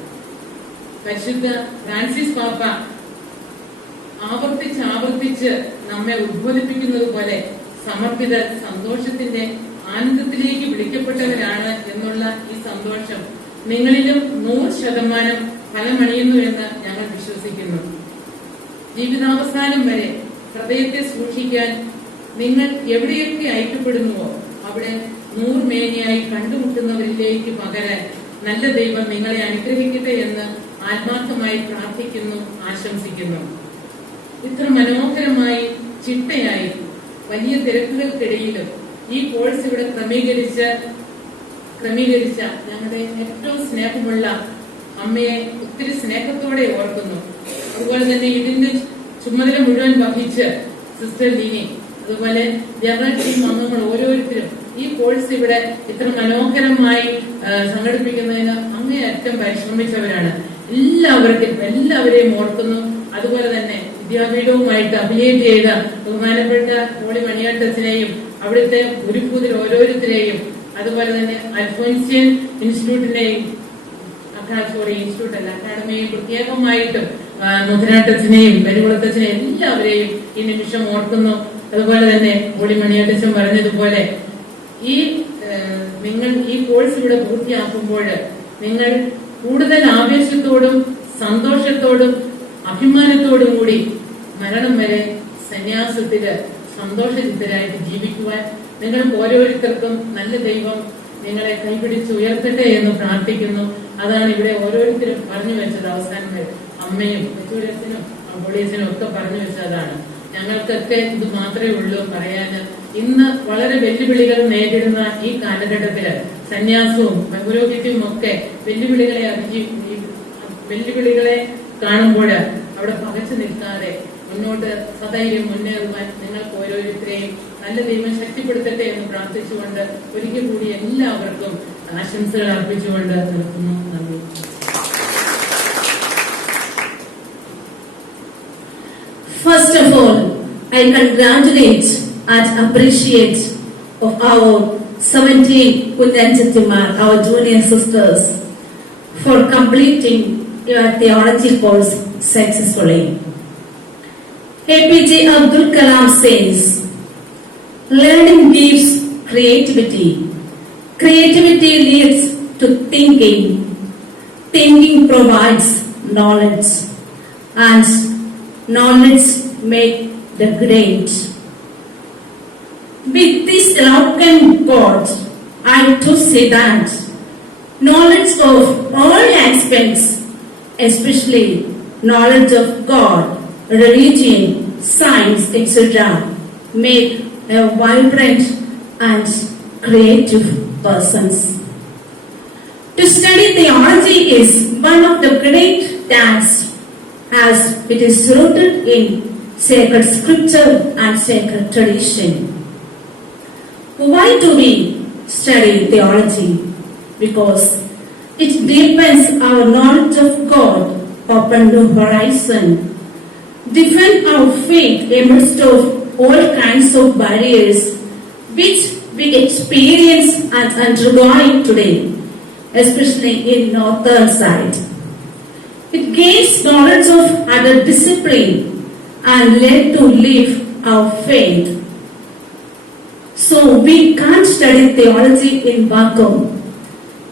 പരിശുദ്ധ ഫ്രാൻസിസ് പാപ്പ ആവർത്തിച്ച് നമ്മെ ഉദ്ബോധിപ്പിക്കുന്നത് പോലെ സമർപ്പിതർ സന്തോഷത്തിന്റെ ആനന്ദത്തിലേക്ക് വിളിക്കപ്പെട്ടവരാണ് എന്നുള്ള ഈ സന്തോഷം നിങ്ങളിലും 100% ഫലമണിയുന്നു എന്ന് ഞങ്ങൾ വിശ്വസിക്കുന്നു. ജീവിതാവസാനം വരെ ഹൃദയത്തെ സൂക്ഷിക്കാൻ നിങ്ങൾ എവിടെയൊക്കെ ഐക്യപ്പെടുന്നുവോ അവിടെ 100 മേനിയായി കണ്ടുമുട്ടുന്നവരിലേക്ക് പകരാൻ നല്ല ദൈവം നിങ്ങളെ അനുഗ്രഹിക്കട്ടെ എന്ന് ആത്മാർത്ഥമായി പ്രാർത്ഥിക്കുന്നു, ആശംസിക്കുന്നു. ഇത്ര മനോഹരമായി ചിട്ടയായി വലിയ തിരക്കുകൾക്കിടയിലും ഈ കോഴ്സ് ഇവിടെ ക്രമീകരിച്ച ഞങ്ങളുടെ ഏറ്റവും സ്നേഹമുള്ള അമ്മയെ ഒത്തിരി സ്നേഹത്തോടെ ഓർക്കുന്നു. അതുപോലെ തന്നെ ഇതിന്റെ ചുമതല മുഴുവൻ വഹിച്ച് സിസ്റ്റർ ലീനി, അതുപോലെ ജനറൽ ടീം അംഗങ്ങൾ ഓരോരുത്തരും ഈ കോഴ്സ് ഇവിടെ ഇത്ര മനോഹരമായി സംഘടിപ്പിക്കുന്നതിന് അങ്ങേയറ്റം പരിശ്രമിച്ചവരാണ്. എല്ലാവരെയും ഓർക്കുന്നു. അതുപോലെ തന്നെ വിദ്യാപീഠവുമായിട്ട് അഫിലിയേറ്റ് ചെയ്ത ബഹുമാനപ്പെട്ട പോളി മണിയാട്ടത്തിനെയും അവിടുത്തെ ഗുരുക്കൂതിൽ ഓരോരുത്തരെയും, അതുപോലെ തന്നെ അൽഫോൻസിയൻ ഇൻസ്റ്റിറ്റ്യൂട്ടിനെയും അക്കാഡമിയെയും പ്രത്യേകമായിട്ടും മുതനാട്ടത്തിനെയും കരികുളത്തച്ഛനെയും എല്ലാവരെയും ഈ നിമിഷം ഓർക്കുന്നു. അതുപോലെ തന്നെ പോളി മണിയാട്ടച്ചൻ പറഞ്ഞതുപോലെ നിങ്ങൾ ഈ കോഴ്സ് ഇവിടെ പൂർത്തിയാക്കുമ്പോൾ നിങ്ങൾ കൂടുതൽ ആവേശത്തോടും സന്തോഷത്തോടും അഭിമാനത്തോടും കൂടി മരണം വരെ സന്യാസത്തില് സന്തോഷചിത്തരായിട്ട് ജീവിക്കുവാൻ നിങ്ങൾക്ക് ഓരോരുത്തർക്കും നല്ല ദൈവം നിങ്ങളെ കൈപിടിച്ച് ഉയർത്തട്ടെ എന്ന് പ്രാർത്ഥിക്കുന്നു. അതാണ് ഇവിടെ ഓരോരുത്തരും പറഞ്ഞു വെച്ചത്. അവസാനം വരെ അമ്മയും കൊച്ചൂരച്ചനും പൊളിയച്ചനും ഒക്കെ പറഞ്ഞു വെച്ചതാണ്. ഞങ്ങൾക്കൊക്കെ ഇത് മാത്രമേ ഉള്ളൂ പറയാന്. ഇന്ന് വളരെ വെല്ലുവിളികൾ നേരിടുന്ന ഈ കാലഘട്ടത്തില് സന്യാസവും പൗരോഹിത്യവും ഒക്കെ വെല്ലുവിളികളെ കാണുമ്പോൾ അവിടെ പകച്ചു നിൽക്കാതെ മുന്നോട്ട് സധൈര്യം മുന്നേറുവാൻ നിങ്ങൾക്ക് ഓരോരുത്തരെയും നല്ല ദൈവം ശക്തിപ്പെടുത്തട്ടെ എന്ന് പ്രാർത്ഥിച്ചുകൊണ്ട് ഒരിക്കൽ കൂടി എല്ലാവർക്കും ആശംസകൾ അർപ്പിച്ചുകൊണ്ട് നിർത്തുന്നു. നന്ദി. First of all, I congratulate and appreciate of our 70 Punyanchatimar, our junior sisters, for completing your theology course successfully. APJ Abdul Kalam says, learning gives creativity. Creativity leads to thinking. Thinking provides knowledge. And knowledge makes the great. With this eloquent quote, I too say that knowledge of all aspects, especially knowledge of God, religion, science, etc., make a vibrant and creative persons. To study theology is one of the great tasks, as it is rooted in sacred scripture and sacred tradition. Why do we study theology? Because it deepens our knowledge of God, opens the horizon, defend our faith amidst of all kinds of barriers which we experience and undergoing today, especially in northern side. It gains knowledge of other discipline and learn to live our faith. So we can't study theology in vacuum.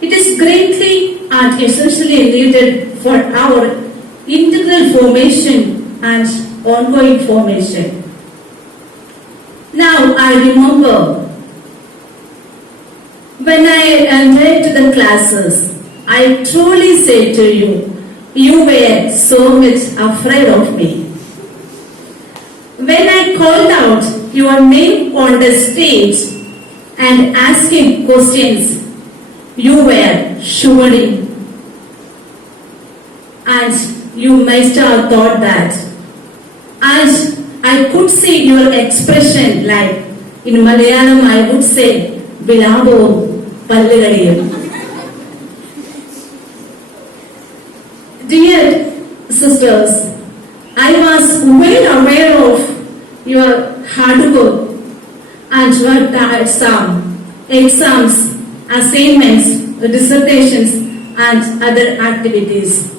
It is greatly and essentially needed for our integral formation and ongoing formation. Now I remember when I entered the classes, I truly say to you, you were so much afraid of me. When I called out your name on the stage and asking questions, you were shivering. And you must have thought that. And I could see your expression, like in Malayalam I would say, Vilabo Palligadiyam. Dear sisters, I was well aware of your hard work and your exams, assignments, dissertations and other activities.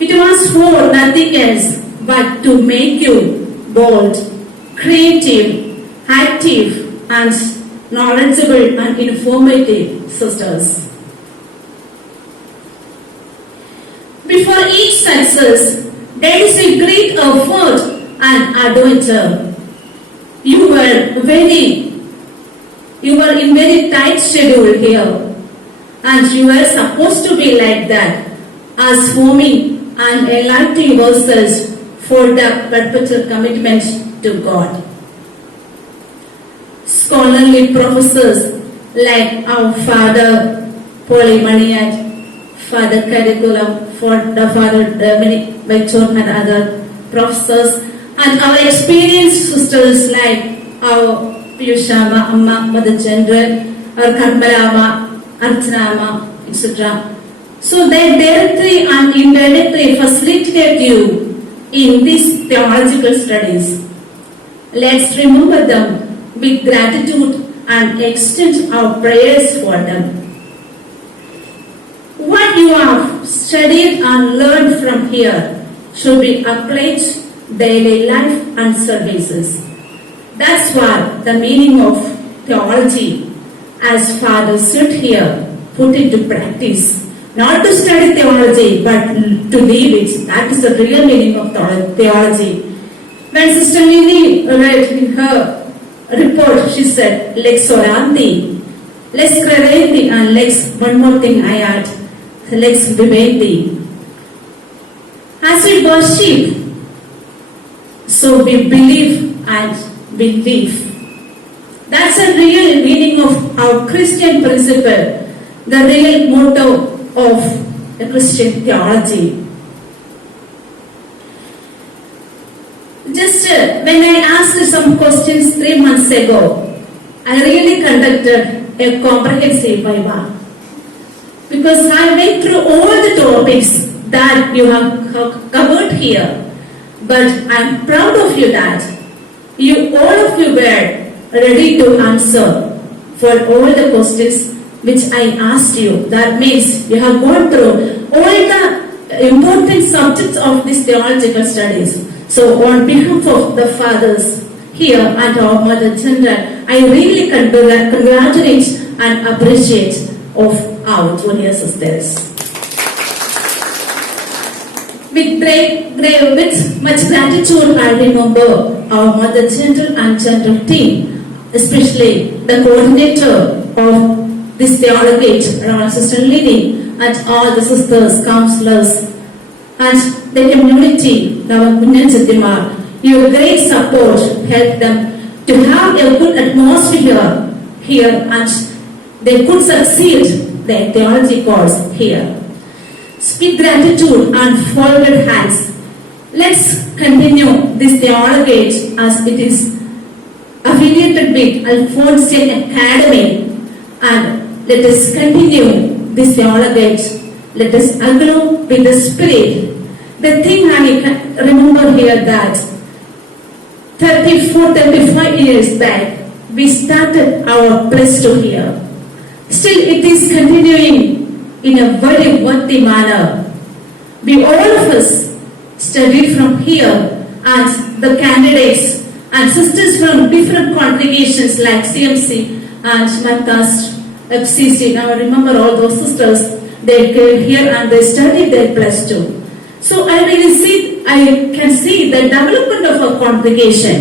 It was for nothing else but to make you bold, creative, active and knowledgeable and informative sisters. Before each success, there is a great effort and adventure. You were in very tight schedule here, and you were supposed to be like that, as forming and enlightening yourselves for the perpetual commitment to God. Scholarly professors like our Father Polly Maniat, Father Curriculum, Father Dominic Bechor and other professors, and our experienced sisters like our Piyushama, Amma, Mother General, our Karmalama, Archanama, etc. So they directly and indirectly facilitate you in these theological studies. Let's remember them with gratitude and extend our prayers for them. What you have studied and learned from here should be applied to daily life and services. That's what the meaning of theology, as Father stood here, put into practice. Not to study theology, but to live it. That is the real meaning of theology. When Sister Nini read in her report, she said, Lex oranti, lex credendi, and lex, one more thing I add, lex vivendi. As we worship, so we believe and we live. That's the real meaning of our Christian principle, the real motto of a Christian theology. Just when I asked some questions 3 months ago, I really conducted a comprehensive viva. Because I went through all the topics that you have covered here. But I'm proud of you that all of you were ready to answer for all the questions which I asked you. That means you have gone through all the important subjects of these theological studies. So on behalf of the fathers here and our Mother General, I really congratulate and appreciate of our junior sisters. With much gratitude, I remember our Mother General and General team, especially the coordinator of this theologate, our Sister Lily, and all the sisters, counselors, and the community, our Munyan. Your great support helped them to have a good atmosphere here, and they could succeed their theology course here. With gratitude and folded hands, let's continue this theologate as it is affiliated with Alphonsian Academy, and let us continue this theologate. Let us aglow with the Spirit. The thing I remember here that 35 years back, we started our plus 2 here. Still, it is continuing in a very worthy manner. We all of us studied from here, and the candidates and sisters from different congregations like CMC and Methodist FCC. Now I remember all those sisters, they came here and they studied their +2. So I can see the development of our congregation.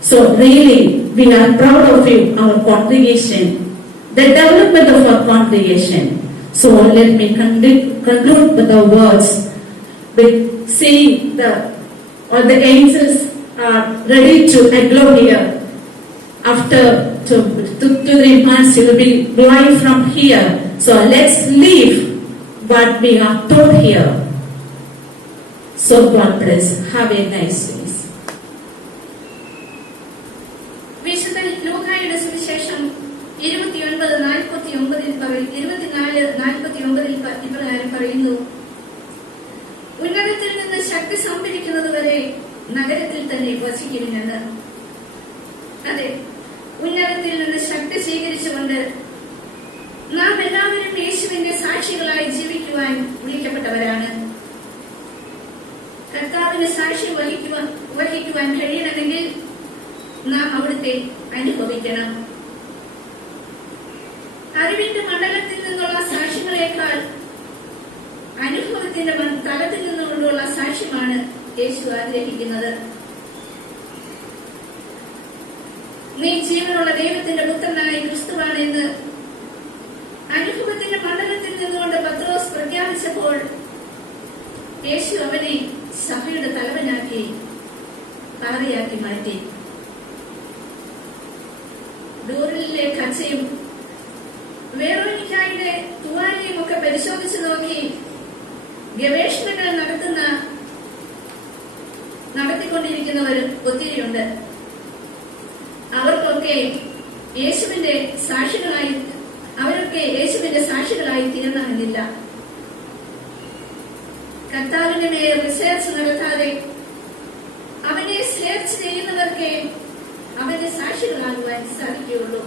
So really, we are proud of you, our congregation, the development of our congregation. So let me conclude with the words. With seeing all the angels are ready to aglow here. After 2-3 months, you will be glowing from here. So let's leave what we are taught here. So God bless. Have a nice day. വിശുദ്ധ ലൂക്കായുടെ സുവിശേഷം 24:49 ഇപ്രകാരം പറയുന്നു. ഉന്നതത്തിൽ നിന്ന് ശക്തി സംഭരിക്കുന്നത് വരെ നഗരത്തിൽ തന്നെ വസിക്കുമെന്ന്. അതെ, ഉന്നതത്തിൽ നിന്ന് ശക്തി സ്വീകരിച്ചുകൊണ്ട് നാം എല്ലാവരും യേശുവിന്റെ സാക്ഷികളായി ജീവിക്കുവാൻ വിളിക്കപ്പെട്ടവരാണ്. കർത്താവിന് സാക്ഷ്യം വഹിക്കുവാൻ കഴിയണമെങ്കിൽ നാം അവിടുത്തെ അനുഭവിക്കണം. അറിവിന്റെ മണ്ഡലത്തിൽ നിന്നുള്ള സാക്ഷ്യങ്ങളെക്കാൾ അനുഭവത്തിന്റെ തലത്തിൽ നിന്നുകൊണ്ടുള്ള സാക്ഷ്യമാണ് യേശു ആഗ്രഹിക്കുന്നത്. നീ ജീവനുള്ള ദൈവത്തിന്റെ പുത്രനായ ക്രിസ്തുവാണെന്ന് അനുഭവത്തിന്റെ മണ്ഡലത്തിൽ നിന്നുകൊണ്ട് പത്രോസ് പ്രഖ്യാപിച്ചപ്പോൾ യേശു അവനെ സഭയുടെ തലവനാക്കി പാറയാക്കി മാറ്റി. ഡൂറിലെ കച്ചയും വേറോനിക്കായുടെ തുവാലയും ഒക്കെ പരിശോധിച്ചു നോക്കി ഗവേഷണങ്ങൾ നടത്തിക്കൊണ്ടിരിക്കുന്നവർ ഒത്തിരിയുണ്ട്. അവരൊക്കെ യേശുവിന്റെ സാക്ഷികളായി തീരണമെന്നില്ല. കർത്താവിന്റെ മേൽ റിസർച്ച് നടത്താതെ അവനെ സെർച്ച് ചെയ്യുന്നവർക്ക് അവന്റെ സാക്ഷികളാകുവാൻ സാധിക്കുകയുള്ളൂ.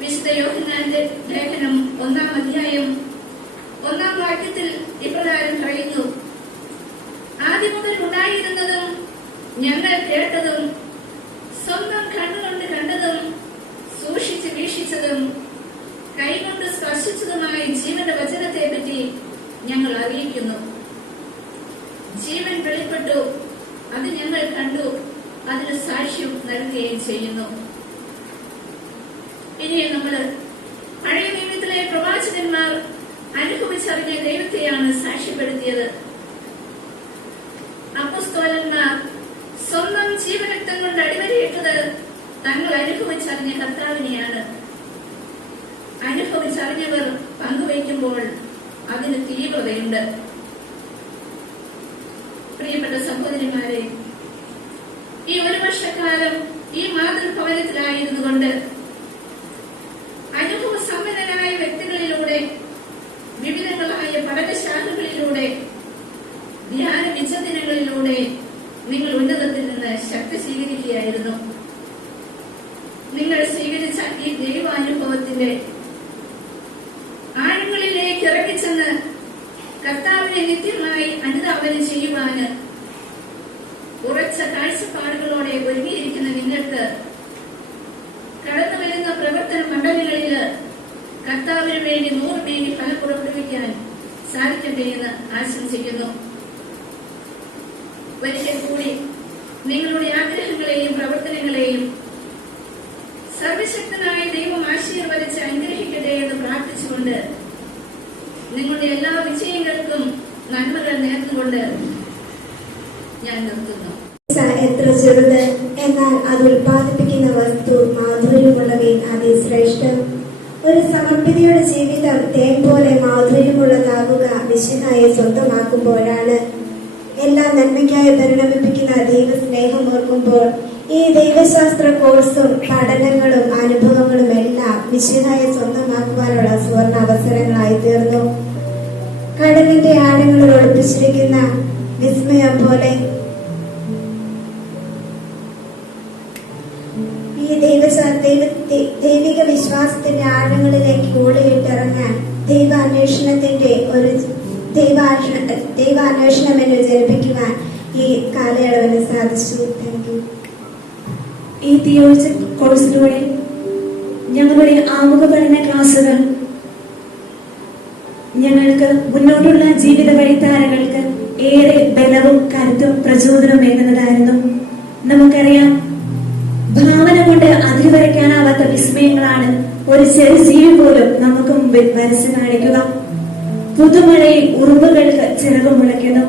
വിശുദ്ധ യോഹന്നാന്റെ ലേഖനം 1-ാം അധ്യായം 1-ാം വാക്യത്തിൽ ഇപ്രകാരം പറയുന്നു. ആദ്യം മുതൽ ഉണ്ടായിരുന്നതും ഞങ്ങൾ കേട്ടതും സ്വന്തം കണ്ണുകൊണ്ട് കണ്ടതും സൂക്ഷിച്ച് വീക്ഷിച്ചതും കൈകൊണ്ട് സ്പർശിച്ചതുമായ ജീവന്റെ വചനത്തെ പറ്റി ഞങ്ങൾ അറിയിക്കുന്നു. ജീവൻ വെളിപ്പെട്ടു, അത് ഞങ്ങൾ കണ്ടു, അതിന് സാക്ഷ്യം നൽകുകയും ചെയ്യുന്നു. ഇനി നമ്മൾ പഴയ നിയമത്തിലെ പ്രവാചകന്മാർ അനുഭവിച്ചറിഞ്ഞ ദൈവത്തെയാണ് സാക്ഷ്യപ്പെടുത്തിയത്. അപ്പോസ്തലന്മാർ സ്വന്തം ജീവരക്തം കൊണ്ട് അടിവരയിട്ടത് തങ്ങൾ അനുഭവിച്ചറിഞ്ഞ കർത്താവിനെയാണ്. അനുഭവിച്ചറിഞ്ഞവർ പങ്കുവയ്ക്കുമ്പോൾ അതിന് തീവ്രതയുണ്ട്. പ്രിയപ്പെട്ട സഹോദരിമാരെ, ഈ 1 വർഷക്കാലം ഈ മാതൃഭവനത്തിലായിരുന്നു കൊണ്ട് അനുഭവ സമ്പന്നരായ വ്യക്തികളിലൂടെ, വിവിധങ്ങളായ പഠനശാഖകളിലൂടെ, ധ്യാന വിചിന്തനങ്ങളിലൂടെ നിങ്ങൾ ഉന്നതത്തിൽ നിന്ന് ശക്തി സ്വീകരിക്കുകയായിരുന്നു. നിങ്ങൾ സ്വീകരിച്ച ഈ ദൈവാനുഭവത്തിന്റെ ആഴങ്ങളിലേക്ക് ഇറങ്ങിച്ചെന്ന് കർത്താവിനെ നിത്യമായി അനുധാവനം ചെയ്യുവാന് ഉറച്ച കാഴ്ചപ്പാടുകളോടെ ഒരുങ്ങിയിരിക്കുന്ന നിങ്ങൾക്ക് കടന്നു വരുന്ന പ്രവർത്തന മണ്ഡലങ്ങളിൽ കർത്താവിന് വേണ്ടി 100 മേനി ഫലം പുറപ്പെടുവിക്കാൻ സാധിക്കട്ടെ എന്ന് ആശംസിക്കുന്നു. ഒരിക്കൽ കൂടി നിങ്ങളുടെ ആഗ്രഹങ്ങളെയും പ്രവർത്തനങ്ങളെയും സർവശക്തനായ ദൈവം ആശീർവദിച്ച് അനുഗ്രഹിക്കട്ടെ എന്ന് പ്രാർത്ഥിച്ചുകൊണ്ട് നിങ്ങളുടെ എല്ലാ വിജയങ്ങൾക്കും നന്മകൾ നേർന്നുകൊണ്ട് ഞാൻ നിർത്തുന്നു. എത്ര ചെറുത്, എന്നാൽ അത് ഉൽപ്പാദിപ്പിക്കുന്ന വസ്തു മാധുര്യമുള്ളവയും അതിശ്രേഷ്ഠം. ഒരു സമർപ്പിതയുടെ ജീവിതം തേൻ പോലെ മാധുര്യമുള്ളതാകുക മിശിഹായെ സ്വന്തമാക്കുമ്പോഴാണ്. എല്ലാ നന്മയ്ക്കായി പരിണമിപ്പിക്കുന്ന ദൈവസ്നേഹം ഓർക്കുമ്പോൾ ഈ ദൈവശാസ്ത്ര കോഴ്സും പഠനങ്ങളും അനുഭവങ്ങളും എല്ലാം മിശിഹായെ സ്വന്തമാക്കുവാനുള്ള സുവർണ അവസരങ്ങളായി തീർന്നു. കടലിന്റെ ആഴങ്ങളിൽ ഒളിപ്പിച്ചിരിക്കുന്ന വിസ്മയം പോലെ ഈ ദൈവിക വിശ്വാസത്തിന്റെ ആഴങ്ങളിലേക്ക് ഓടിയിട്ടിറങ്ങാൻ ദൈവാന്വേഷണം എന്ന് ജനിപ്പിക്കുവാൻ ഈ കാലയളവിന് സാധിച്ചു. Thank you. ഈ തിയോളജി കോഴ്സിലൂടെ ഞങ്ങളുടെ ആമുഖ പഠന ക്ലാസുകൾ ഞങ്ങൾക്ക് മുന്നോട്ടുള്ള ജീവിത വഴിത്താരകൾക്ക് ഏറെ ബലവും കരുത്തും പ്രചോദനവും ഏകുന്നതായിരുന്നു. നമുക്കറിയാം, ഭാവന കൊണ്ട് അതിരുവരയ്ക്കാനാവാത്ത വിസ്മയങ്ങളാണ് ഒരു ചെറു ജീവി പോലും നമുക്ക് മുമ്പിൽ വരച്ചു കാണിക്കുക. പുതുമഴയിൽ ഉറുമ്പുകൾക്ക് ചിറകു മുളയ്ക്കുന്നു.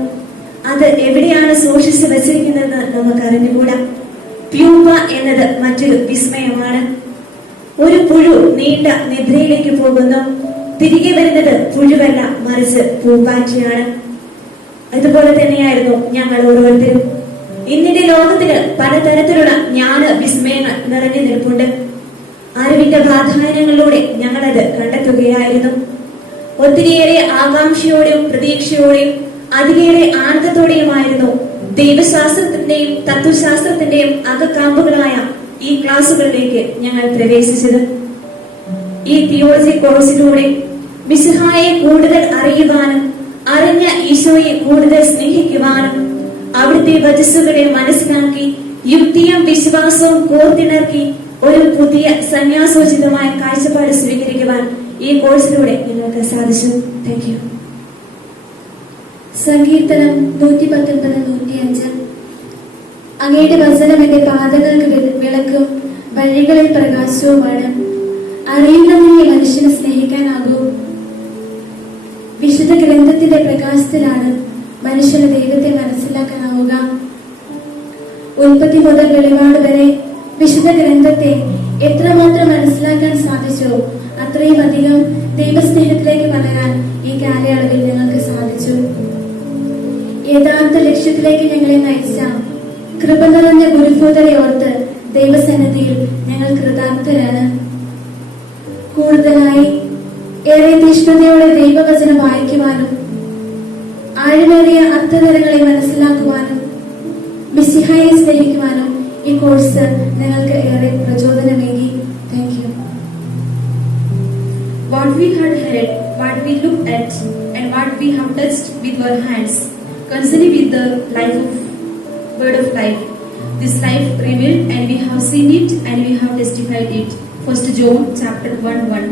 അത് എവിടെയാണ് സൂക്ഷിച്ചു വച്ചിരിക്കുന്നതെന്ന് നമുക്ക് അറിഞ്ഞുകൂടാ. പ്യൂപ്പ എന്നത് മറ്റൊരു വിസ്മയമാണ്. ഒരു പുഴു നീണ്ട നിദ്രയിലേക്ക് പോകുന്നു. തിരികെ വരുന്നത് പുഴുവല്ല, മറിച്ച് പൂമ്പാറ്റയാണ്. അതുപോലെ തന്നെയായിരുന്നു ഞങ്ങൾ ഓരോരുത്തരും. ഇന്നിന്റെ ലോകത്തിന് പലതരത്തിലുള്ള ജ്ഞാന വിസ്മയങ്ങൾ നിറഞ്ഞു നിൽപ്പുണ്ട്. അറിവിന്റെ വാതായനങ്ങളിലൂടെ ഞങ്ങളത് കണ്ടെത്തുകയായിരുന്നു. ഒത്തിരിയേറെ ആകാംക്ഷയോടെയും പ്രതീക്ഷയോടെയും അതിലേറെ ആനന്ദത്തോടെയുമായിരുന്നു ദൈവശാസ്ത്രത്തിന്റെയും തത്വശാസ്ത്രത്തിന്റെയും അകക്കാമ്പുകളായ ഈ ക്ലാസുകളിലേക്ക് ഞങ്ങൾ പ്രവേശിച്ചത്. ഈ തിയോളജി കോഴ്സിലൂടെ മിശിഹായെ കൂടുതൽ അറിയുവാനും അറിഞ്ഞ ഈശോയെ കൂടുതൽ സ്നേഹിക്കുവാനും അവിടുത്തെ വചസ്സുകളെ മനസ്സിലാക്കി യുക്തിയും വിശ്വാസവും കോർത്തിണർക്കി ഒരു പുതിയ സന്യാസോചിതമായ കാഴ്ചപ്പാട് സ്വീകരിക്കുവാൻ ഈ കോഴ്സിലൂടെ നിങ്ങൾക്ക് സാധിച്ചു. Thank you. സങ്കീർത്തനം 119-105. അങ്ങയുടെ വചനം എന്റെ പാതകൾക്ക് വിളക്കും വഴികളിൽ പ്രകാശവുമാണ്. അറിയുന്നതിനെ മനുഷ്യനെ സ്നേഹിക്കാനാകൂ. വിശുദ്ധ ഗ്രന്ഥത്തിന്റെ പ്രകാശത്തിലാണ് മനുഷ്യന് ദൈവത്തെ മനസ്സിലാക്കാനാവുക. ഉൽപ്പത്തി മുതൽ വെളിപാട് വരെ വിശുദ്ധ ഗ്രന്ഥത്തെ എത്രമാത്രം മനസ്സിലാക്കാൻ സാധിച്ചോ അത്രയും അധികം ദൈവസ്നേഹത്തിലേക്ക് വളരാൻ ഈ കാലയളവിൽ ഞങ്ങൾക്ക് സാധിച്ചു. യഥാർത്ഥ ലക്ഷ്യത്തിലേക്ക് ഞങ്ങളെ നയിച്ച കൃപ നിറഞ്ഞ ഗുരുഭൂതരെ ഓർത്ത് ദൈവസന്നിധിയിൽ ഞങ്ങൾ കൃതാർത്ഥരാണ്. കൂടുതലായി ഏറെ തീഷ്ണതയോടെ ദൈവവചനം വായിക്കുവാനും ആഴമേറിയ അർത്ഥതലങ്ങളെ മനസ്സിലാക്കുവാനും മിശിഹായെ സ്നേഹിക്കുവാനും ഈ കോഴ്സ് ഞങ്ങൾക്ക് ഏറെ പ്രചോദനമേകി. Thank you. What we had heard, what we looked at, and what we have touched with our hands, concerning with the life of word of life. This life revealed, and we have seen it, and we have testified it. 1 John chapter 1:1.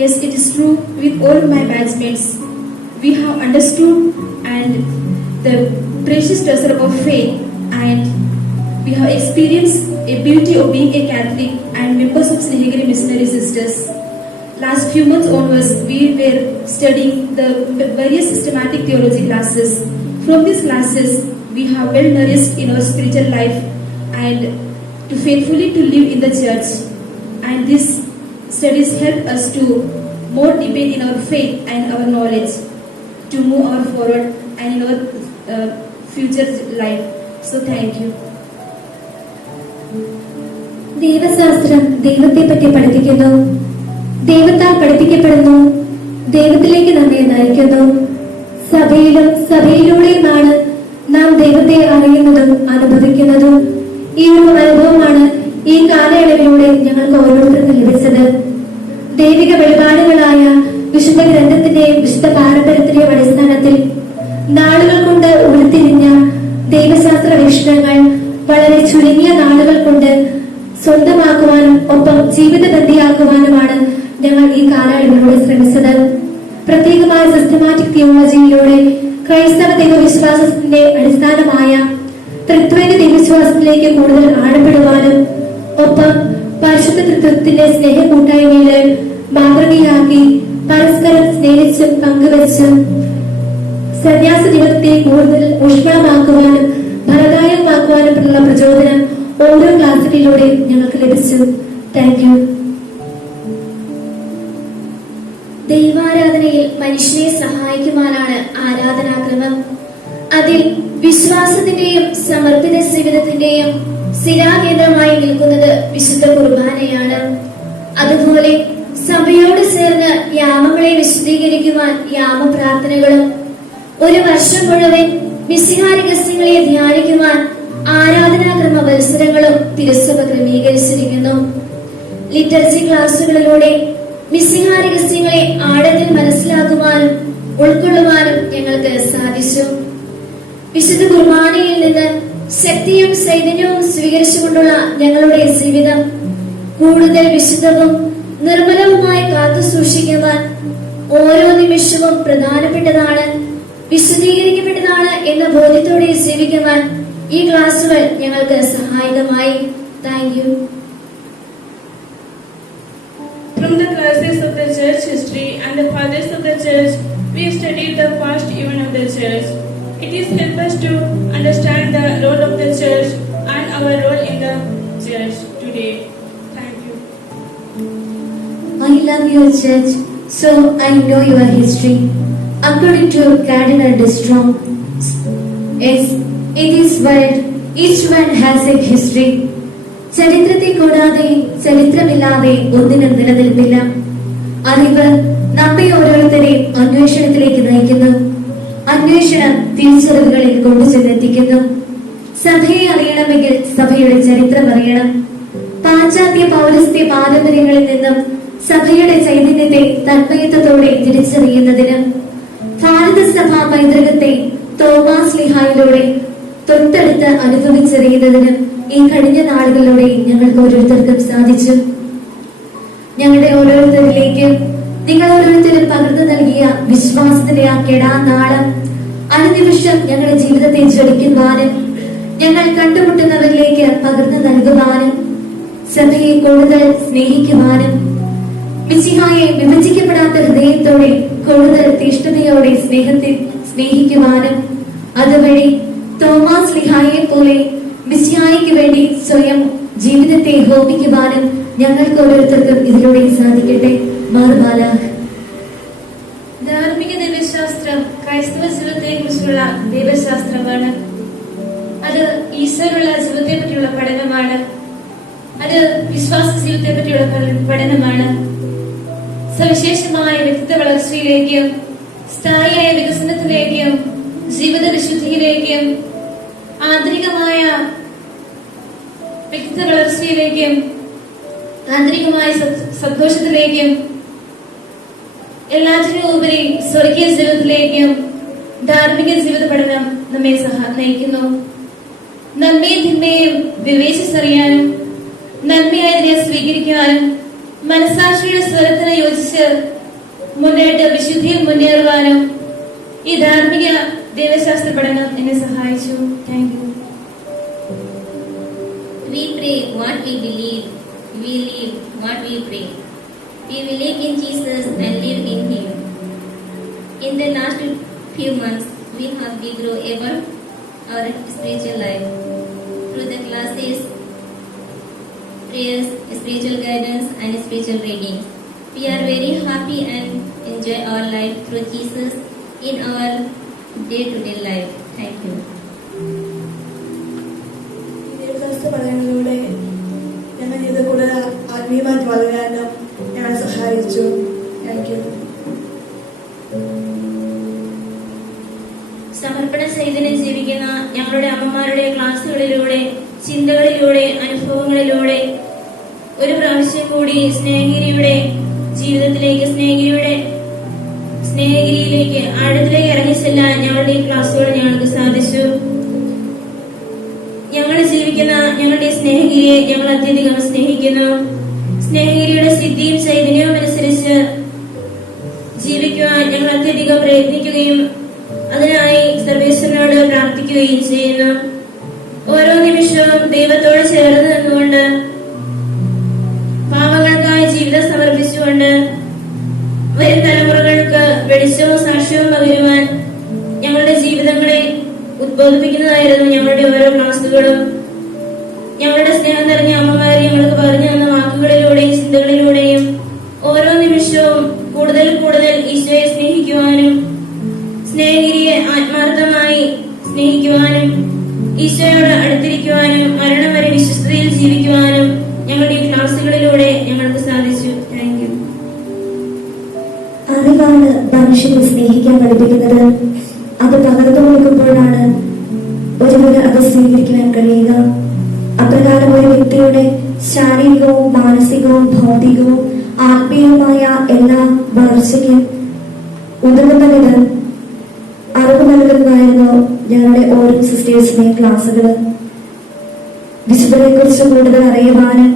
Yes, it is true. With all my batchmates, we have understood and the precious treasure of faith, and we have experienced a beauty of being a Catholic and members of Snehagiri Missionary Sisters. Last few months onwards, we were studying the various systematic theology classes. From these classes, we have well nourished in our spiritual life and to faithfully to live in the church. And these studies help us to more deepen in our faith and our knowledge to move our forward and in our future life. So thank you. ദൈവശാസ്ത്രം ദൈവത്തെ പറ്റി പഠിപ്പിക്കുന്നു. ദൈവത്താൽ പഠിപ്പിക്കപ്പെടുന്നു. ദൈവത്തിലേക്ക് നമ്മെ നയിക്കുന്നു. സഭയിലും സഭയിലൂടെയുമാണ് നാം ദൈവത്തെ അറിയുന്നതും അനുഭവിക്കുന്നതും. ഈ ഒരു അനുഭവമാണ് ഈ കാലയളവിലൂടെ ഞങ്ങൾക്ക് ഓരോരുത്തർക്കും ലഭിച്ചത്. ദൈവിക വെളിപാടുകളായ വിശുദ്ധ ഗ്രന്ഥത്തിന്റെയും വിശുദ്ധ പാരമ്പര്യത്തിന്റെയും അടിസ്ഥാനത്തിൽ നാളുകൾ കൊണ്ട് ഉരുത്തിരിഞ്ഞ ദൈവശാസ്ത്ര വീക്ഷണങ്ങൾ വളരെ ചുരുങ്ങിയ നാളുകൾ കൊണ്ട് സ്വന്തമാക്കുവാനും ഒപ്പം ജീവിതബന്ധിയാക്കുവാനുമാണ് ഞങ്ങൾ ഈ കാലയളവിലൂടെ ശ്രമിച്ചത്. പ്രത്യേകമായ സിസ്റ്റമാറ്റിക് തിയോളജിയിലൂടെ ക്രൈസ്തവ ദൈവവിശ്വാസത്തിന്റെ അടിസ്ഥാനമായ ത്രിത്വൈക ദൈവവിശ്വാസത്തിലേക്ക് കൂടുതൽ ആഴപ്പെടുവാനും ഒപ്പം പരിശുദ്ധ തൃത്വത്തിന്റെ സ്നേഹ കൂട്ടായ്മയില് മാതൃകയാക്കി പരസ്പരം സ്നേഹിച്ചും പങ്കുവച്ചും സന്യാസ ജീവിതത്തെ കൂടുതൽ ഊഷ്മളമാക്കുവാനും ഫലദായകമാക്കുവാനുമുള്ള പ്രചോദനം ഓരോ ക്ലാസുകളിലൂടെയും ഞങ്ങൾക്ക് ലഭിച്ചു. Thank you. ദൈവാരാധനയിൽ മനുഷ്യനെ സഹായിക്കുവാനാണ് ആരാധനാക്രമം. അതിൽ വിശ്വാസത്തിന്റെയും സമർപ്പിത ജീവിതത്തിന്റെയും സ്ഥിരാകേന്ദ്രമായി നിൽക്കുന്നത് വിശുദ്ധ കുർബാനയാണ്. അതുപോലെ സഭയോട് ചേർന്ന് യാമങ്ങളെ വിശദീകരിക്കുവാൻ യാമപ്രാർത്ഥനകളും ഒരു വർഷം മുഴുവൻ മിശിഹാ രഹസ്യങ്ങളെ ധ്യാനിക്കുവാൻ ആരാധനാക്രമ മത്സരങ്ങളും തിരുസഭ ക്രമീകരിച്ചിരിക്കുന്നു. ലിറ്റർജി ക്ലാസുകളിലൂടെ മിശിഹാ രഹസ്യങ്ങളെ ആഴത്തിൽ മനസ്സിലാക്കുവാനും ഉൾക്കൊള്ളുവാനും ഞങ്ങൾക്ക് സാധിച്ചു. വിശുദ്ധ കുർബാനയിൽ നിന്ന് ശക്തിയും ചൈതന്യവും സ്വീകരിച്ചുകൊണ്ടുള്ള ഞങ്ങളുടെ ജീവിതം കൂടുതൽ വിശുദ്ധവും നിർമ്മലവുമായി കാത്തു സൂക്ഷിക്കുവാൻ ഓരോ നിമിഷവും പ്രധാനപ്പെട്ടതാണ്, വിശദീകരിക്കപ്പെട്ടതാണ് എന്ന ബോധ്യത്തോടെ ജീവിക്കുവാൻ ഈ ക്ലാസുകൾ ഞങ്ങൾക്ക് സഹായകമായി. Thank you. From the classes of the church history and the fathers of the church, we studied the past event of the church. It is help us to understand the role of the church and our role in the church today. Thank you. I love your church, so I know your history. According to Cardinal de Strong, yes, in this world, each one has a history. ചരിത്രത്തെ കൂടാതെ ചരിത്രമില്ലാതെ ഒന്നിനും നിലനിൽപ്പില്ല. അറിവ് നമ്മെ ഓരോരുത്തരെയും അന്വേഷണത്തിലേക്ക് നയിക്കുന്നു. അന്വേഷണം തിരിച്ചറിവുകളിൽ കൊണ്ടുചെന്നെത്തിക്കുന്നു. സഭയെ അറിയണമെങ്കിൽ സഭയുടെ ചരിത്രം അറിയണം. പാശ്ചാത്യ പൗരസ്ത്യ പാരമ്പര്യങ്ങളിൽ നിന്നും സഭയുടെ ചൈതന്യത്തെ തന്മയത്വത്തോടെ തിരിച്ചറിയുന്നതിന് ഭാരത സഭാ പൈതൃകത്തെ തോമാസ് ലിഹായിലൂടെ തൊട്ടടുത്ത് അനുഭവിച്ചറിയുന്നതിന് ഈ കഴിഞ്ഞ നാളുകളിലൂടെ ഞങ്ങൾക്ക് ഓരോരുത്തർക്കും സാധിച്ചു. ഞങ്ങളുടെ ഓരോരുത്തരിലേക്ക് നിങ്ങൾ ഓരോരുത്തരും പകർന്നു നൽകിയ വിശ്വാസത്തിന്റെ ആ കെടാനാളം അനുനിമിഷം ഞങ്ങളുടെ ജീവിതത്തെ ജ്വലിക്കുവാനും ഞങ്ങൾ കണ്ടുമുട്ടുന്നവരിലേക്ക് പകർന്നു നൽകുവാനും സഭയെ കൂടുതൽ സ്നേഹിക്കുവാനും മിശിഹായെ വിഭജിക്കപ്പെടാത്ത ഹൃദയത്തോടെ കൂടുതൽ തീഷ്ണതയോടെ സ്നേഹിക്കുവാനും അതുവഴി തോമാസ് ലിഹായെ പോലെ മിശിഹായ്ക്ക് വേണ്ടി സ്വയം ജീവിതത്തെ ഹോമിക്കുവാനും ഞങ്ങൾക്ക് ഓരോരുത്തർക്കും ഇതിലൂടെ സാധിക്കട്ടെ. മാർമാലാഹ്. ധാർമ്മിക ദൈവശാസ്ത്രം ക്രൈസ്തവ ജീവിതത്തെ കുറിച്ചുള്ള ദൈവശാസ്ത്രമാണ്. അത് ഈശ്വരുള്ള ജീവിതത്തെ പറ്റിയുള്ള പഠനമാണ്. അത് വിശ്വാസ ജീവിതത്തെ പറ്റിയുള്ള പഠനമാണ്. സവിശേഷമായ വ്യക്തിത്വ വളർച്ചയിലേക്കും സ്ഥായിയായ വികസനത്തിലേക്കും ജീവിത വിശുദ്ധിയിലേക്കും ആന്തരികമായ വ്യക്തിത്വ വളർച്ചയിലേക്കും ആന്തരികമായ സന്തോഷത്തിലേക്കും എല്ലാറ്റിനും ഉപരി സ്വർഗീയ ജീവിതത്തിലേക്കും ധാർമ്മിക ജീവിത പഠനം നമ്മെ നയിക്കുന്നു. നന്മയും തിന്മയും വിവേചിച്ചറിയാനും നന്മയായതിനെ സ്വീകരിക്കുവാനും മനസാക്ഷിയുടെ സ്വരത്തിന് യോജിച്ച് മുന്നേറ്റ് വിശുദ്ധിയിൽ മുന്നേറുവാനും ഈ ധാർമ്മിക ദൈവശാസ്ത്ര പഠനം എന്നെ സഹായിച്ചു. Thank U. We pray what we believe. We live what we pray. We believe in Jesus and live in Him. In the last few months, we have grown about our spiritual life through the classes, prayers, spiritual guidance, and spiritual reading. We are very happy and enjoy our life through Jesus in our day-to-day life. Thank you. ദൈവശാസ്ത്ര പഠനങ്ങളിലൂടെ ഞങ്ങൾ ഇത് കൂടുതൽ ആത്മീയമായി വളരാനും ഞങ്ങളെ സഹായിച്ചു. Thank U. സമർപ്പണ ചൈതന്യം ജീവിക്കുന്ന ഞങ്ങളുടെ അമ്മമാരുടെ ക്ലാസ്സുകളിലൂടെ, ചിന്തകളിലൂടെ, അനുഭവങ്ങളിലൂടെ ഒരു പ്രാവശ്യം കൂടി സ്നേഹഗിരിയുടെ ജീവിതത്തിലേക്ക്, സ്നേഹഗിരിയിലേക്ക് ആഴത്തിലേക്ക് ഇറങ്ങിച്ചെല്ലാൻ ഞങ്ങളുടെ ഈ ക്ലാസ്സുകൾ ഞങ്ങൾക്ക് സാധിച്ചു. ഞങ്ങൾ ജീവിക്കുന്ന ഞങ്ങളുടെ സ്നേഹഗിരിയെ ഞങ്ങൾ അത്യധികം സ്നേഹിക്കുന്നു. സ്നേഹഗിരിയുടെ സിദ്ധിയും ചൈതന്യവും അനുസരിച്ച് ജീവിക്കുവാൻ ഞങ്ങൾ അത്യധികം പ്രയത്നിക്കുകയും അതിനായി സർവേശ്വരനോട് പ്രാർത്ഥിക്കുകയും ചെയ്യുന്നു. ഓരോ നിമിഷവും ദൈവത്തോട് ചേർന്ന് നിന്നുകൊണ്ട് പാവങ്ങൾക്കായി ജീവിതം സമർപ്പിച്ചുകൊണ്ട് വരും തലമുറകൾക്ക് വെളിച്ചവും സാക്ഷ്യവും പകരുവാൻ ഞങ്ങളുടെ ജീവിതങ്ങളെ ഉദ്ബോധിപ്പിക്കുന്നതായിരുന്നു ഞങ്ങളുടെ ഓരോ ക്ലാസുകളും. ഞങ്ങളുടെ സ്നേഹം നിറഞ്ഞ അമ്മമാർ ഞങ്ങൾക്ക് പറഞ്ഞു തന്ന വാക്കുകളിലൂടെയും ചിന്തകളിലൂടെയും ഓരോ നിമിഷവും കൂടുതൽ കൂടുതൽ ഈശോയെ സ്നേഹിക്കുവാനും സ്നേഹഗിരിയെ ആത്മാർത്ഥമായി സ്നേഹിക്കുവാനും ഈശോയോട് അടുത്തിരിക്കുവാനും മരണം വരെ വിശ്വസ്തയിൽ ജീവിക്കുവാനും ഞങ്ങളുടെ ഈ ക്ലാസുകളിലൂടെ ഞങ്ങൾക്ക് സാധിച്ചു. Thank you. അറിവാണ് മനുഷ്യനെ സ്നേഹിക്കാൻ പഠിപ്പിക്കുന്നത്. അത് പകർന്നു കൊടുക്കുമ്പോഴാണ് ഒരുവന് അത് സ്വീകരിക്കാൻ കഴിയുക. അപ്രകാരം ഒരു വ്യക്തിയുടെ ശാരീരികവും മാനസികവും ഭൗതികവും ആത്മീയവുമായ എല്ലാ വളർച്ചയ്ക്കും ഉതകുന്നതിന് അറിവ് നൽകുന്നതായിരുന്നു ഞങ്ങളുടെ ഓരോ സിസ്റ്റേഴ്സിന്റെയും ക്ലാസ്സുകൾ. വിശുദ്ധരെ കുറിച്ച് കൂടുതൽ അറിയുവാനും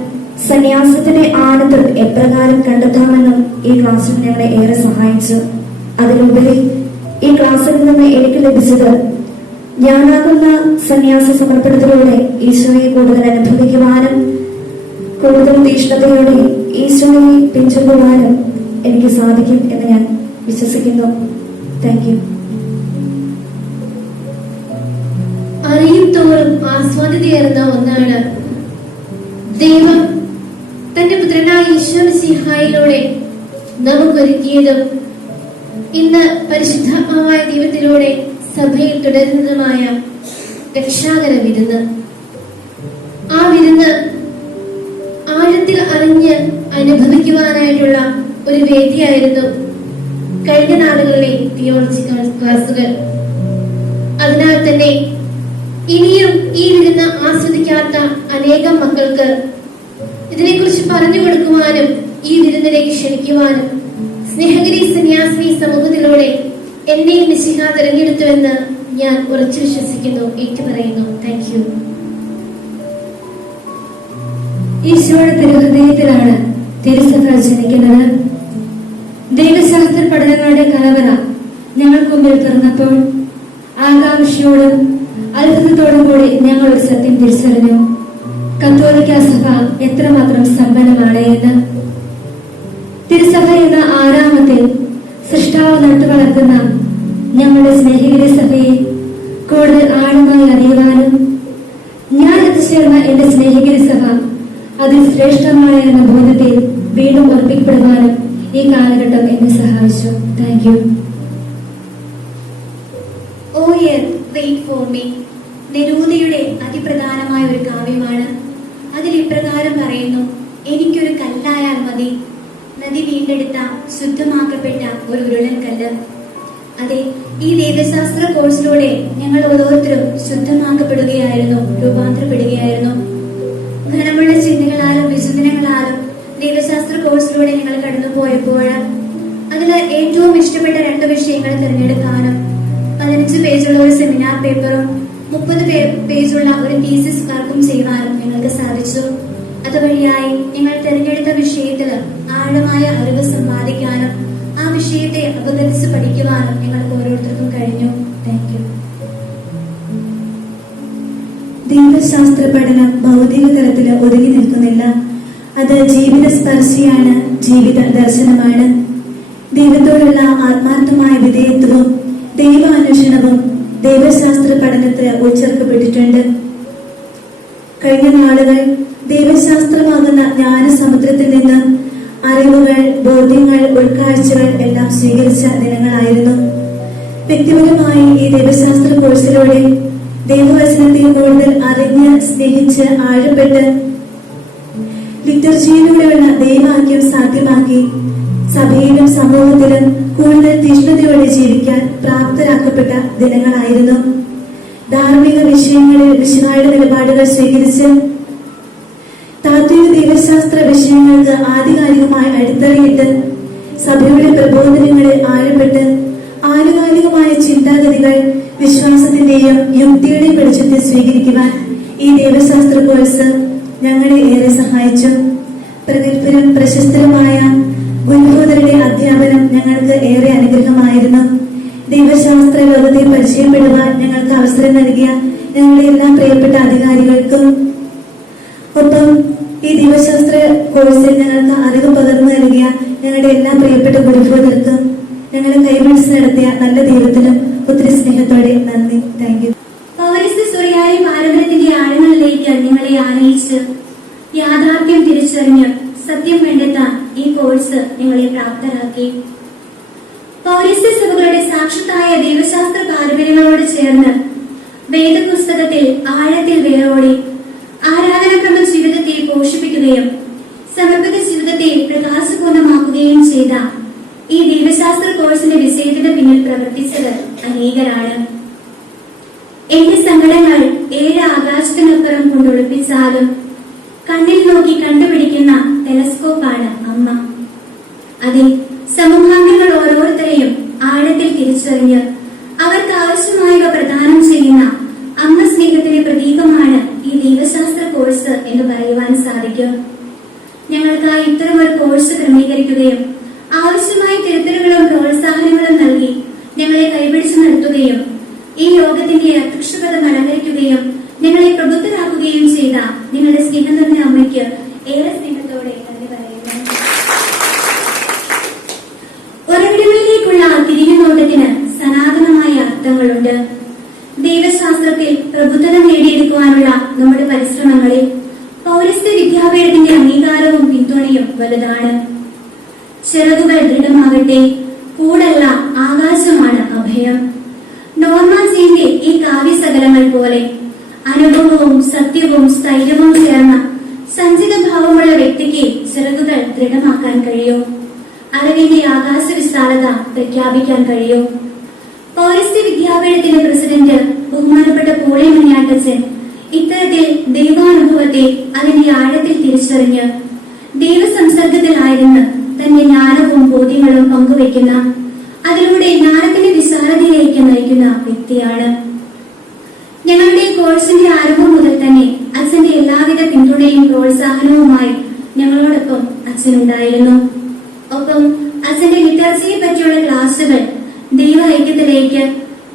സന്യാസത്തിന്റെ ആനന്ദം എപ്രകാരം കണ്ടെത്താമെന്നും ഈ ക്ലാസ്സിൽ ഞങ്ങളെ ഏറെ സഹായിച്ചു. അതിലുപരി ഈ ക്ലാസ്സിൽ നിന്ന് എനിക്ക് ലഭിച്ചത് ഞാനാകുന്ന സന്യാസ സമർപ്പണത്തിലൂടെ ഈശോയെ കൂടുതൽ അനുഭവിക്കുവാനും കൂടുതൽ തീഷ്ണതയോടെ ഈശോയെ പിന്തുടരുവാനും എനിക്ക് സാധിക്കും എന്ന് ഞാൻ വിശ്വസിക്കുന്നു. Thank you. അറിയും തോറും ആസ്വാദ്യതയേറുന്ന ഒന്നാണ് ദൈവം തന്റെ പുത്രനായ ഈശോ മിശിഹായിലൂടെ നമുക്കൊരുക്കിയതും ഇന്ന് പരിശുദ്ധാത്മാവായ ദൈവത്തിലൂടെ സഭയിൽ തുടരുന്നതുമായ രക്ഷാകര വിരുന്ന്. ആ വിരുന്ന് ആഴത്തിൽ അറിഞ്ഞ് അനുഭവിക്കുവാനായിട്ടുള്ള ഒരു വേദിയായിരുന്നു കഴിഞ്ഞ നാളുകളിലെ തിയോളജിക്കൽ ക്ലാസുകൾ. അതിനാൽ തന്നെ ഇനിയും ഈ വിരുന്ന് ആസ്വദിക്കാത്ത അനേകം മക്കൾക്ക് ഇതിനെക്കുറിച്ച് പറഞ്ഞു കൊടുക്കുവാനും ഈ വിരുന്നിലേക്ക് ക്ഷണിക്കുവാനും സ്നേഹഗിരി സന്യാസിനി സമൂഹത്തിലൂടെ എന്നെ മിശിഹ തിരഞ്ഞെടുത്തുവെന്ന് ഞാൻ ഉറച്ചു വിശ്വസിക്കുന്നു, ഏറ്റുപറയുന്നു. Thank you. ഈശോയുടെ തിരുഹൃദയത്തിലാണ് തിരുസഭ ജനിക്കുന്നത്. ദൈവശാസ്ത്ര പഠനങ്ങളുടെ കലവറ ഞങ്ങൾക്ക് മുമ്പിൽ തുറന്നപ്പോൾ ആകാംക്ഷയോടും അത്ഭുതത്തോടും കൂടി ഞങ്ങൾ ഒരു സത്യം തിരിച്ചറിഞ്ഞു: കത്തോലിക്ക സഭ എത്രമാത്രം സമ്പന്നമാണ് എന്ന്. തിരുസഭ എന്ന ആരാമത്തിൽ സൃഷ്ടാവ് നട്ടുവളർത്തുന്ന ഞങ്ങളുടെ സ്നേഹിതരെ സഭയെ കൂടുതൽ ആഴമായി അറിയുവാനും ഞാൻ എത്തിച്ചേർന്ന എന്റെ സ്നേഹിതരെ സഭ അതിൽ ശ്രേഷ്ഠമായ എന്ന ബോധത്തിൽ വീണ്ടും ഉറപ്പിക്കപ്പെടുവാനും ഈ കാലഘട്ടം എന്നെ സഹായിച്ചു. Thank you. Oh earth wait for me നെരൂദയുടെ അതിപ്രധാനമായ ഒരു കാവ്യമാണ്. അതിൽ ഇപ്രകാരം പറയുന്നു: എനിക്കൊരു കല്ലായാൽ മതി, നദി വീണ്ടെടുത്ത ശുദ്ധമാക്കപ്പെട്ട ഒരു ഉരുളൻകല്ല്. അതെ, ഈ ദൈവശാസ്ത്ര കോഴ്സിലൂടെ ഞങ്ങൾ ഓരോരുത്തരും ശുദ്ധമാക്കപ്പെടുകയായിരുന്നു, രൂപാന്തരപ്പെടുകയായിരുന്നു. ഘനമുള്ള ചിന്തകളാലും വിചിന്തനങ്ങളാലും ദൈവശാസ്ത്ര കോഴ്സിലൂടെ ഞങ്ങൾ കടന്നു പോയപ്പോൾ അതിൽ ഏറ്റവും ഇഷ്ടപ്പെട്ട 2 വിഷയങ്ങൾ തിരഞ്ഞെടുക്കാനും 15 പേജുള്ള ഒരു സെമിനാർ പേപ്പറും 30 പേജുള്ള ഒരു തീസിസ് വർക്കും ചെയ്യുവാനും ഞങ്ങൾക്ക് സാധിച്ചു. അതുവഴിയായി ഞങ്ങൾ തിരഞ്ഞെടുത്ത വിഷയത്തിൽ ആഴമായ അറിവ് സമ്പാദിക്കാനും ആ വിഷയത്തെ അപഗ്രഥിച്ച് പഠിക്കുവാനും ഞങ്ങൾക്ക് ഓരോരുത്തർക്കും കഴിഞ്ഞു. Thank you. ദൈവശാസ്ത്ര പഠനം ഭൗതിക തലത്തിൽ ഒതുങ്ങി നിൽക്കുന്നില്ല. അത് ജീവിത സ്പർശിയാണ്, ജീവിത ദർശനമാണ്. ദൈവത്തോടുള്ള ആത്മാർത്ഥമായ വിധേയത്വവും ദൈവാന്വേഷണവും ദൈവശാസ്ത്ര പഠനത്തിൽ ഉൾച്ചേർക്കപ്പെട്ടിട്ടുണ്ട്. കഴിഞ്ഞ നാളുകൾ ദൈവശാസ്ത്രമാകുന്ന ജ്ഞാനസമുദ്രത്തിൽ നിന്ന് അറിവുകൾ, ബോധ്യങ്ങൾ, ഉൾക്കാഴ്ചകൾ എല്ലാം സ്വീകരിച്ച ദിനങ്ങളായിരുന്നു. വ്യക്തിപരമായി ഈ ദൈവശാസ്ത്ര കോഴ്സിലൂടെ ദൈവവചനത്തെ കൂടുതൽ അറിഞ്ഞ് സ്നേഹിച്ച് ആഴപ്പെട്ട് ലിറ്റർജിയിലൂടെയുള്ള ദൈവാക്യം സാധ്യമാക്കി സഭയിലും സമൂഹത്തിലും കൂടുതൽ തീഷ്ണതയോടെ ജീവിക്കാൻ പ്രാപ്തരാക്കപ്പെട്ട ദിനങ്ങളായിരുന്നു. ധാർമ്മിക വിഷയങ്ങളിൽ വിശുദ്ധായുടെ നിലപാടുകൾ സ്വീകരിച്ച് താത്വിക ദൈവശാസ്ത്ര വിഷയങ്ങൾക്ക് ആധികാരികമായി അടിത്തറയിട്ട് സഭയുടെ പ്രബോധനങ്ങളിൽ ആഴപ്പെട്ട് ആനുകാലികമായ ചിന്താഗതികൾ വിശ്വാസത്തിന്റെയും യുക്തിയുടെയും വെളിച്ചത്തിൽ സ്വീകരിക്കുവാൻ ഈ ദൈവശാസ്ത്ര കോഴ്സ് ഞങ്ങളെ ഏറെ സഹായിച്ചു. പ്രഗത്ഭരും പ്രശസ്തരുമായ ഗുരുഭൂതരുടെ അധ്യാപനം ഞങ്ങൾക്ക് ഏറെ അനുഗ്രഹമായിരുന്നു. ദൈവശാസ്ത്ര ലോകത്തെ പരിചയപ്പെടുവാൻ ഞങ്ങൾക്ക് അവസരം നൽകിയ ഞങ്ങളുടെ എല്ലാ പ്രിയപ്പെട്ട അധികാരികൾക്കും ഒപ്പം ഈ ദൈവശാസ്ത്ര കോഴ്സിൽ ഞങ്ങൾക്ക് അറിവ് പകർന്നു നൽകിയ ഞങ്ങളുടെ എല്ലാ പ്രിയപ്പെട്ട ഗുരുഭൂതർക്കും ഞങ്ങളെ കൈപിടിച്ച് നടത്തിയ നല്ല ദൈവത്തിനും ഒത്തിരി സ്നേഹത്തോടെ നന്ദി. Thank you. പൗരസ്ത്യ സുറിയാനി പാരമ്പര്യത്തിന്റെ ആഴങ്ങളിലേക്ക് നിങ്ങളെ ആനയിച്ച് യാഥാർത്ഥ്യം തിരിച്ചറിഞ്ഞ് സത്യം കണ്ടെത്താൻ ഈ കോഴ്സ് നിങ്ങളെ പ്രാപ്തരാക്കി. പൗരസ്ത്യ സഭകളുടെ സാക്ഷാത്തായ ദൈവശാസ്ത്ര പാരമ്പര്യങ്ങളോട് ചേർന്ന് വേദപുസ്തകത്തിൽ ആഴത്തിൽ വേരോടി ആരാധനാക്രമ ജീവിതത്തെ പോഷിപ്പിക്കുകയും സമർപ്പിത ജീവിതത്തെ പ്രകാശപൂർണമാക്കുകയും ചെയ്ത ഈ ദൈവശാസ്ത്ര കോഴ്സിന്റെ വിജയത്തിന് പിന്നിൽ പ്രവർത്തിച്ചത് അനേകരാണ്. എന്റെ സങ്കടങ്ങൾ 7 ആകാശത്തിനപ്പുറം കൊണ്ടൊളിപ്പിച്ചാലും കണ്ണിൽ നോക്കി കണ്ടുപിടിക്കുന്ന ടെലസ്കോപ്പാണ് അമ്മ. അതിൽ സമൂഹാംഗങ്ങൾ ഓരോരുത്തരെയും ആഴത്തിൽ തിരിച്ചറിഞ്ഞ് അവർക്ക് ആവശ്യമായവ പ്രദാനം ചെയ്യുന്ന അമ്മ സ്നേഹത്തിന്റെ പ്രതീകമാണ് ഈ ദൈവശാസ്ത്ര കോഴ്സ് എന്ന് പറയുവാൻ സാധിക്കും. ഞങ്ങൾക്കായി ഇത്തരമൊരു കോഴ്സ് ക്രമീകരിക്കുകയും ആവശ്യമായ തിരുത്തലുകളും പ്രോത്സാഹനങ്ങളും നൽകി ഞങ്ങളെ കൈപിടിച്ചു നടത്തുകയും ഈ യോഗത്തിന്റെ അധ്യക്ഷപദം അലങ്കരിക്കുകയും ഞങ്ങളെ പ്രബുദ്ധരാക്കുകയും ചെയ്ത നിങ്ങളുടെ സ്നേഹം നിറഞ്ഞ അമ്മയ്ക്ക് ഏറെ സ്നേഹത്തോടെ നന്ദി പറയുന്നു. ഉറവിടങ്ങളിലേക്കുള്ള തിരിഞ്ഞുനോട്ടത്തിന് സനാതനമായ അർത്ഥങ്ങളുണ്ട്. ദൈവശാസ്ത്രത്തിൽ പ്രബുദ്ധത നേടിയെടുക്കുവാനുള്ള നമ്മുടെ പരിശ്രമങ്ങളിൽ പൗരസ്ത്യ വിദ്യാപീഠത്തിന്റെ അംഗീകാരവും പിന്തുണയും വലുതാണ്. ചിറകുകൾ ദൃഢമാകട്ടെ, കൂടല്ല ആകാശമാണ് അഭയം. നോർമാൻസിന്റെ ഈ കാവ്യസകലങ്ങൾ പോലെ അനുഭവവും സത്യവും സ്ഥൈര്യവും ചേർന്ന സഞ്ചിത ഭാവമുള്ള വ്യക്തിക്ക് ചിറകുകൾ ദൃഢമാക്കാൻ കഴിയും. അറിവിന്റെ ആകാശ വിശാലത പ്രഖ്യാപിക്കാൻ കഴിയും. പൗരസ്ത്യ വിദ്യാപീഠത്തിന്റെ പ്രസിഡന്റ് ബഹുമാനപ്പെട്ട പോളി മണിയാട്ടച്ചൻ ഇത്തരത്തിൽ ദൈവാനുഭവത്തെ അതിന്റെ ആഴത്തിൽ തിരിച്ചറിഞ്ഞ് ദൈവസംസർഗത്തിലായിരുന്ന് തന്റെ ജ്ഞാനവും ബോധ്യങ്ങളും പങ്കുവയ്ക്കുന്ന, അതിലൂടെ ജ്ഞാനത്തിന്റെ വിശാലതയിലേക്ക് നയിക്കുന്ന വ്യക്തിയാണ്. ഞങ്ങളുടെ കോഴ്സിന്റെ ആരംഭം മുതൽ തന്നെ അച്ഛന്റെ എല്ലാവിധ പിന്തുണയും പ്രോത്സാഹനവുമായി ഞങ്ങളോടൊപ്പം അച്ഛനുണ്ടായിരുന്നു. ഒപ്പം അച്ഛന്റെ ലിറ്ററസിയെ പറ്റിയുള്ള ക്ലാസുകൾ ദൈവ ഐക്യത്തിലേക്ക്,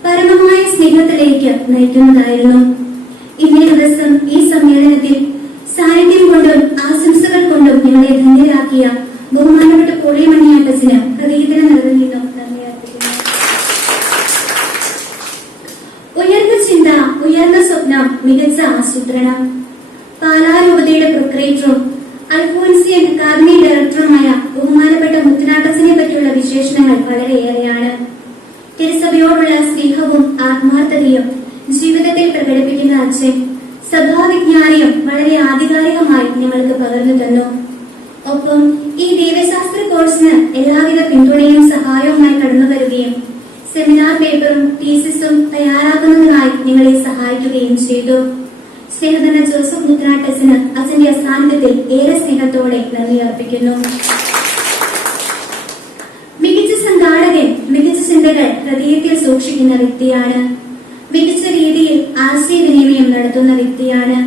പരമമായ സ്നേഹത്തിലേക്ക് നയിക്കുന്നതായിരുന്നു. ഇന്നേ ദിവസം ഈ സമ്മേളനത്തിൽ സാന്നിധ്യം കൊണ്ടും ആശംസകൾ കൊണ്ടും ഞങ്ങളെ ധന്യരാക്കിയ ബഹുമാനപ്പെട്ട പോളി മണിയാട്ടച്ചന് ഹൃദയത്തിന് നിറവിൽ നിന്നും നന്ദി അർപ്പിക്കുന്നു. ഉയർന്ന ചിന്ത, ഉയർന്ന സ്വപ്നം, മികച്ച ആസൂത്രണം. പാലാരൂപതയുടെ പ്രൊക്രേറ്ററും അൽഫോൻസിയൻ അക്കാദമി ഡയറക്ടറുമായ ബഹുമാനപ്പെട്ട മുത്തനാട്ടച്ചനെ പറ്റിയുള്ള വിശേഷണങ്ങൾ വളരെയേറെയാണ്. തിരുസഭയോടുള്ള സ്നേഹവും ആത്മാർത്ഥതയും ജീവിതത്തിൽ പ്രകടിപ്പിക്കുന്ന അച്ഛൻ സഭാവിജ്ഞാനിയും വളരെ ആധികാരികമായി ഞങ്ങൾക്ക് പകർന്നു തന്നു. ഒപ്പം ഈ ദൈവശാസ്ത്ര കോഴ്സിന് എല്ലാവിധ പിന്തുണയും സഹായവുമായി കടന്നു വരികയും സെമിനാർ പേപ്പറും തീസിസും തയ്യാറാക്കുന്നതിനായി ഞങ്ങളെ സഹായിക്കുകയും ചെയ്തു. സ്നേഹധന ജോസഫ് മുത്തനാട്ടച്ചന് അച്ഛന്റെ അസാന്നിധ്യത്തിൽ ഏറെ സ്നേഹത്തോടെ നന്ദി അർപ്പിക്കുന്നു. മികച്ച സംഘാടകൻ മികച്ച ചിന്തകൾ ഹൃദയത്തിൽ സൂക്ഷിക്കുന്ന വ്യക്തിയാണ്. മികച്ച രീതിയിൽ ആശയവിനിമയം നടത്തുന്ന വ്യക്തിയാണ്.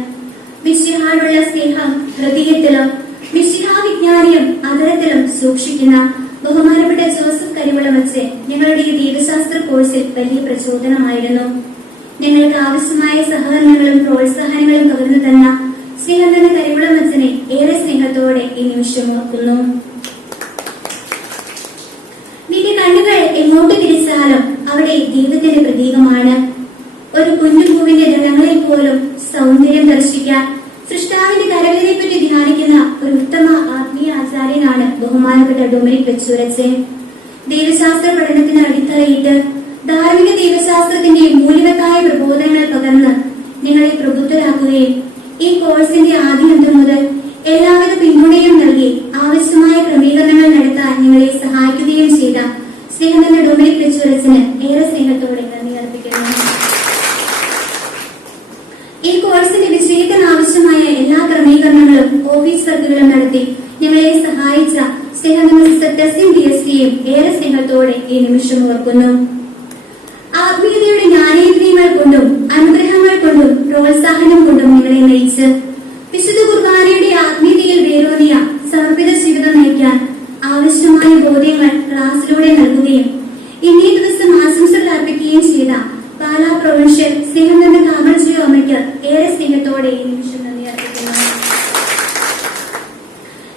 മിശിഹായോടുള്ള സ്നേഹം ഹൃദയത്തിലും മിശിഹാ വിജ്ഞാനിയും അതരത്തിലും സൂക്ഷിക്കുന്ന ബഹുമാനപ്പെട്ട ജോസഫ് കരിവളമച്ചൻ ഞങ്ങളുടെ ഈ ദൈവശാസ്ത്ര കോഴ്സിൽ വലിയ പ്രചോദനമായിരുന്നു. ഞങ്ങൾക്ക് ആവശ്യമായ സഹകരണങ്ങളും പ്രോത്സാഹനങ്ങളും പകർന്നു തന്ന സ്നേഹധന കരിവളമച്ചനെ ഏറെ സ്നേഹത്തോടെ ഈ നിമിഷം ഓർക്കുന്നു. നിന്റെ കണ്ണുകൾ എങ്ങോട്ട് തിരിച്ചാലും അവിടെ ദൈവത്തിന്റെ പ്രതീകമാണ്. ഒരു കുഞ്ഞുപൂവിന്റെ ദളങ്ങളിൽ പോലും സൗന്ദര്യം ദർശിക്കാൻ സൃഷ്ടാവിന്റെ കരവിനെ പറ്റി ധ്യാനിക്കുന്ന ഒരു ഉത്തമ ആത്മീയ ആചാര്യനാണ് ബഹുമാനപ്പെട്ട ഡൊമിനിക് വെച്ചൂരച്ചൻ. ദൈവശാസ്ത്ര പഠനത്തിന് അടിത്തറയിട്ട് ധാർമ്മിക ദൈവശാസ്ത്രത്തിന്റെ മൂല്യവത്തായ പ്രബോധനങ്ങൾ പകർന്ന് ഞങ്ങളെ പ്രബുദ്ധരാക്കുകയും ഈ കോഴ്സിന്റെ ആദ്യാന്തം മുതൽ എല്ലാവിധ പിന്തുണയും നൽകി ആവശ്യമായ ക്രമീകരണങ്ങൾ നടത്താൻ ഞങ്ങളെ സഹായിക്കുകയും ചെയ്ത സ്നേഹധന ഡൊമിനിക് വെച്ചൂരച്ചന് ഏറെ സ്നേഹത്തോടെ നന്ദി അർപ്പിക്കുന്നു. ഈ കോഴ്സിന്റെ വിജയത്തിന് ആവശ്യമായ എല്ലാ ക്രമീകരണങ്ങളും ഓഫീസ് വർക്കുകളും നടത്തി ഞങ്ങളെ സഹായിച്ച സ്നേഹധന സിസ്റ്റർ ടെസ്റ്റിംഗ് DSTയും ഏറെ സ്നേഹത്തോടെ ഈ നിമിഷം ഓർക്കുന്നു. ആത്മീയതയുടെ ജ്ഞാനേന്ദ്രിയങ്ങൾ കൊണ്ടും അനുഗ്രഹങ്ങൾ കൊണ്ടും പ്രോത്സാഹനം കൊണ്ടും ഞങ്ങളെ നയിച്ച് വിശുദ്ധ കുർബാനയുടെ ആത്മീയതയിൽ വേരൂന്നിയ സമർപ്പിത ജീവിതം നയിക്കാൻ ആവശ്യമായ ബോധ്യങ്ങൾ ക്ലാസ്സിലൂടെ നൽകുകയും ഇന്നേ ദിവസം ആശംസകൾ അർപ്പിക്കുകയും ചെയ്ത പാലാ പ്രൊവിൻഷ്യൽ സ്നേഹധന കാമൽജിയോ അമ്മയ്ക്ക് ഏറെ സ്നേഹത്തോടെ ഈ നിമിഷം നന്ദി അർപ്പിക്കുന്നു.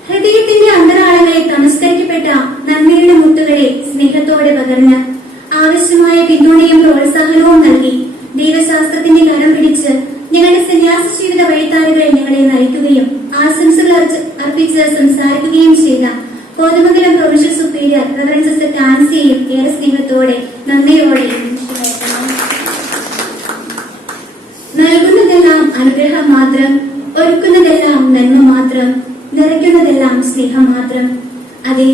ഹൃദയത്തിന്റെ അന്തരാളങ്ങളെ തമസ്കരിക്കപ്പെട്ട നന്മയുടെ മുത്തുകളെ സ്നേഹത്തോടെ പകർന്ന് ആവശ്യമായ പിന്തുണയും പ്രോത്സാഹനവും നൽകി ദൈവശാസ്ത്രത്തിന്റെ കരം പിടിച്ച് ഞങ്ങളുടെ സന്യാസ ജീവിത വഴിത്താരുകളിൽ ഞങ്ങളെ നയിക്കുകയും ആശംസകൾ അർപ്പിച്ച് സംസാരിക്കുകയും ചെയ്ത Kothamangalam provincial superior reverend sister ടാൻസിയെയും ഏറെ സ്നേഹത്തോടെ നന്ദിയോടെ നൽകുന്നതെല്ലാം അനുഗ്രഹം മാത്രം, ഒരുക്കുന്നതെല്ലാം നന്മ മാത്രം, നിറയ്ക്കുന്നതെല്ലാം സ്നേഹം മാത്രം. അതെ,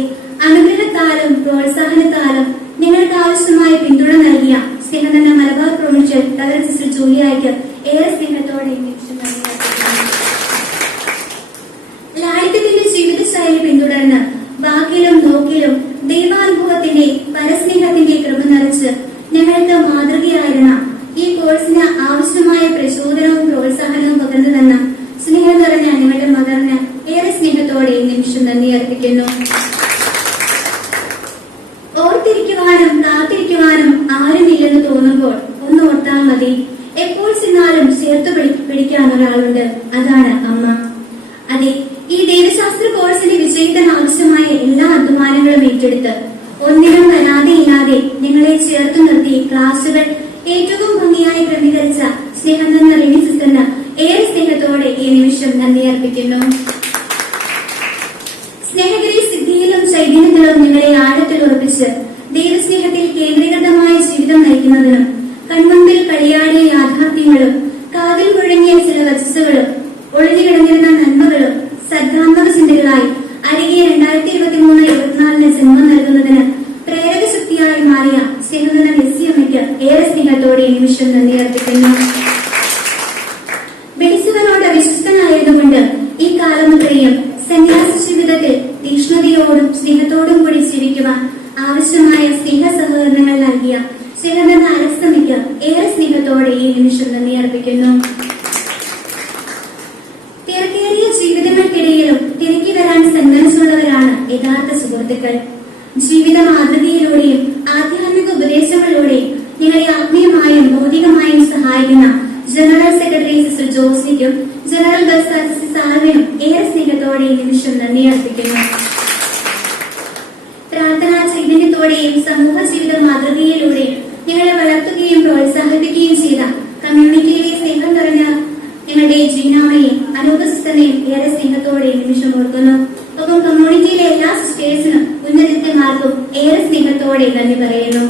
അനുഗ്രഹത്താലും പ്രോത്സാഹനത്താലും ഞങ്ങൾക്ക് ആവശ്യമായ പിന്തുണ നൽകിയ സ്നേഹധന മലബാർ പ്രൊവിൻഷ്യൽ റവറൻഡ് സിസ്റ്റർ ജൂലിയായ്ക്ക് ഏറെ സ്നേഹത്തോടെ ലാളിത്യത്തിന്റെ ജീവിതശൈലി പിന്തുടർന്ന് വാക്കിലും നോക്കിലും ദൈവാനുഭവത്തിന്റെ പരസ്നേഹത്തിന്റെ കൃപ നിറച്ച് ഞങ്ങൾക്ക് മാതൃകയായിരുന്ന ഈ കോഴ്സിന് ആവശ്യമായ പ്രചോദനവും പ്രോത്സാഹനവും പകർന്നു തന്ന സ്നേഹം നിറഞ്ഞ ഞങ്ങളുടെ മദറിന് ഏറെ സ്നേഹത്തോടെ സമർപ്പിക്കുന്നു. ഓർത്തിരിക്കുവാനും കാത്തിരിക്കുവാനും ആരുമില്ലെന്ന് തോന്നുമ്പോൾ ഒന്ന് ഓർത്താൽ മതി, എപ്പോൾ ചെന്നാലും ചേർത്ത് പിടിക്കാൻ ഒരാളുണ്ട്, അതാണ് അമ്മ. അതെ, ഈ ദൈവശാസ്ത്ര കോഴ്സിന്റെ വിജയത്തിന് ആവശ്യമായ എല്ലാ അധ്വാനങ്ങളും ഏറ്റെടുത്ത് ഒന്നിനും പരാതിയില്ലാതെ നിങ്ങളെ ചേർത്ത് നിർത്തി ക്ലാസുകൾ ഏറ്റവും ഭംഗിയായി ക്രമീകരിച്ച സ്നേഹം തന്ന റിനി സിസ്റ്ററിന് ഏറെ സ്നേഹത്തോടെ ഈ നിമിഷം നന്ദി അർപ്പിക്കുന്നു. സ്നേഹഗിരി സിദ്ധിയിലും ചൈതന്യത്തിലും നിങ്ങളെ ആഴത്തിൽ ഉറപ്പിച്ച് ദൈവസ്നേഹത്തിൽ കേന്ദ്രീകൃതമായ ജീവിതം നയിക്കുന്നതിനും കൺമുമ്പിൽ കളിയാടിയ യാഥാർത്ഥ്യങ്ങളും കാതിൽ മുഴങ്ങിയ ചില വചസ്സുകളും ഒളിഞ്ഞുകിടന്നിരുന്ന നന്മകളും സദ്ധാത്മക ചിന്തകളായി അരികെ 2023-24 ജന്മം നൽകുന്നതിന് പ്രേരക ശക്തിയായി മാറിയ സ്നേഹമെന്ന നെസ്സിയമ്മയ്ക്ക് ഏറെ സ്നേഹത്തോടെ ഈ നിമിഷം നന്ദി അർപ്പിക്കുന്നു. വെളിച്ചവരോട് വിശ്വസ്തനായതുകൊണ്ട് ഈ കാലമത്രയും സന്യാസ ജീവിതത്തിൽ തീക്ഷ്ണതയോടും സ്നേഹത്തോടും കൂടി ജീവിക്കുവാൻ ആവശ്യമായ സ്നേഹ സഹകരണങ്ങൾ നൽകിയ സ്നേഹമെന്ന അലസ്തമയ്ക്ക് ഏറെ സ്നേഹത്തോടെ ഈ നിമിഷം നന്ദി അർപ്പിക്കുന്നു. തിരക്കേറിയ ജീവിതങ്ങൾക്കിടയിലും തിരക്കി വരാൻ സന്മനസ്സുള്ളവരാണ് യഥാർത്ഥ സുഹൃത്തുക്കൾ. ജീവിത മാതൃകയിലൂടെയും ആധ്യാത്മിക ഉപദേശങ്ങളിലൂടെയും നിങ്ങളെ ആത്മീയമായും ഭൗതികമായും സഹായിക്കുന്ന ജനറൽ സെക്രട്ടറി സിസ്റ്റർ ജോസ്ലിക്കും ജനറൽ ബസ് സിസ്റ്റർ സാൽവിനും ഏറെ സ്നേഹത്തോടെ ഈ നിമിഷം നന്ദി അർപ്പിക്കുന്നു. പ്രാർത്ഥനാ ചൈതന്യത്തോടെയും സമൂഹ ജീവിത മാതൃകയിലൂടെയും നിങ്ങളെ വളർത്തുകയും പ്രോത്സാഹിപ്പിക്കുകയും ചെയ്ത കമ്മ്യൂണിറ്റിയിലെ സ്നേഹം നിറഞ്ഞ നിങ്ങളുടെ ജീനാമയും അനൂപ സിസ്റ്ററിനെയും ഏറെ സ്നേഹത്തോടെ ഈ നിമിഷം ഓർക്കുന്നു. ഒപ്പം കമ്മ്യൂണിറ്റിയിലെ എല്ലാ സിസ്റ്റേഴ്സിനും ഉന്നതന്മാർക്കും ഏറെ സ്നേഹത്തോടെ നന്ദി പറയുന്നു.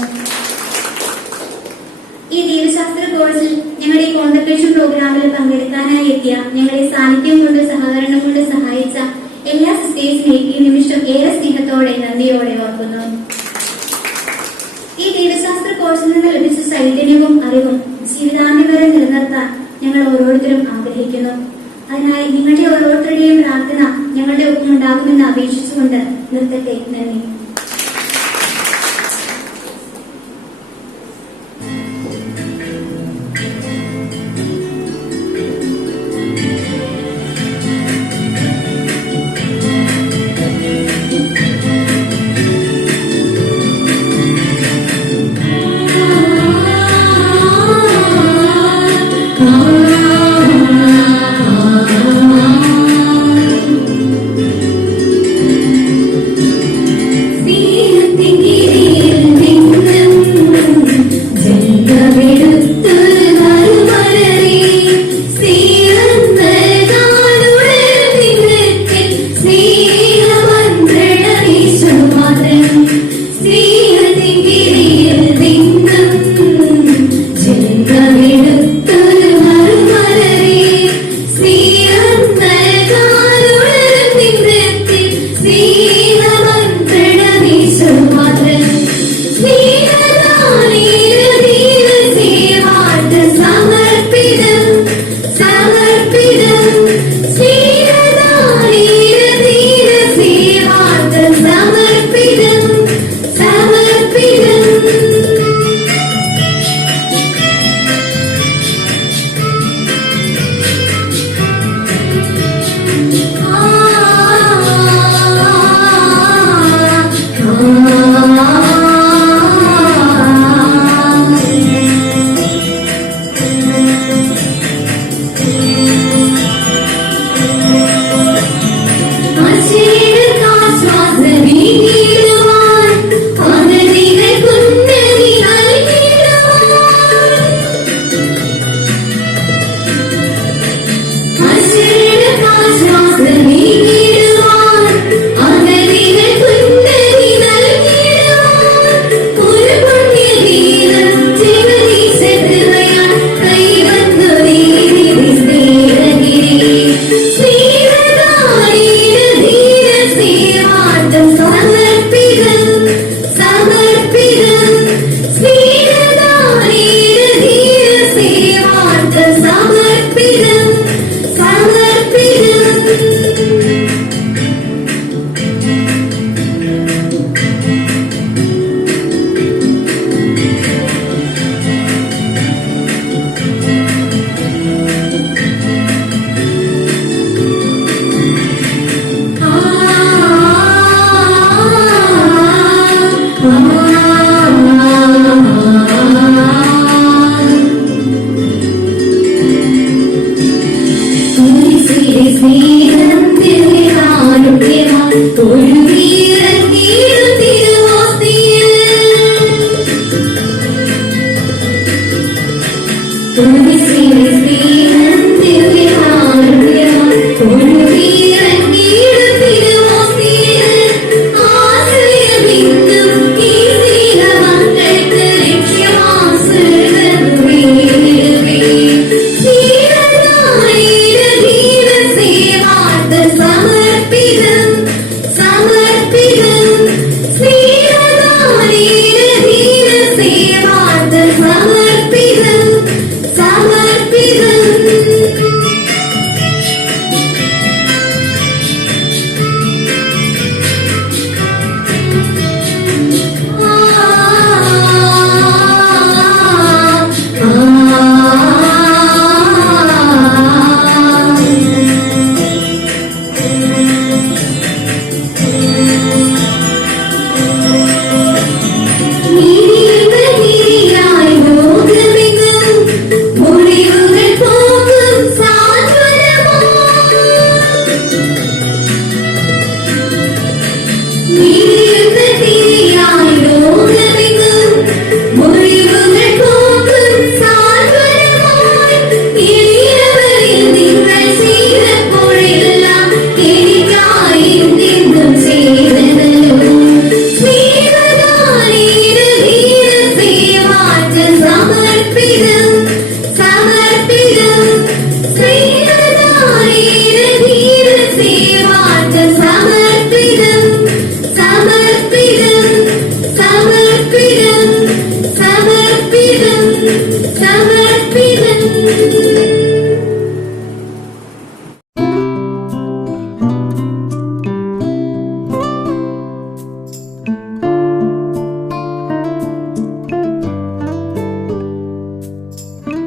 ഈ ദൈവശാസ്ത്ര കോഴ്സിൽ ഞങ്ങളുടെ കോൺവെക്കേഷൻ പ്രോഗ്രാമിൽ പങ്കെടുക്കാനായി എത്തിയ ഞങ്ങളെ സാന്നിധ്യം കൊണ്ട് സഹകരണം കൊണ്ട് സഹായിച്ച എല്ലാ സിസ്റ്റേഴ്സിനെയും ഈ നിമിഷം ഏറെ സ്നേഹത്തോടെ നന്ദിയോടെ ഓർക്കുന്നു. ഈ ദൈവശാസ്ത്ര കോഴ്സിൽ നിന്ന് ലഭിച്ച ചൈതന്യവും അറിവും ജീവിതാന്ത്യം വരെ നിലനിർത്താൻ ഞങ്ങൾ ഓരോരുത്തരും ആഗ്രഹിക്കുന്നു. അതിനായി നിങ്ങളുടെ ഓരോരുത്തരുടെയും പ്രാർത്ഥന ഞങ്ങളുടെ ഒപ്പം ഉണ്ടാകുമെന്ന് അപേക്ഷിച്ചുകൊണ്ട് നിർത്തട്ടെ. നന്ദി.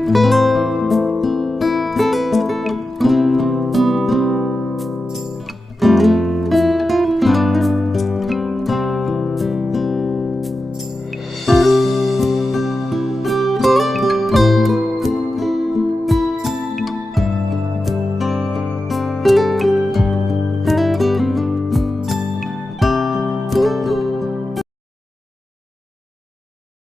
you.